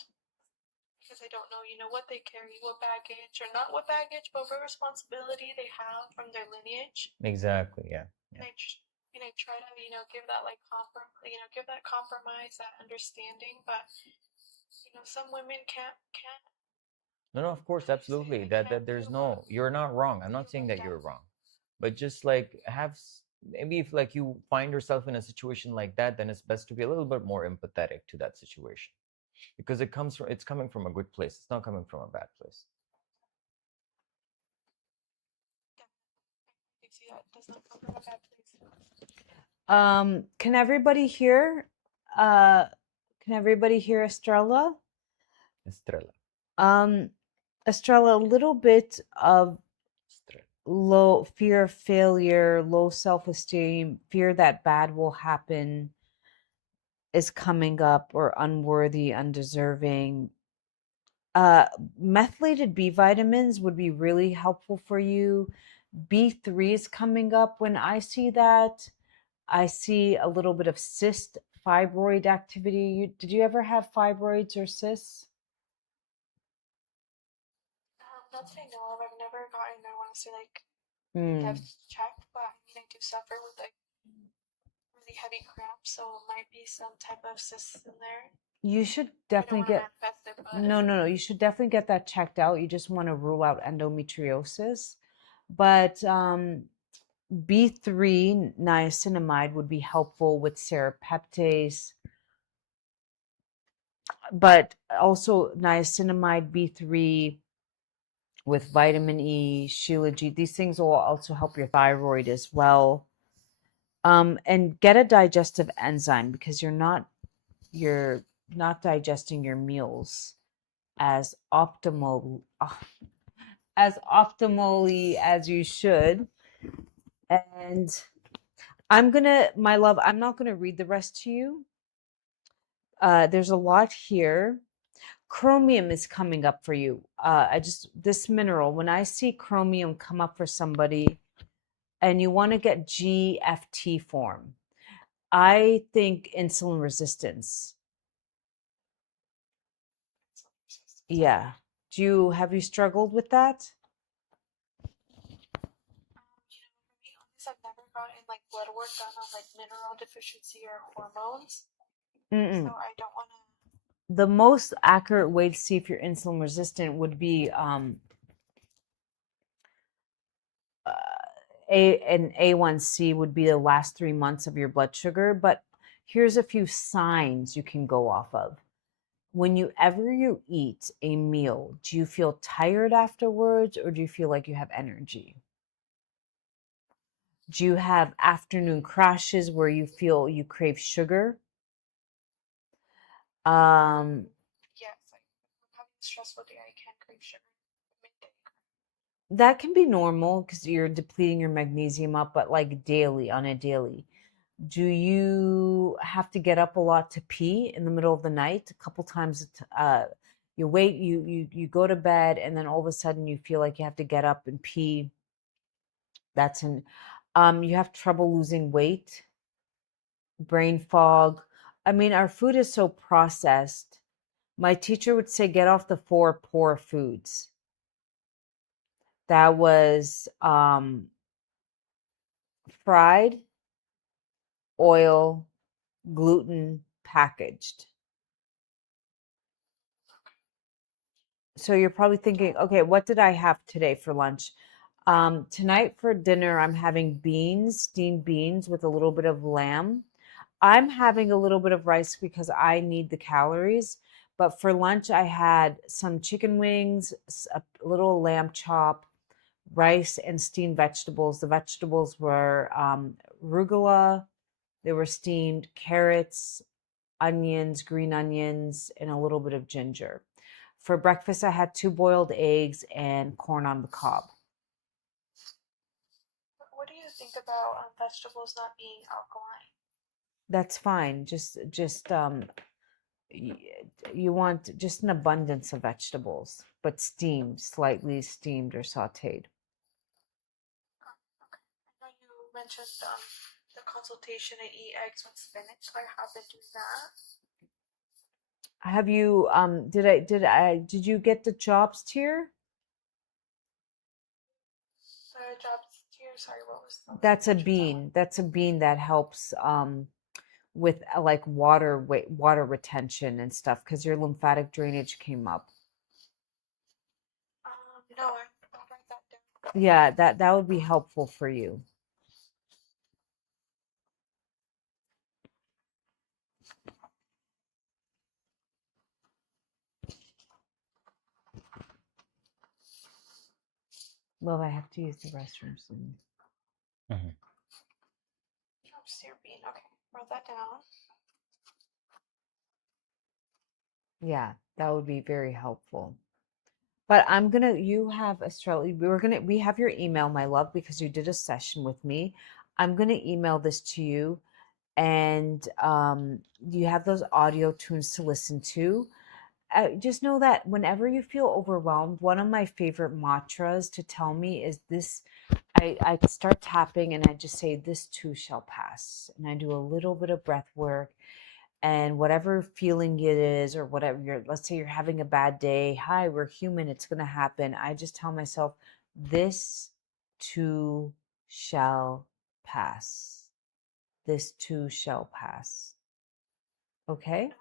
because I don't know, what they carry, what baggage, or not what baggage, but what responsibility they have from their lineage. exactly, yeah. And I try to, give that like give that compromise, that understanding. But some women can't. No, no, of course, How do you say it? absolutely. They That can't there's feel no, you're not wrong. I'm not saying left that you're out. wrong, but just like maybe if like you find yourself in a situation like that, then it's best to be a little bit more empathetic to that situation because it's coming from a good place. It's not coming from a bad place. You see, that does not come from a bad place. Can everybody hear? Can everybody hear Estrella? Estrella. Estrella, a little bit of Estrella. low fear of failure, low self-esteem, fear that bad will happen is coming up, or unworthy, undeserving. Methylated B vitamins would be really helpful for you. B3 is coming up. When I see that, I see a little bit of cyst fibroid activity. Did you ever have fibroids or cysts? Not that I know of. I've never gotten, I want to say, like, Hmm. depth check, but I mean, I do suffer with like really heavy cramps, so it might be some type of cysts in there. You should I don't definitely want to get, manifest it, but no. You should definitely get that checked out. You just want to rule out endometriosis. But B3 niacinamide would be helpful with serapeptase, but also niacinamide, B3 with vitamin E, Shilajit. These things will also help your thyroid as well. And get a digestive enzyme because you're not digesting your meals as optimally as you should. And my love, I'm not gonna read the rest to you. There's a lot here. Chromium is coming up for you. This mineral, when I see chromium come up for somebody and you want to get GFT form, I think insulin resistance. Yeah. Have you struggled with that? for me, honest, I've never gotten like blood work done on like mineral deficiency or hormones, so Mm-mm. I don't want to. The most accurate way to see if you're insulin resistant would be an A1C would be the last 3 months of your blood sugar. But here's a few signs you can go off of. Whenever you eat a meal, do you feel tired afterwards or do you feel like you have energy? Do you have afternoon crashes where you feel you crave sugar? Um, Yes, like I'm having a stressful day, I can crave sugar midday. that can be normal because you're depleting your magnesium up, but like daily, on a daily. Do you have to get up a lot to pee in the middle of the night? A couple times, you wait, you go to bed, and then all of a sudden you feel like you have to get up and pee. You have trouble losing weight, brain fog. I mean, our food is so processed. My teacher would say, get off the four poor foods. That was fried, oil, gluten, packaged. So you're probably thinking, okay, what did I have today for lunch? Tonight for dinner, I'm having steamed beans with a little bit of lamb. I'm having a little bit of rice because I need the calories. But for lunch, I had some chicken wings, a little lamb chop, rice, and steamed vegetables. The vegetables were arugula, they were steamed, carrots, onions, green onions, and a little bit of ginger. For breakfast, I had 2 boiled eggs and corn on the cob. What do you think about vegetables not being alkaline? That's fine. Y- you want just an abundance of vegetables, but steamed, slightly steamed or sautéed. Okay. I know you mentioned the consultation and eat eggs with spinach, so I have been doing that. Have you did you get the jobs tier? The job here, sorry, what was the That's a which was that one? bean. That's a bean that helps with like water retention and stuff because your lymphatic drainage came up. No, I'll write that down. Yeah, that would be helpful for you. Well, I have to use the restroom soon. Mhm. Job steer bean. Okay, wrote that down. Yeah, that would be very helpful. But you have Estrella, we have your email, my love, because you did a session with me. I'm gonna email this to you, and you have those audio tunes to listen to. Just know that whenever you feel overwhelmed, one of my favorite mantras to tell me is this. I start tapping and I just say, "This too shall pass," and I do a little bit of breath work. And whatever feeling it is, or whatever let's say you're having a bad day, hi, we're human, it's going to happen. I just tell myself, this too shall pass. This too shall pass. Okay?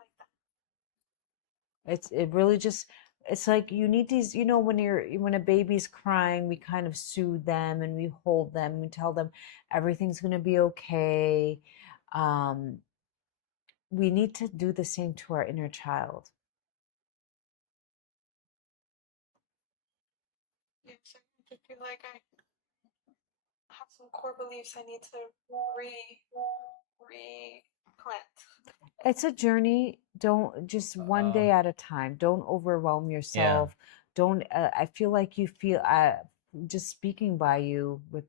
It really just, it's like you need these, when a baby's crying, we kind of soothe them and we hold them, we tell them everything's going to be okay. Um, we need to do the same to our inner child. Yes, I just feel like I have some core beliefs I need to replant. It's a journey. Don't just one day at a time. Don't overwhelm Yeah. yourself. Don't I feel like you feel just speaking by you with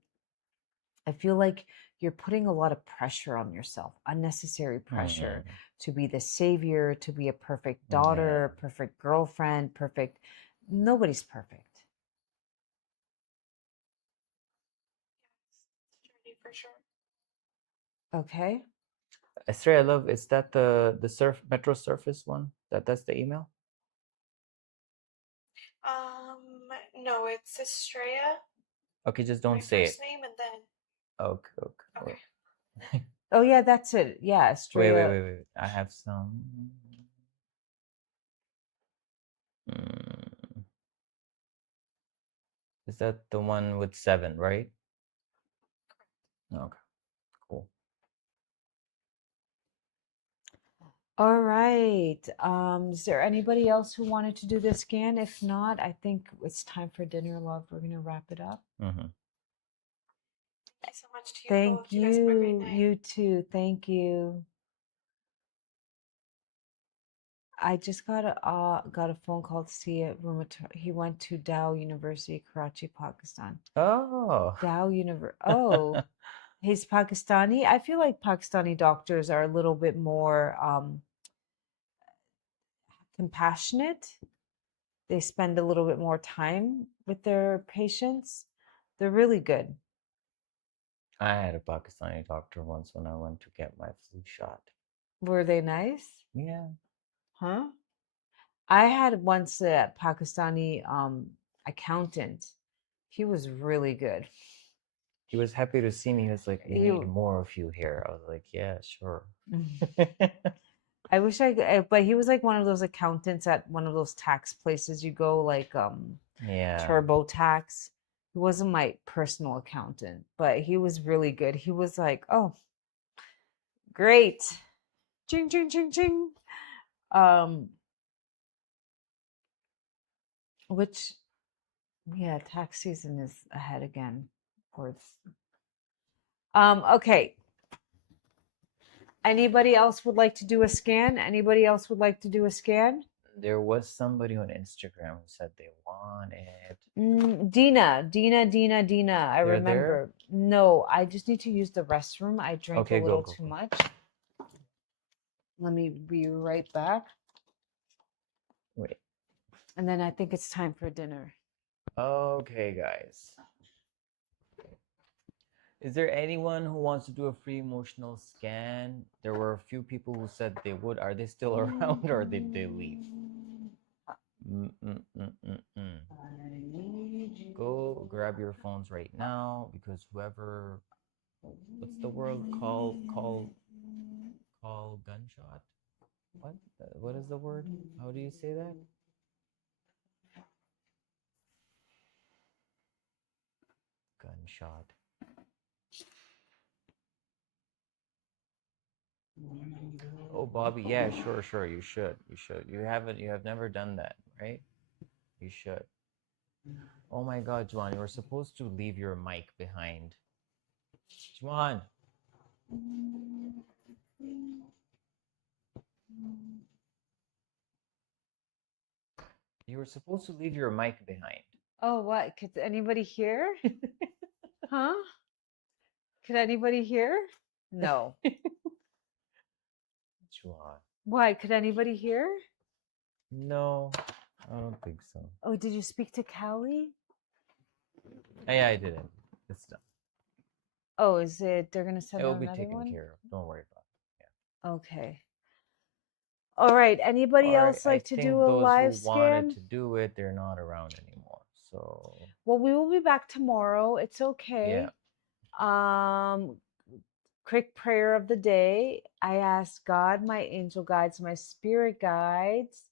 I feel like you're putting a lot of pressure on yourself, unnecessary pressure Mhm. to be the savior, to be a perfect Yeah. daughter, perfect girlfriend, perfect. Nobody's perfect. Yes, journey for sure. Okay? Estrella, I love. Is that the Metro Surface one? That's the email? No, it's Estrella, Okay, just my don't say first it. name, and then Okay, okay. okay. Wait. Oh yeah, that's it. Yeah, Estrella. Wait. I have some. Mm, is that the one with 7, right? Okay, cool. All right. Is there anybody else who wanted to do the scan? If not, I think it's time for dinner, love. We're gonna wrap it up. Mm-hmm. Thank you so much to you Thank both. You guys have a great you. night. You too. Thank you. I just got a phone call to see a rheumatologist. He went to Dow University, Karachi, Pakistan. Oh. Dow University. Oh, he's Pakistani. I feel like Pakistani doctors are a little bit more compassionate. They spend a little bit more time with their patients. They're really good. I had a Pakistani doctor once when I went to get my flu shot. Were they nice? Yeah. Huh? I had once a Pakistani accountant. He was really good. He was happy to see me. He was like, "We need He- more of you here." I was like, "Yeah, sure." I wish but he was like one of those accountants at one of those tax places you go, like Yeah. TurboTax. He wasn't my personal accountant, but he was really good. He was like, "Oh, great. Ching ching ching ching." Um which yeah, tax season is ahead again. Or it's okay. Anybody else would like to do a scan? Anybody else would like to do a scan? There was somebody on Instagram who said they wanted. Dina. I They're there? remember. No, I just need to use the restroom. I drank a Okay, little go. too much. Let me be right back. Wait. And then I think it's time for dinner. Okay, guys. Is there anyone who wants to do a free emotional scan? There were a few people who said they would. Are they still around or did they leave? Go grab your phones right now because whoever, what's the word call gunshot? What? What is the word? How do you say that? Gunshot. Oh, Bobby, yeah, sure. You should. You should. You have never done that, right? You should. Oh my God, Juan, you were supposed to leave your mic behind. Juan. You were supposed to leave your mic behind. Oh, what? Could anybody hear? Huh? Could anybody hear? No. Juan. Why? Could anybody hear? No, I don't think so. Oh, did you speak to Callie? Yeah, I didn't. It's done. Oh, is it? They're gonna send It will out be another taken one? care of. Don't worry about it. Yeah. Okay. All right. Anybody All right. else I like to do think a those who live wanted scan? to do it, they're not around anymore. So Well, we will be back tomorrow. It's yeah. okay. Quick prayer of the day. I ask God, my angel guides, my spirit guides,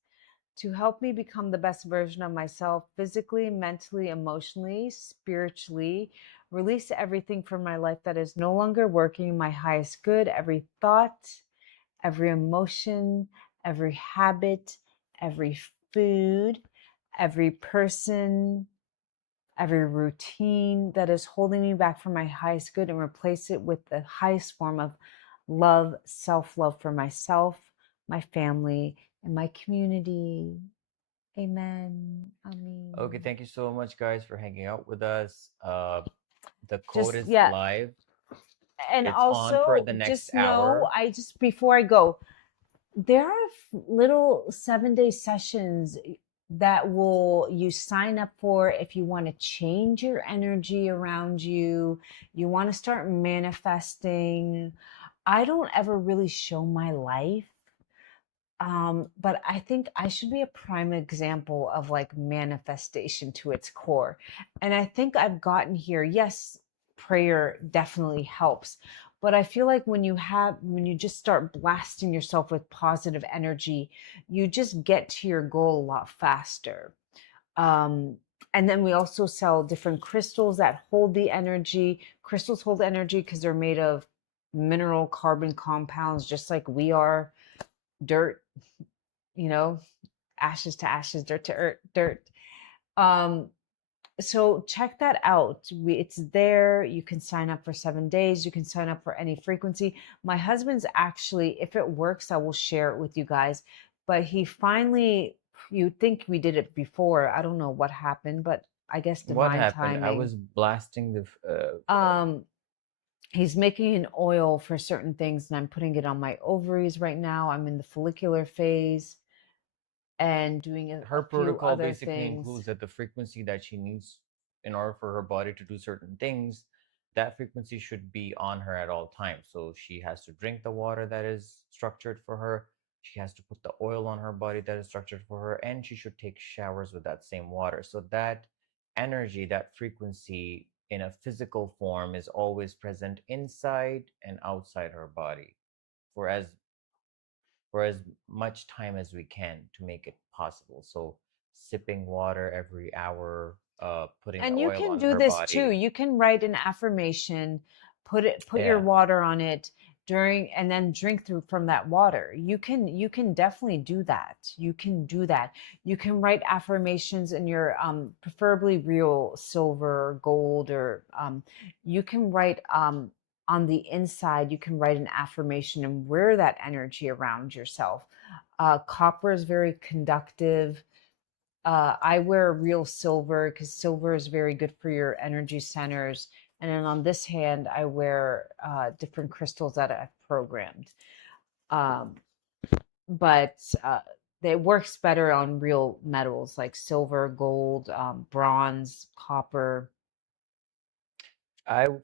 to help me become the best version of myself physically, mentally, emotionally, spiritually. Release everything from my life that is no longer working, my highest good, every thought, every emotion, every habit, every food, every person, every routine that is holding me back from my highest good, and replace it with the highest form of love, self love for myself, my family, and my community. Amen. Amen. Okay, thank you so much, guys, for hanging out with us. The code Just, is yeah. live. And It's on for also, the next just know, hour. before I go, there are little 7-day sessions that you sign up for if you want to change your energy around you, you want to start manifesting. I don't ever really show my life. But I think I should be a prime example of like manifestation to its core. And I think I've gotten here. Yes, prayer definitely helps. But I feel like when you just start blasting yourself with positive energy, you just get to your goal a lot faster. Um, and then we also sell different crystals that hold the energy. Crystals hold energy because they're made of mineral carbon compounds, just like we are. Dirt, ashes to ashes, dirt to dirt. Um, so check that out. It's there. You can sign up for 7 days. You can sign up for any frequency. My husband's actually, if it works, I will share it with you guys. But he finally, you'd think we did it before. I don't know what happened, but I guess What divine happened? I timing. was blasting the. He's making an oil for certain things, and I'm putting it on my ovaries right now. I'm in the follicular phase and doing Her a few protocol other basically things. includes that the frequency that she needs in order for her body to do certain things, that frequency should be on her at all times. So she has to drink the water that is structured for her. She has to put the oil on her body that is structured for her, and she should take showers with that same water. So that energy, that frequency in a physical form is always present inside and outside her body for as much time as we can to make it possible. So sipping water every hour, putting the And you oil can on do her this too. body. You can write an affirmation, put your Yeah. water on it during, and then drink through from that water. You can definitely do that. You can do that. You can write affirmations in your preferably real silver or gold, or you can write on the inside, you can write an affirmation and wear that energy around yourself. Copper is very conductive. I wear real silver because silver is very good for your energy centers. And then on this hand, I wear different crystals that I've programmed. Um, but it works better on real metals like silver, gold, bronze, copper,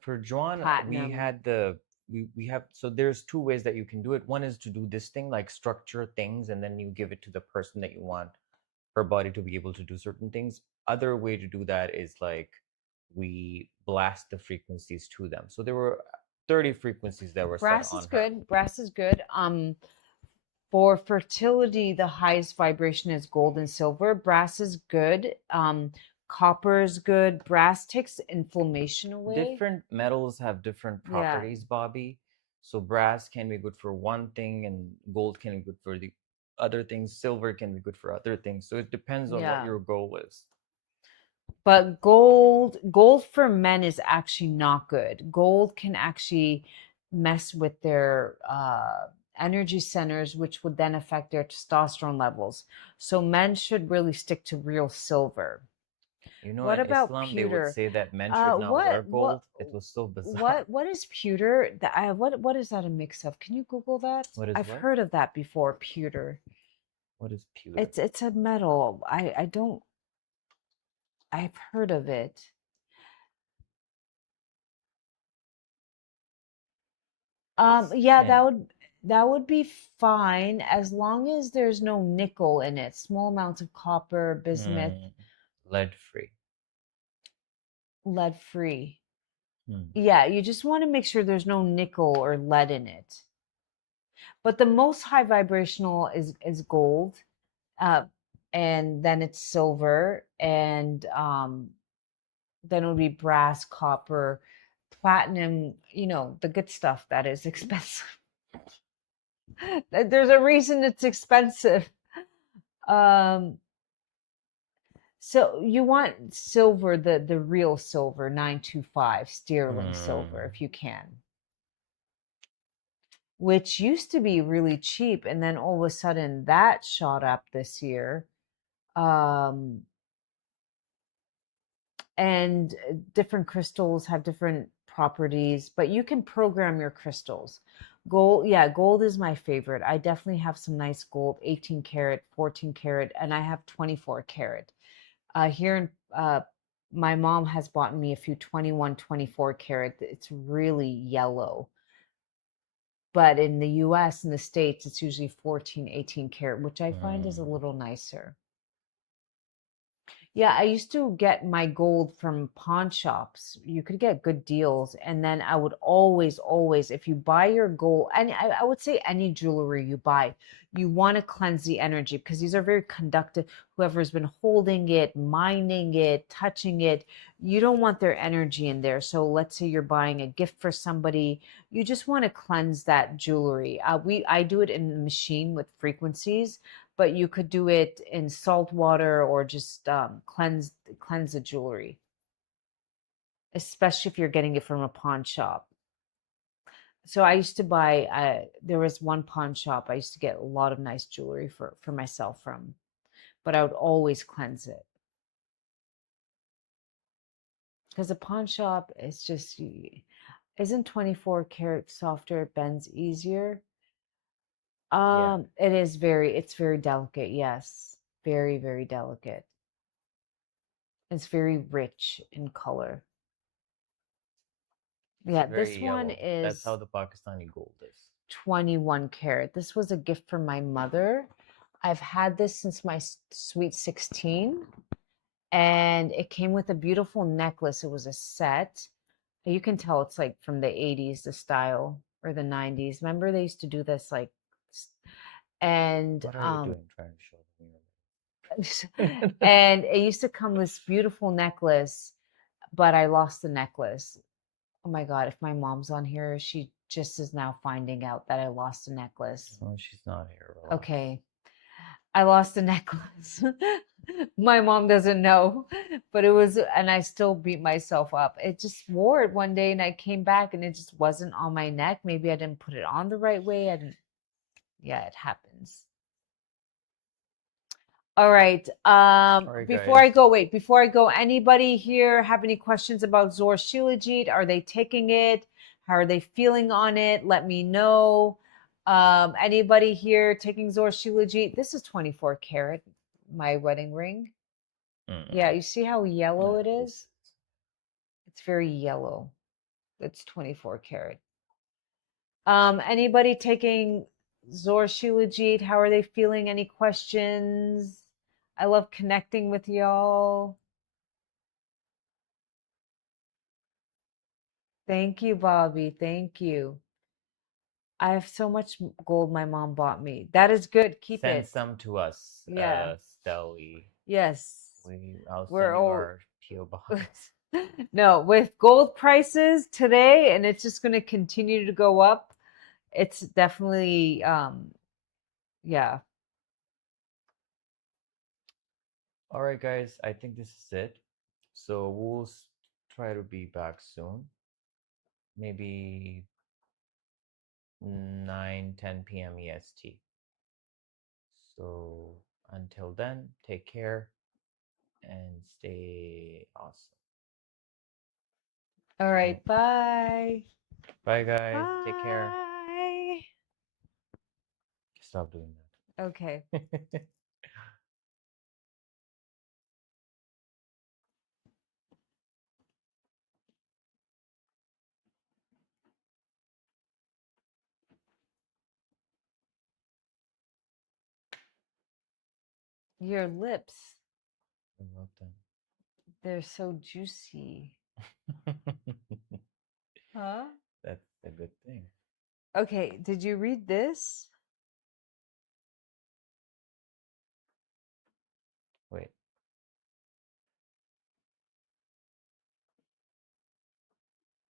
For Juan, we platinum. had the we have so there's two ways that you can do it. One is to do this thing like structure things and then you give it to the person that you want her body to be able to do certain things. Other way to do that is like we blast the frequencies to them. So there were 30 frequencies that were set Brass is on her. good. Brass is good. For fertility, the highest vibration is gold and silver. Brass is good. Copper is good. Brass takes inflammation away. Different metals have different Yeah. properties, Bobby. So brass can be good for one thing and gold can be good for the other things. Silver can be good for other things. So it depends on what Yeah. your goal is. But gold for men is actually not good. Gold can actually mess with their energy centers, which would then affect their testosterone levels. So men should really stick to real silver. You know, What in about Islam, they would pewter? say that men should not wear gold. It was so bizarre. What is pewter? What is that a mix of? Can you Google that? What is I've what? heard of that before, pewter. What is pewter? It's a metal. I don't I've heard of it. Yeah, Tin. that would be fine as long as there's no nickel in it. Small amounts of copper, bismuth, Lead free. lead free. Hmm. Yeah, you just want to make sure there's no nickel or lead in it. But the most high vibrational is gold, and then it's silver, and then it would be brass, copper, platinum. You know, the good stuff that is expensive. There's a reason it's expensive. Um, so you want silver, the real silver, 925 sterling silver, if you can, which used to be really cheap, and then all of a sudden that shot up this year. Um, and different crystals have different properties, but you can program your crystals. Gold, yeah, gold is my favorite. I definitely have some nice gold, 18 karat, 14 karat, and I have 24 karat. Here in my mom has bought me a few 21, 24 karat. It's really yellow. But in the US, in the States, it's usually 14, 18 karat, which I find is a little nicer. Yeah, I used to get my gold from pawn shops. You could get good deals. And then I would always, if you buy your gold, and I would say any jewelry you buy, you want to cleanse the energy because these are very conductive. Whoever's been holding it, mining it, touching it, you don't want their energy in there. So let's say you're buying a gift for somebody, you just want to cleanse that jewelry. I do it in the machine with frequencies, but you could do it in salt water or just cleanse the jewelry, especially if you're getting it from a pawn shop. So I used to buy. There was one pawn shop I used to get a lot of nice jewelry for myself from, but I would always cleanse it because a pawn shop is just isn't 24 karat softer, it bends easier. Yeah. It's very delicate, yes. Very, very delicate. It's very rich in color. Yeah, this Very one yellow. That's how is the Pakistani gold is. 21 karat. This was a gift from my mother. I've had this since my sweet 16, and it came with a beautiful necklace. It was a set. You can tell it's like from the 80s, the style, or the 90s. Remember they used to do this like, and What are you doing? Trying to show me your and it used to come this beautiful necklace, but I lost the necklace. Oh my God, if my mom's on here, she just is now finding out that I lost a necklace. No, she's not here. Relax. Okay. I lost a necklace. My mom doesn't know, but it was, and I still beat myself up. It just wore it one day and I came back and it just wasn't on my neck. Maybe I didn't put it on the right way. Yeah, it happens. All right. Before I guys. go, before I go, anybody here have any questions about ZOR Shilajit? Are they taking it? How are they feeling on it? Let me know. Anybody here taking ZOR Shilajit? This is 24 karat, my wedding ring. Yeah, you see how yellow it is? It's very yellow. It's 24 karat. Anybody taking ZOR Shilajit? How are they feeling? Any questions? I love connecting with y'all. Thank you, Bobby. Thank you. I have so much gold my mom bought me. That is good. Keep Send it. some to us, Yeah. Stelly. Yes. I'll We're send you all our PO box. no, with gold prices today, and it's just going to continue to go up. It's definitely, yeah. All right, guys. I think this is it. So we'll try to be back soon. Maybe 9-10 p.m. EST. So until then, take care and stay awesome. All right. Bye. Bye, guys. Take care. Bye. Stop doing Okay. that. Your lips, You're welcome. they're so juicy. Huh? That's a good thing. Okay. Did you read this?